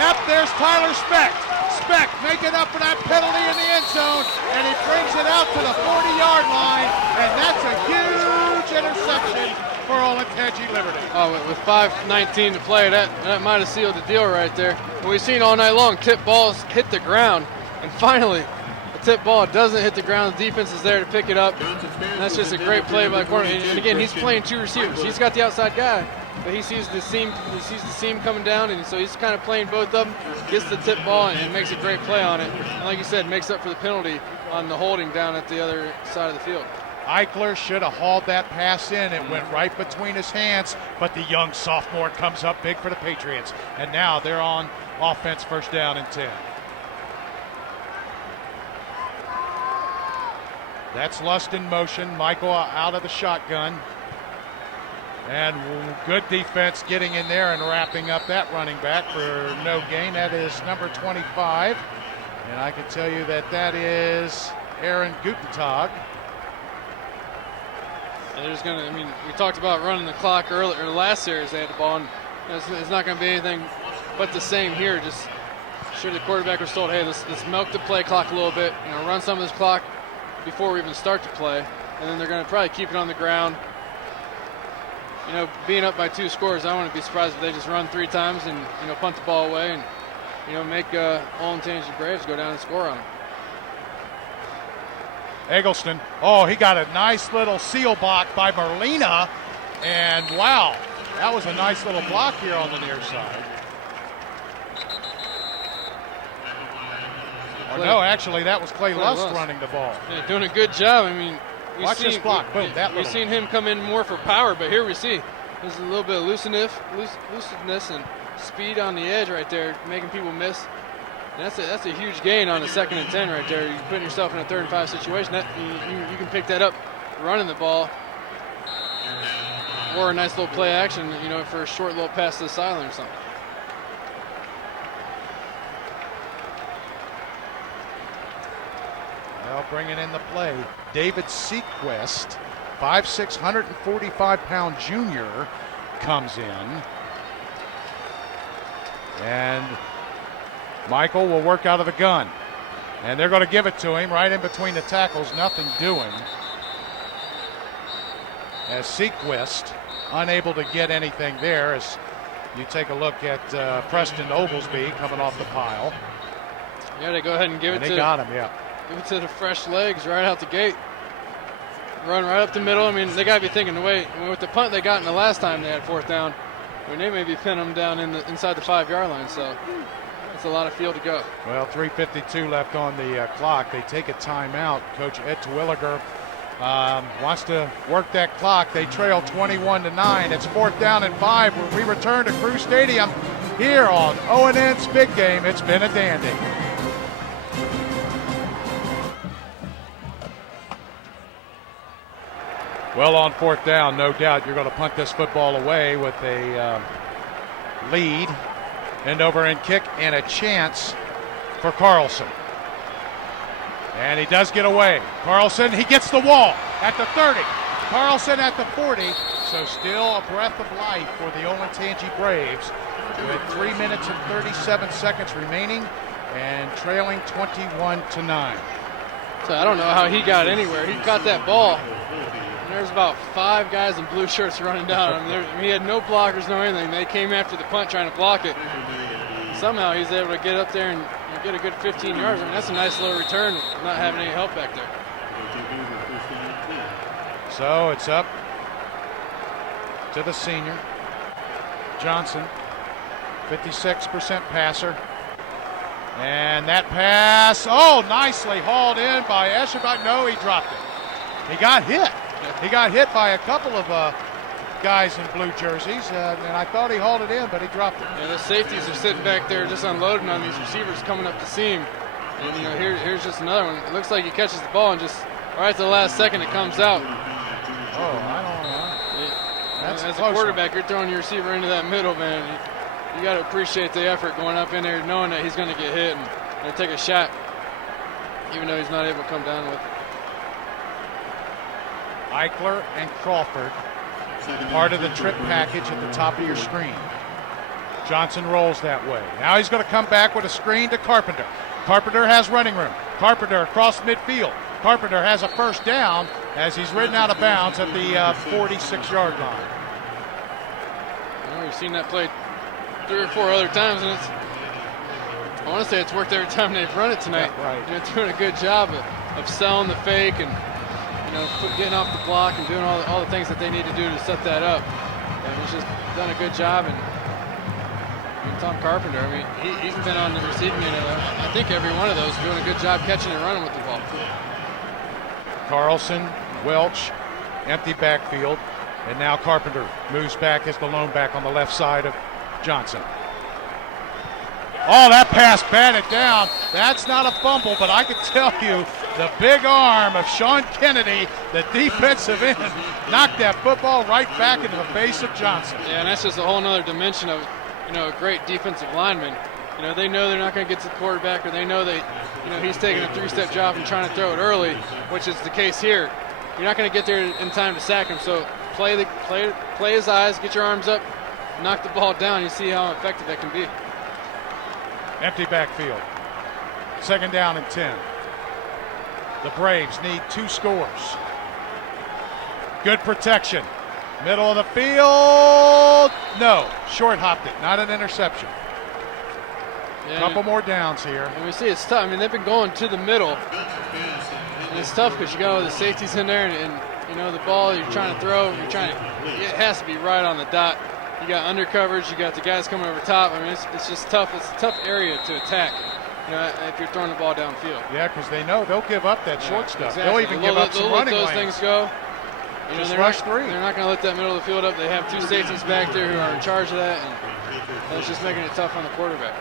Yep, there's Tyler Speck. Speck making up for that penalty in the end zone, and he brings it out to the 40-yard line, and that's a huge interception for Olentangy Liberty. Oh, with 5:19 to play, that might have sealed the deal right there. We've seen all night long tip balls hit the ground, and finally, the tip ball doesn't hit the ground. The defense is there to pick it up. And that's just a great play by the corner. And again, he's playing 2 receivers. He's got the outside guy, but he sees the seam. He sees the seam coming down, and so he's kind of playing both of them. Gets the tip ball and makes a great play on it. And like you said, makes up for the penalty on the holding down at the other side of the field. Eichler should have hauled that pass in. It went right between his hands, but the young sophomore comes up big for the Patriots. And now they're on offense, 1st down and 10. That's Lust in motion. Michael out of the shotgun. And good defense getting in there and wrapping up that running back for no gain. That is number 25. And I can tell you that is Aaron Gutentag. And they're just going to, we talked about running the clock earlier, or last series they had the ball, and it's not going to be anything but the same here. Just sure the quarterback was told, hey, let's milk the play clock a little bit, run some of this clock before we even start to play. And then they're going to probably keep it on the ground. Being up by 2 scores, I wouldn't be surprised if they just run 3 times and, punt the ball away and, make Olentangy Braves go down and score on them. Eggleston, he got a nice little seal block by Merlina, and wow, that was a nice little block here on the near side. No, actually, that was Clay Lust running the ball. Yeah, doing a good job. Watch this block. Boom, we've seen him come in more for power, but here we see there's a little bit of looseness and speed on the edge right there, making people miss. And that's a huge gain on a 2nd and 10 right there. You're putting yourself in a 3rd and 5 situation. That you can pick that up running the ball, or a nice little play action, for a short little pass to the sideline or something. Well, bringing in the play, David Sequest, 5'6", 145-pound junior, comes in. And Michael will work out of the gun. And they're going to give it to him right in between the tackles, nothing doing. As Sequest unable to get anything there as you take a look at Preston Oglesby coming off the pile. Yeah, they go ahead and give it to. They got him, yeah. Give it to the fresh legs right out the gate. Run right up the middle. They got to be thinking, with the punt they got in the last time they had 4th down, they may be pinning them down inside the 5-yard line. So it's a lot of field to go. Well, 3:52 left on the clock. They take a timeout. Coach Ed Terwilliger wants to work that clock. They trail 21-9. It's 4th down and 5 where we return to Crew Stadium here on ONN's Big Game. It's been a dandy. Well, on 4th down, no doubt you're going to punt this football away with a lead. End over end kick and a chance for Carlson. And he does get away. Carlson, he gets the wall at the 30. Carlson at the 40. So still a breath of life for the Olentangy Braves with 3 minutes and 37 seconds remaining and trailing 21-9. So I don't know how he got anywhere. He got that ball. And there's about 5 guys in blue shirts running down. He had no blockers, no anything. They came after the punt trying to block it. Somehow he's able to get up there and get a good 15 yards. I mean, that's a nice little return, not having any help back there. So it's up to the senior, Johnson, 56% passer. And that pass, nicely hauled in by Escherbach. No, he dropped it. He got hit. He got hit by a couple of guys in blue jerseys, and I thought he hauled it in, but he dropped it. Yeah, the safeties are sitting back there just unloading on these receivers coming up the seam. And here's just another one. It looks like he catches the ball and just right at the last second it comes out. I don't know. As a quarterback, you're throwing your receiver into that middle, man. You got to appreciate the effort going up in there, knowing that he's going to get hit and take a shot, even though he's not able to come down with it. Eichler and Crawford, part of the trip package at the top of your screen. Johnson rolls that way. Now he's going to come back with a screen to Carpenter. Carpenter has running room. Carpenter across midfield. Carpenter has a first down as he's ridden out of bounds at the 46-yard line. We've seen that play 3 or 4 other times, and I want to say it's worked every time they've run it tonight. Yeah, right. They're doing a good job of selling the fake and getting off the block and doing all the things that they need to do to set that up. And he's just done a good job. And Tom Carpenter, I mean, he's been on the receiving end of I think every one of those, doing a good job catching and running with the ball. Carlson, Welch, empty backfield, and now Carpenter moves back as the lone back on the left side of Johnson. Oh, that pass batted down. That's not a fumble, but I can tell you the big arm of Sean Kennedy, the defensive end, knocked that football right back into the face of Johnson. Yeah, and that's just a whole nother dimension of, a great defensive lineman. They know they're not going to get to the quarterback, or they know that, he's taking a 3-step drop and trying to throw it early, which is the case here. You're not going to get there in time to sack him, so play his eyes, get your arms up, knock the ball down. You see how effective that can be. Empty backfield. 2nd down and 10. The Braves need 2 scores. Good protection. Middle of the field. No, short hopped it. Not an interception. Yeah, Couple more downs here. And we see it's tough. I mean, they've been going to the middle. And it's tough because you got all the safeties in there, and the ball you're trying to throw, it has to be right on the dot. You got under coverage, you got the guys coming over top. I mean, it's just tough. It's a tough area to attack, if you're throwing the ball downfield. Yeah, because they know they'll give up that short stuff. Exactly. They'll even give up some running lanes. Those things go. Just rush 3. They're not going to let that middle of the field up. They have 2 safeties back there who are in charge of that, and that's just making it tough on the quarterback.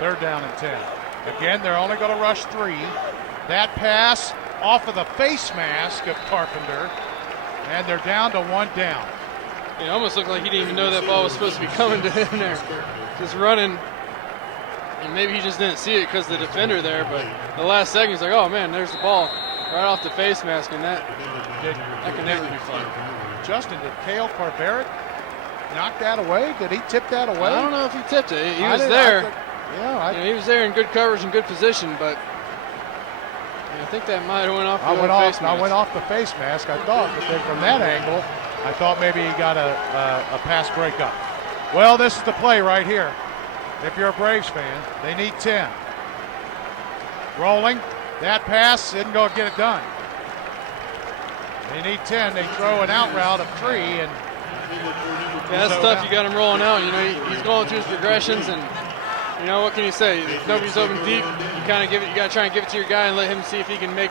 3rd down and 10. Again, they're only going to rush 3. That pass off of the face mask of Carpenter, and they're down to 1 down. It almost looked like he didn't even know that ball was supposed to be coming to him there. Just running, and maybe he just didn't see it because the defender there, but the last second he's like, oh man, there's the ball right off the face mask, and that can never be fun. Justin, did Cale Carberrick knock that away? Did he tip that away? I don't know if he tipped it. He was there. He was there in good coverage and good position, but I think that might have went off the face mask. I went off the face mask, I thought, but then from that angle, I thought maybe he got a pass breakup. Well, this is the play right here. If you're a Braves fan, they need 10. Rolling. That pass isn't going to get it done. They need 10. They throw an out route of 3, and that's tough. You got him rolling out. He's going through his progressions, and what can you say? If nobody's open deep, you got to try and give it to your guy and let him see if he can make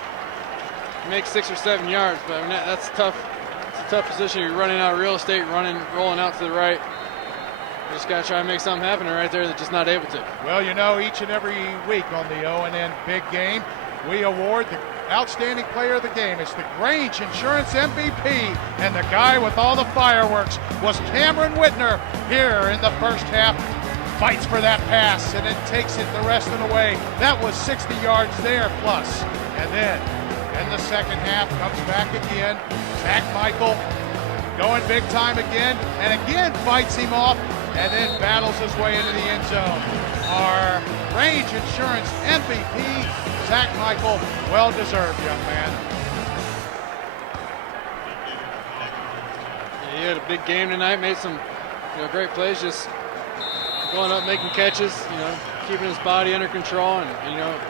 make 6 or 7 yards, but I mean, that's tough. It's a tough position. You're running out of real estate, rolling out to the right. You just got to try and make something happen right there. They're just not able to. Well, you know, each and every week on the ONN Big Game, we award the outstanding player of the game. It's the Grange Insurance MVP, and the guy with all the fireworks was Cameron Whitner here in the first half. Fights for that pass and then takes it the rest of the way. That was 60 yards there plus. And then in the second half comes back again. Zach Michael going big time again, and again fights him off, and then battles his way into the end zone. Our Range Insurance MVP, Zach Michael, well deserved, young man. Yeah, he had a big game tonight, made some great plays, just going up, making catches, keeping his body under control, and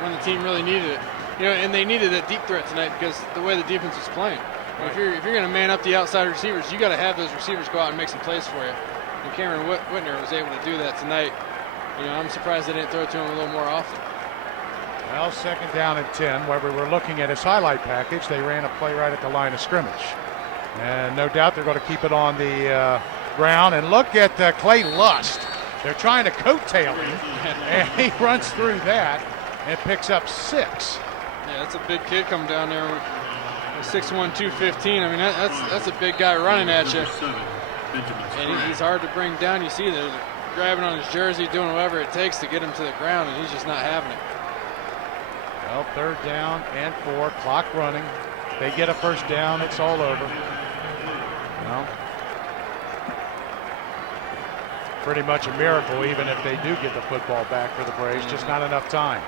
when the team really needed it. And they needed that deep threat tonight because the way the defense was playing. Right. If you're going to man up the outside receivers, you got to have those receivers go out and make some plays for you. And Cameron Whitner was able to do that tonight. I'm surprised they didn't throw it to him a little more often. Well, 2nd down and 10, where we were looking at his highlight package, they ran a play right at the line of scrimmage. And no doubt they're going to keep it on the ground. And look at Clay Lust. They're trying to coattail him, and he runs through that and picks up 6. Yeah, that's a big kid coming down there with 6'1", 215. I mean, that's a big guy running at you. And he's hard to bring down. You see they're grabbing on his jersey, doing whatever it takes to get him to the ground, and he's just not having it. Well, 3rd down and 4, clock running. They get a first down, it's all over. Well, pretty much a miracle even if they do get the football back for the Braves, just not enough time.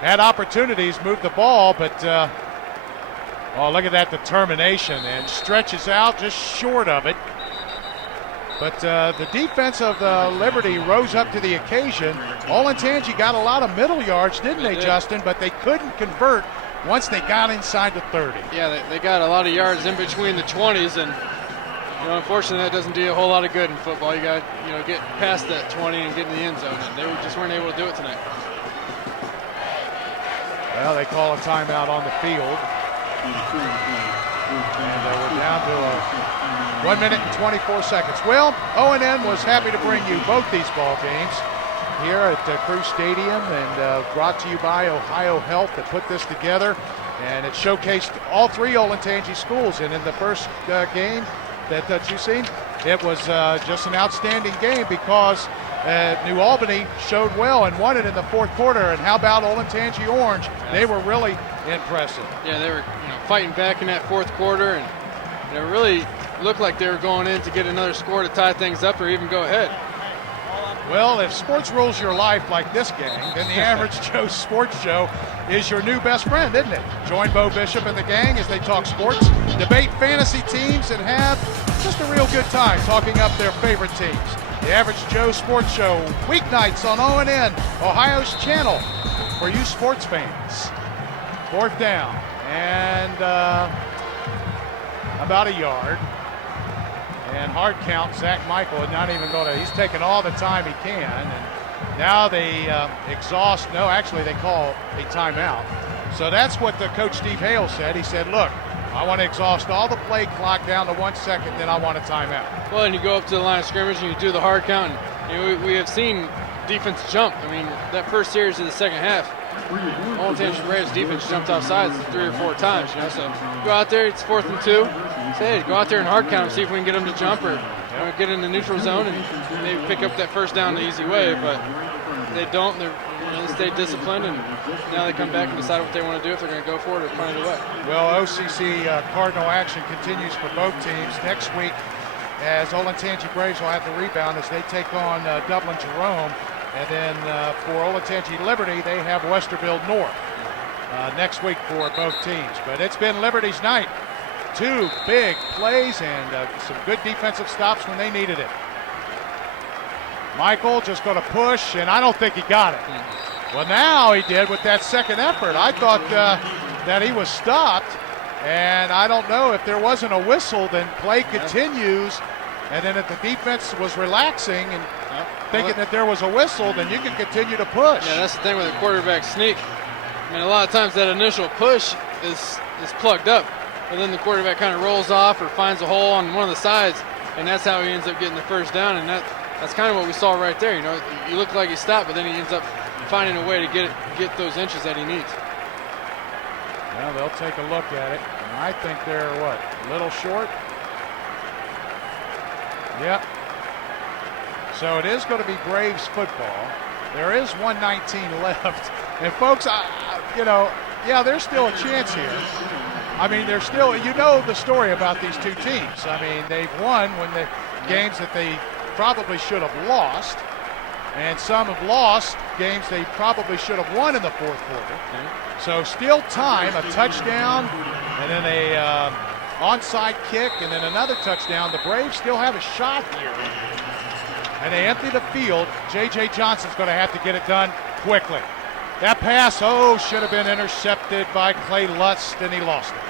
Had opportunities, moved the ball, but look at that determination, and stretches out just short of it. But the defense of Liberty rose up to the occasion. Olentangy got a lot of middle yards, didn't they, Justin? But they couldn't convert once they got inside the 30. Yeah, they got a lot of yards in between the 20s, and unfortunately that doesn't do a whole lot of good in football. You got get past that 20 and get in the end zone, and they just weren't able to do it tonight. Well, they call a timeout on the field. And we're down to 1 minute and 24 seconds. Well, ONN was happy to bring you both these ball games here at Crew Stadium, and brought to you by Ohio Health that put this together. And it showcased all 3 Olentangy schools. And in the first game that you've seen, it was just an outstanding game because New Albany showed well and won it in the 4th quarter. And how about Olentangy Orange? They were really impressive. Yeah, they were fighting back in that 4th quarter, and it really looked like they were going in to get another score to tie things up or even go ahead. Well, if sports rules your life like this game, then the Average Joe Sports Show is your new best friend, isn't it? Join Bo Bishop and the gang as they talk sports, debate fantasy teams, and have just a real good time talking up their favorite teams. The Average Joe Sports Show, weeknights on ONN, Ohio's channel for you sports fans. 4th down and about a yard. And hard count, Zach Michael is not even going to, he's taking all the time he can. And now they exhaust, no, actually they call a timeout. So that's what the coach Steve Hale said. He said, look, I want to exhaust all the play clock down to 1 second, then I want a timeout. Well, and you go up to the line of scrimmage and you do the hard count. And, we have seen defense jump. I mean, that first series of the second half, Olentangy Braves defense jumped off sides 3 or 4 times, so go out there, it's 4th and 2. Say, hey, go out there and hard count and see if we can get them to jump or get in the neutral zone and maybe pick up that first down the easy way, but they don't. They stay disciplined, and now they come back and decide what they want to do, if they're going to go for it or punt it away. Well, OCC Cardinal action continues for both teams next week, as Olentangy Braves will have the rebound as they take on Dublin Jerome. And then for Olentangy Liberty, they have Westerville North next week for both teams. But it's been Liberty's night. 2 big plays and some good defensive stops when they needed it. Michael just going to push, and I don't think he got it. Well, now he did with that second effort. I thought that he was stopped, and I don't know if there wasn't a whistle, then play continues. And then if the defense was relaxing and thinking that there was a whistle, then you can continue to push. Yeah, that's the thing with a quarterback sneak. I mean, a lot of times that initial push is is plugged up, but then the quarterback kind of rolls off or finds a hole on one of the sides, and that's how he ends up getting the first down. And that's kind of what we saw right there. You know, you look like he stopped, but then he ends up finding a way to get those inches that he needs. Well, they'll take a look at it. And I think they're, what, a little short? Yep. So it is going to be Braves football. There is 119 left. And folks, yeah, there's still a chance here. I mean, there's still, you know the story about these two teams. I mean, they've won when the games that they probably should have lost. And some have lost games they probably should have won in the fourth quarter. So still time, a touchdown, and then a onside kick, and then another touchdown. The Braves still have a shot here. And they empty the field. J.J. Johnson's going to have to get it done quickly. That pass, should have been intercepted by Clay Lutz, and he lost it.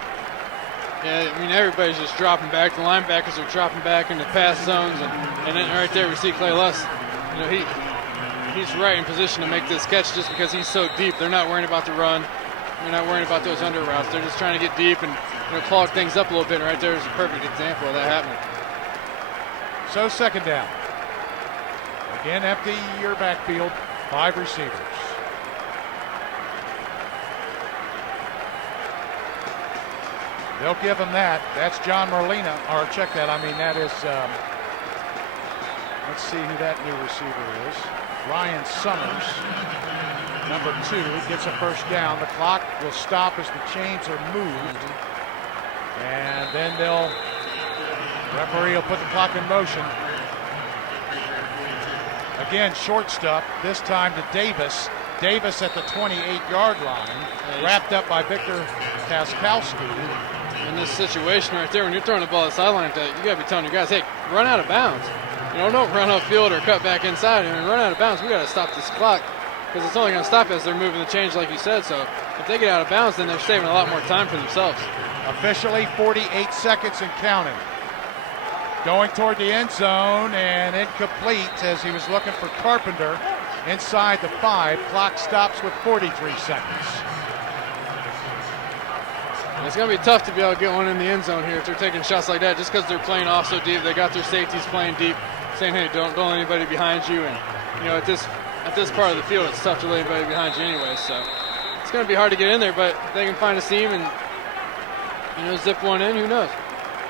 Yeah, I mean, everybody's just dropping back. The linebackers are dropping back into pass zones, and then right there we see Clay Lutz. You know, he's right in position to make this catch just because he's so deep. They're not worrying about the run. They're not worrying about those under routes. They're just trying to get deep and clog things up a little bit. And right there is a perfect example of that happening. So second down. Again, empty your backfield, 5 receivers. They'll give him that. That's John Merlina. Or check that. I mean, that is, let's see who that new receiver is. Ryan Summers, number 2, gets a first down. The clock will stop as the chains are moved. And then referee will put the clock in motion. Again, short stuff, this time to Davis. Davis at the 28-yard line, wrapped up by Victor Kaskowski. In this situation right there, when you're throwing the ball at the sideline, you got to be telling your guys, hey, run out of bounds. Don't run upfield or cut back inside. Run out of bounds. We got to stop this clock because it's only going to stop as they're moving the change like you said. So if they get out of bounds, then they're saving a lot more time for themselves. Officially 48 seconds and counting. Going toward the end zone and incomplete as he was looking for Carpenter inside the 5. Clock stops with 43 seconds. It's going to be tough to be able to get one in the end zone here if they're taking shots like that just because they're playing off so deep. They got their safeties playing deep, saying, hey, don't let anybody behind you. And, at this part of the field, it's tough to let anybody behind you anyway. So it's going to be hard to get in there, but if they can find a seam and, zip one in, who knows?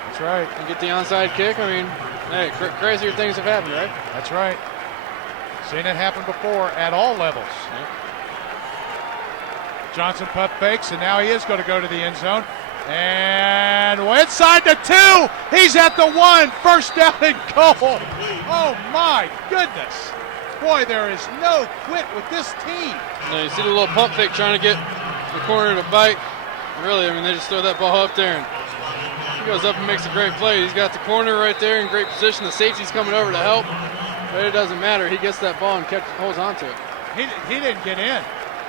That's right. And get the onside kick. I mean, hey, crazier things have happened, right? That's right. Seen it happen before at all levels. Yep. Johnson punt fakes, and now he is going to go to the end zone. And inside the 2. He's at the 1. First down and goal. Oh, my goodness. Boy, there is no quit with this team. Now you see the little pump fake trying to get the corner to bite. Really, they just throw that ball up there. And he goes up and makes a great play. He's got the corner right there in great position. The safety's coming over to help. But it doesn't matter. He gets that ball and holds on to it. He didn't get in.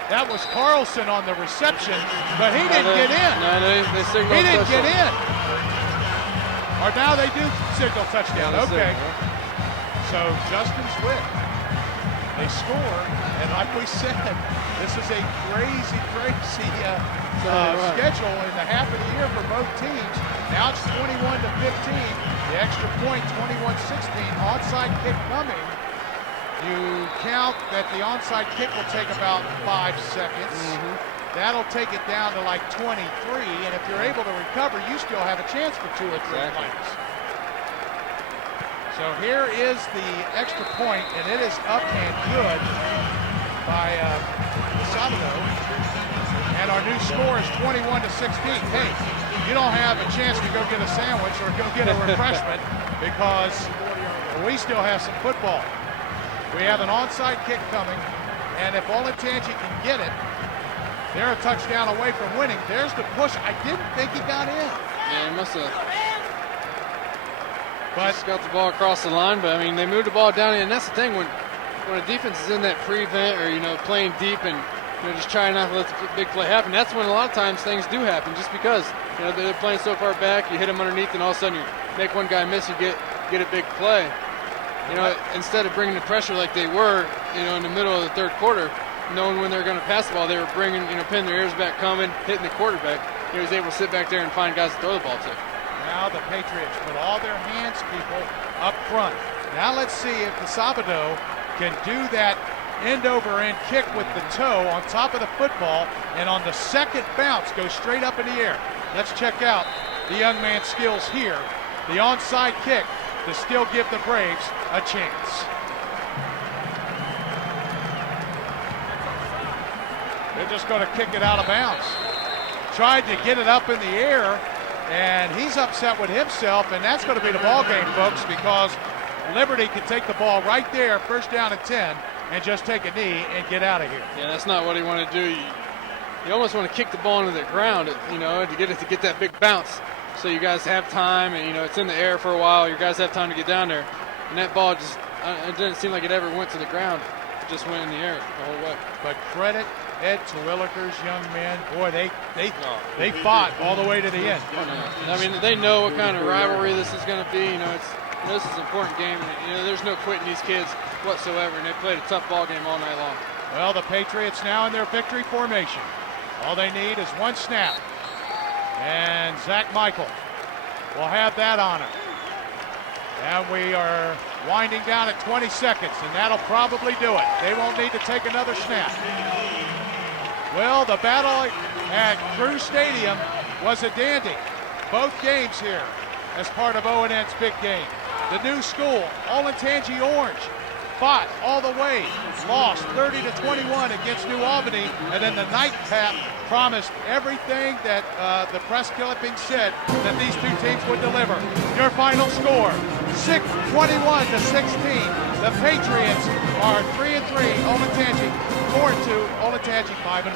That was Carlson on the reception, but he didn't get in. No, they signaled He didn't touchdown. get in. Or now they do signal touchdown. Yeah, okay. signal. So Justin Swift, they score, and like we said, this is a crazy schedule in the half of the year for both teams. Now it's 21-15. The extra point, 21-16. Onside kick coming. You count that the onside kick will take about 5 seconds. That'll take it down to like 23, and if you're able to recover, you still have a chance for 2 or 3 plays. So here is the extra point, and it is up and good by Sabato. And our new score is 21-16. Hey, you don't have a chance to go get a sandwich or go get a refreshment because we still have some football. We have an onside kick coming, and if Olentangy can get it, they're a touchdown away from winning. There's the push. I didn't think he got in. Yeah, he must have just got the ball across the line, but, they moved the ball down, and that's the thing. When a defense is in that prevent or, playing deep and, just trying not to let the big play happen, that's when a lot of times things do happen just because, they're playing so far back, you hit them underneath, and all of a sudden you make one guy miss, you get a big play. Instead of bringing the pressure like they were, in the middle of the third quarter, knowing when they're going to pass the ball, they were bringing, pinning their ears back, coming, hitting the quarterback. he was able to sit back there and find guys to throw the ball to. Now the Patriots put all their hands, people, up front. Now let's see if the Sabado can do that end-over-end kick with the toe on top of the football, and on the second bounce go straight up in the air. Let's check out the young man's skills here. The onside kick to still give the Braves a chance. They're just going to kick it out of bounds. Tried to get it up in the air, and he's upset with himself, and that's going to be the ball game, folks, because Liberty can take the ball right there, first down and 10, and just take a knee and get out of here. Yeah, that's not what he wanted to do. You almost want to kick the ball into the ground, you know, to get that big bounce. So you guys have time, and, you know, it's in the air for a while. You guys have time to get down there. And that ball just, it didn't seem like it ever went to the ground. It just went in the air the whole way. But credit Ed Terwilliger's young men. Boy, they fought all the way to the end. I mean, they know what kind of rivalry this is going to be. You know, this is an important game. And, you know, there's no quitting these kids whatsoever, and they played a tough ball game all night long. Well, the Patriots now in their victory formation. All they need is one snap. And Zach Michael will have that honor. And we are winding down at 20 seconds, and that'll probably do it. They won't need to take another snap. Well, the battle at Crew Stadium was a dandy. Both games here as part of ONN's big game. The new school, Olentangy Orange, fought all the way, lost 30-21 against New Albany, and then the nightcap promised everything that the press clipping said that these two teams would deliver. Your final score, 21-16. The Patriots are 3-3, Olentangy 4-2, Olentangy 5-1.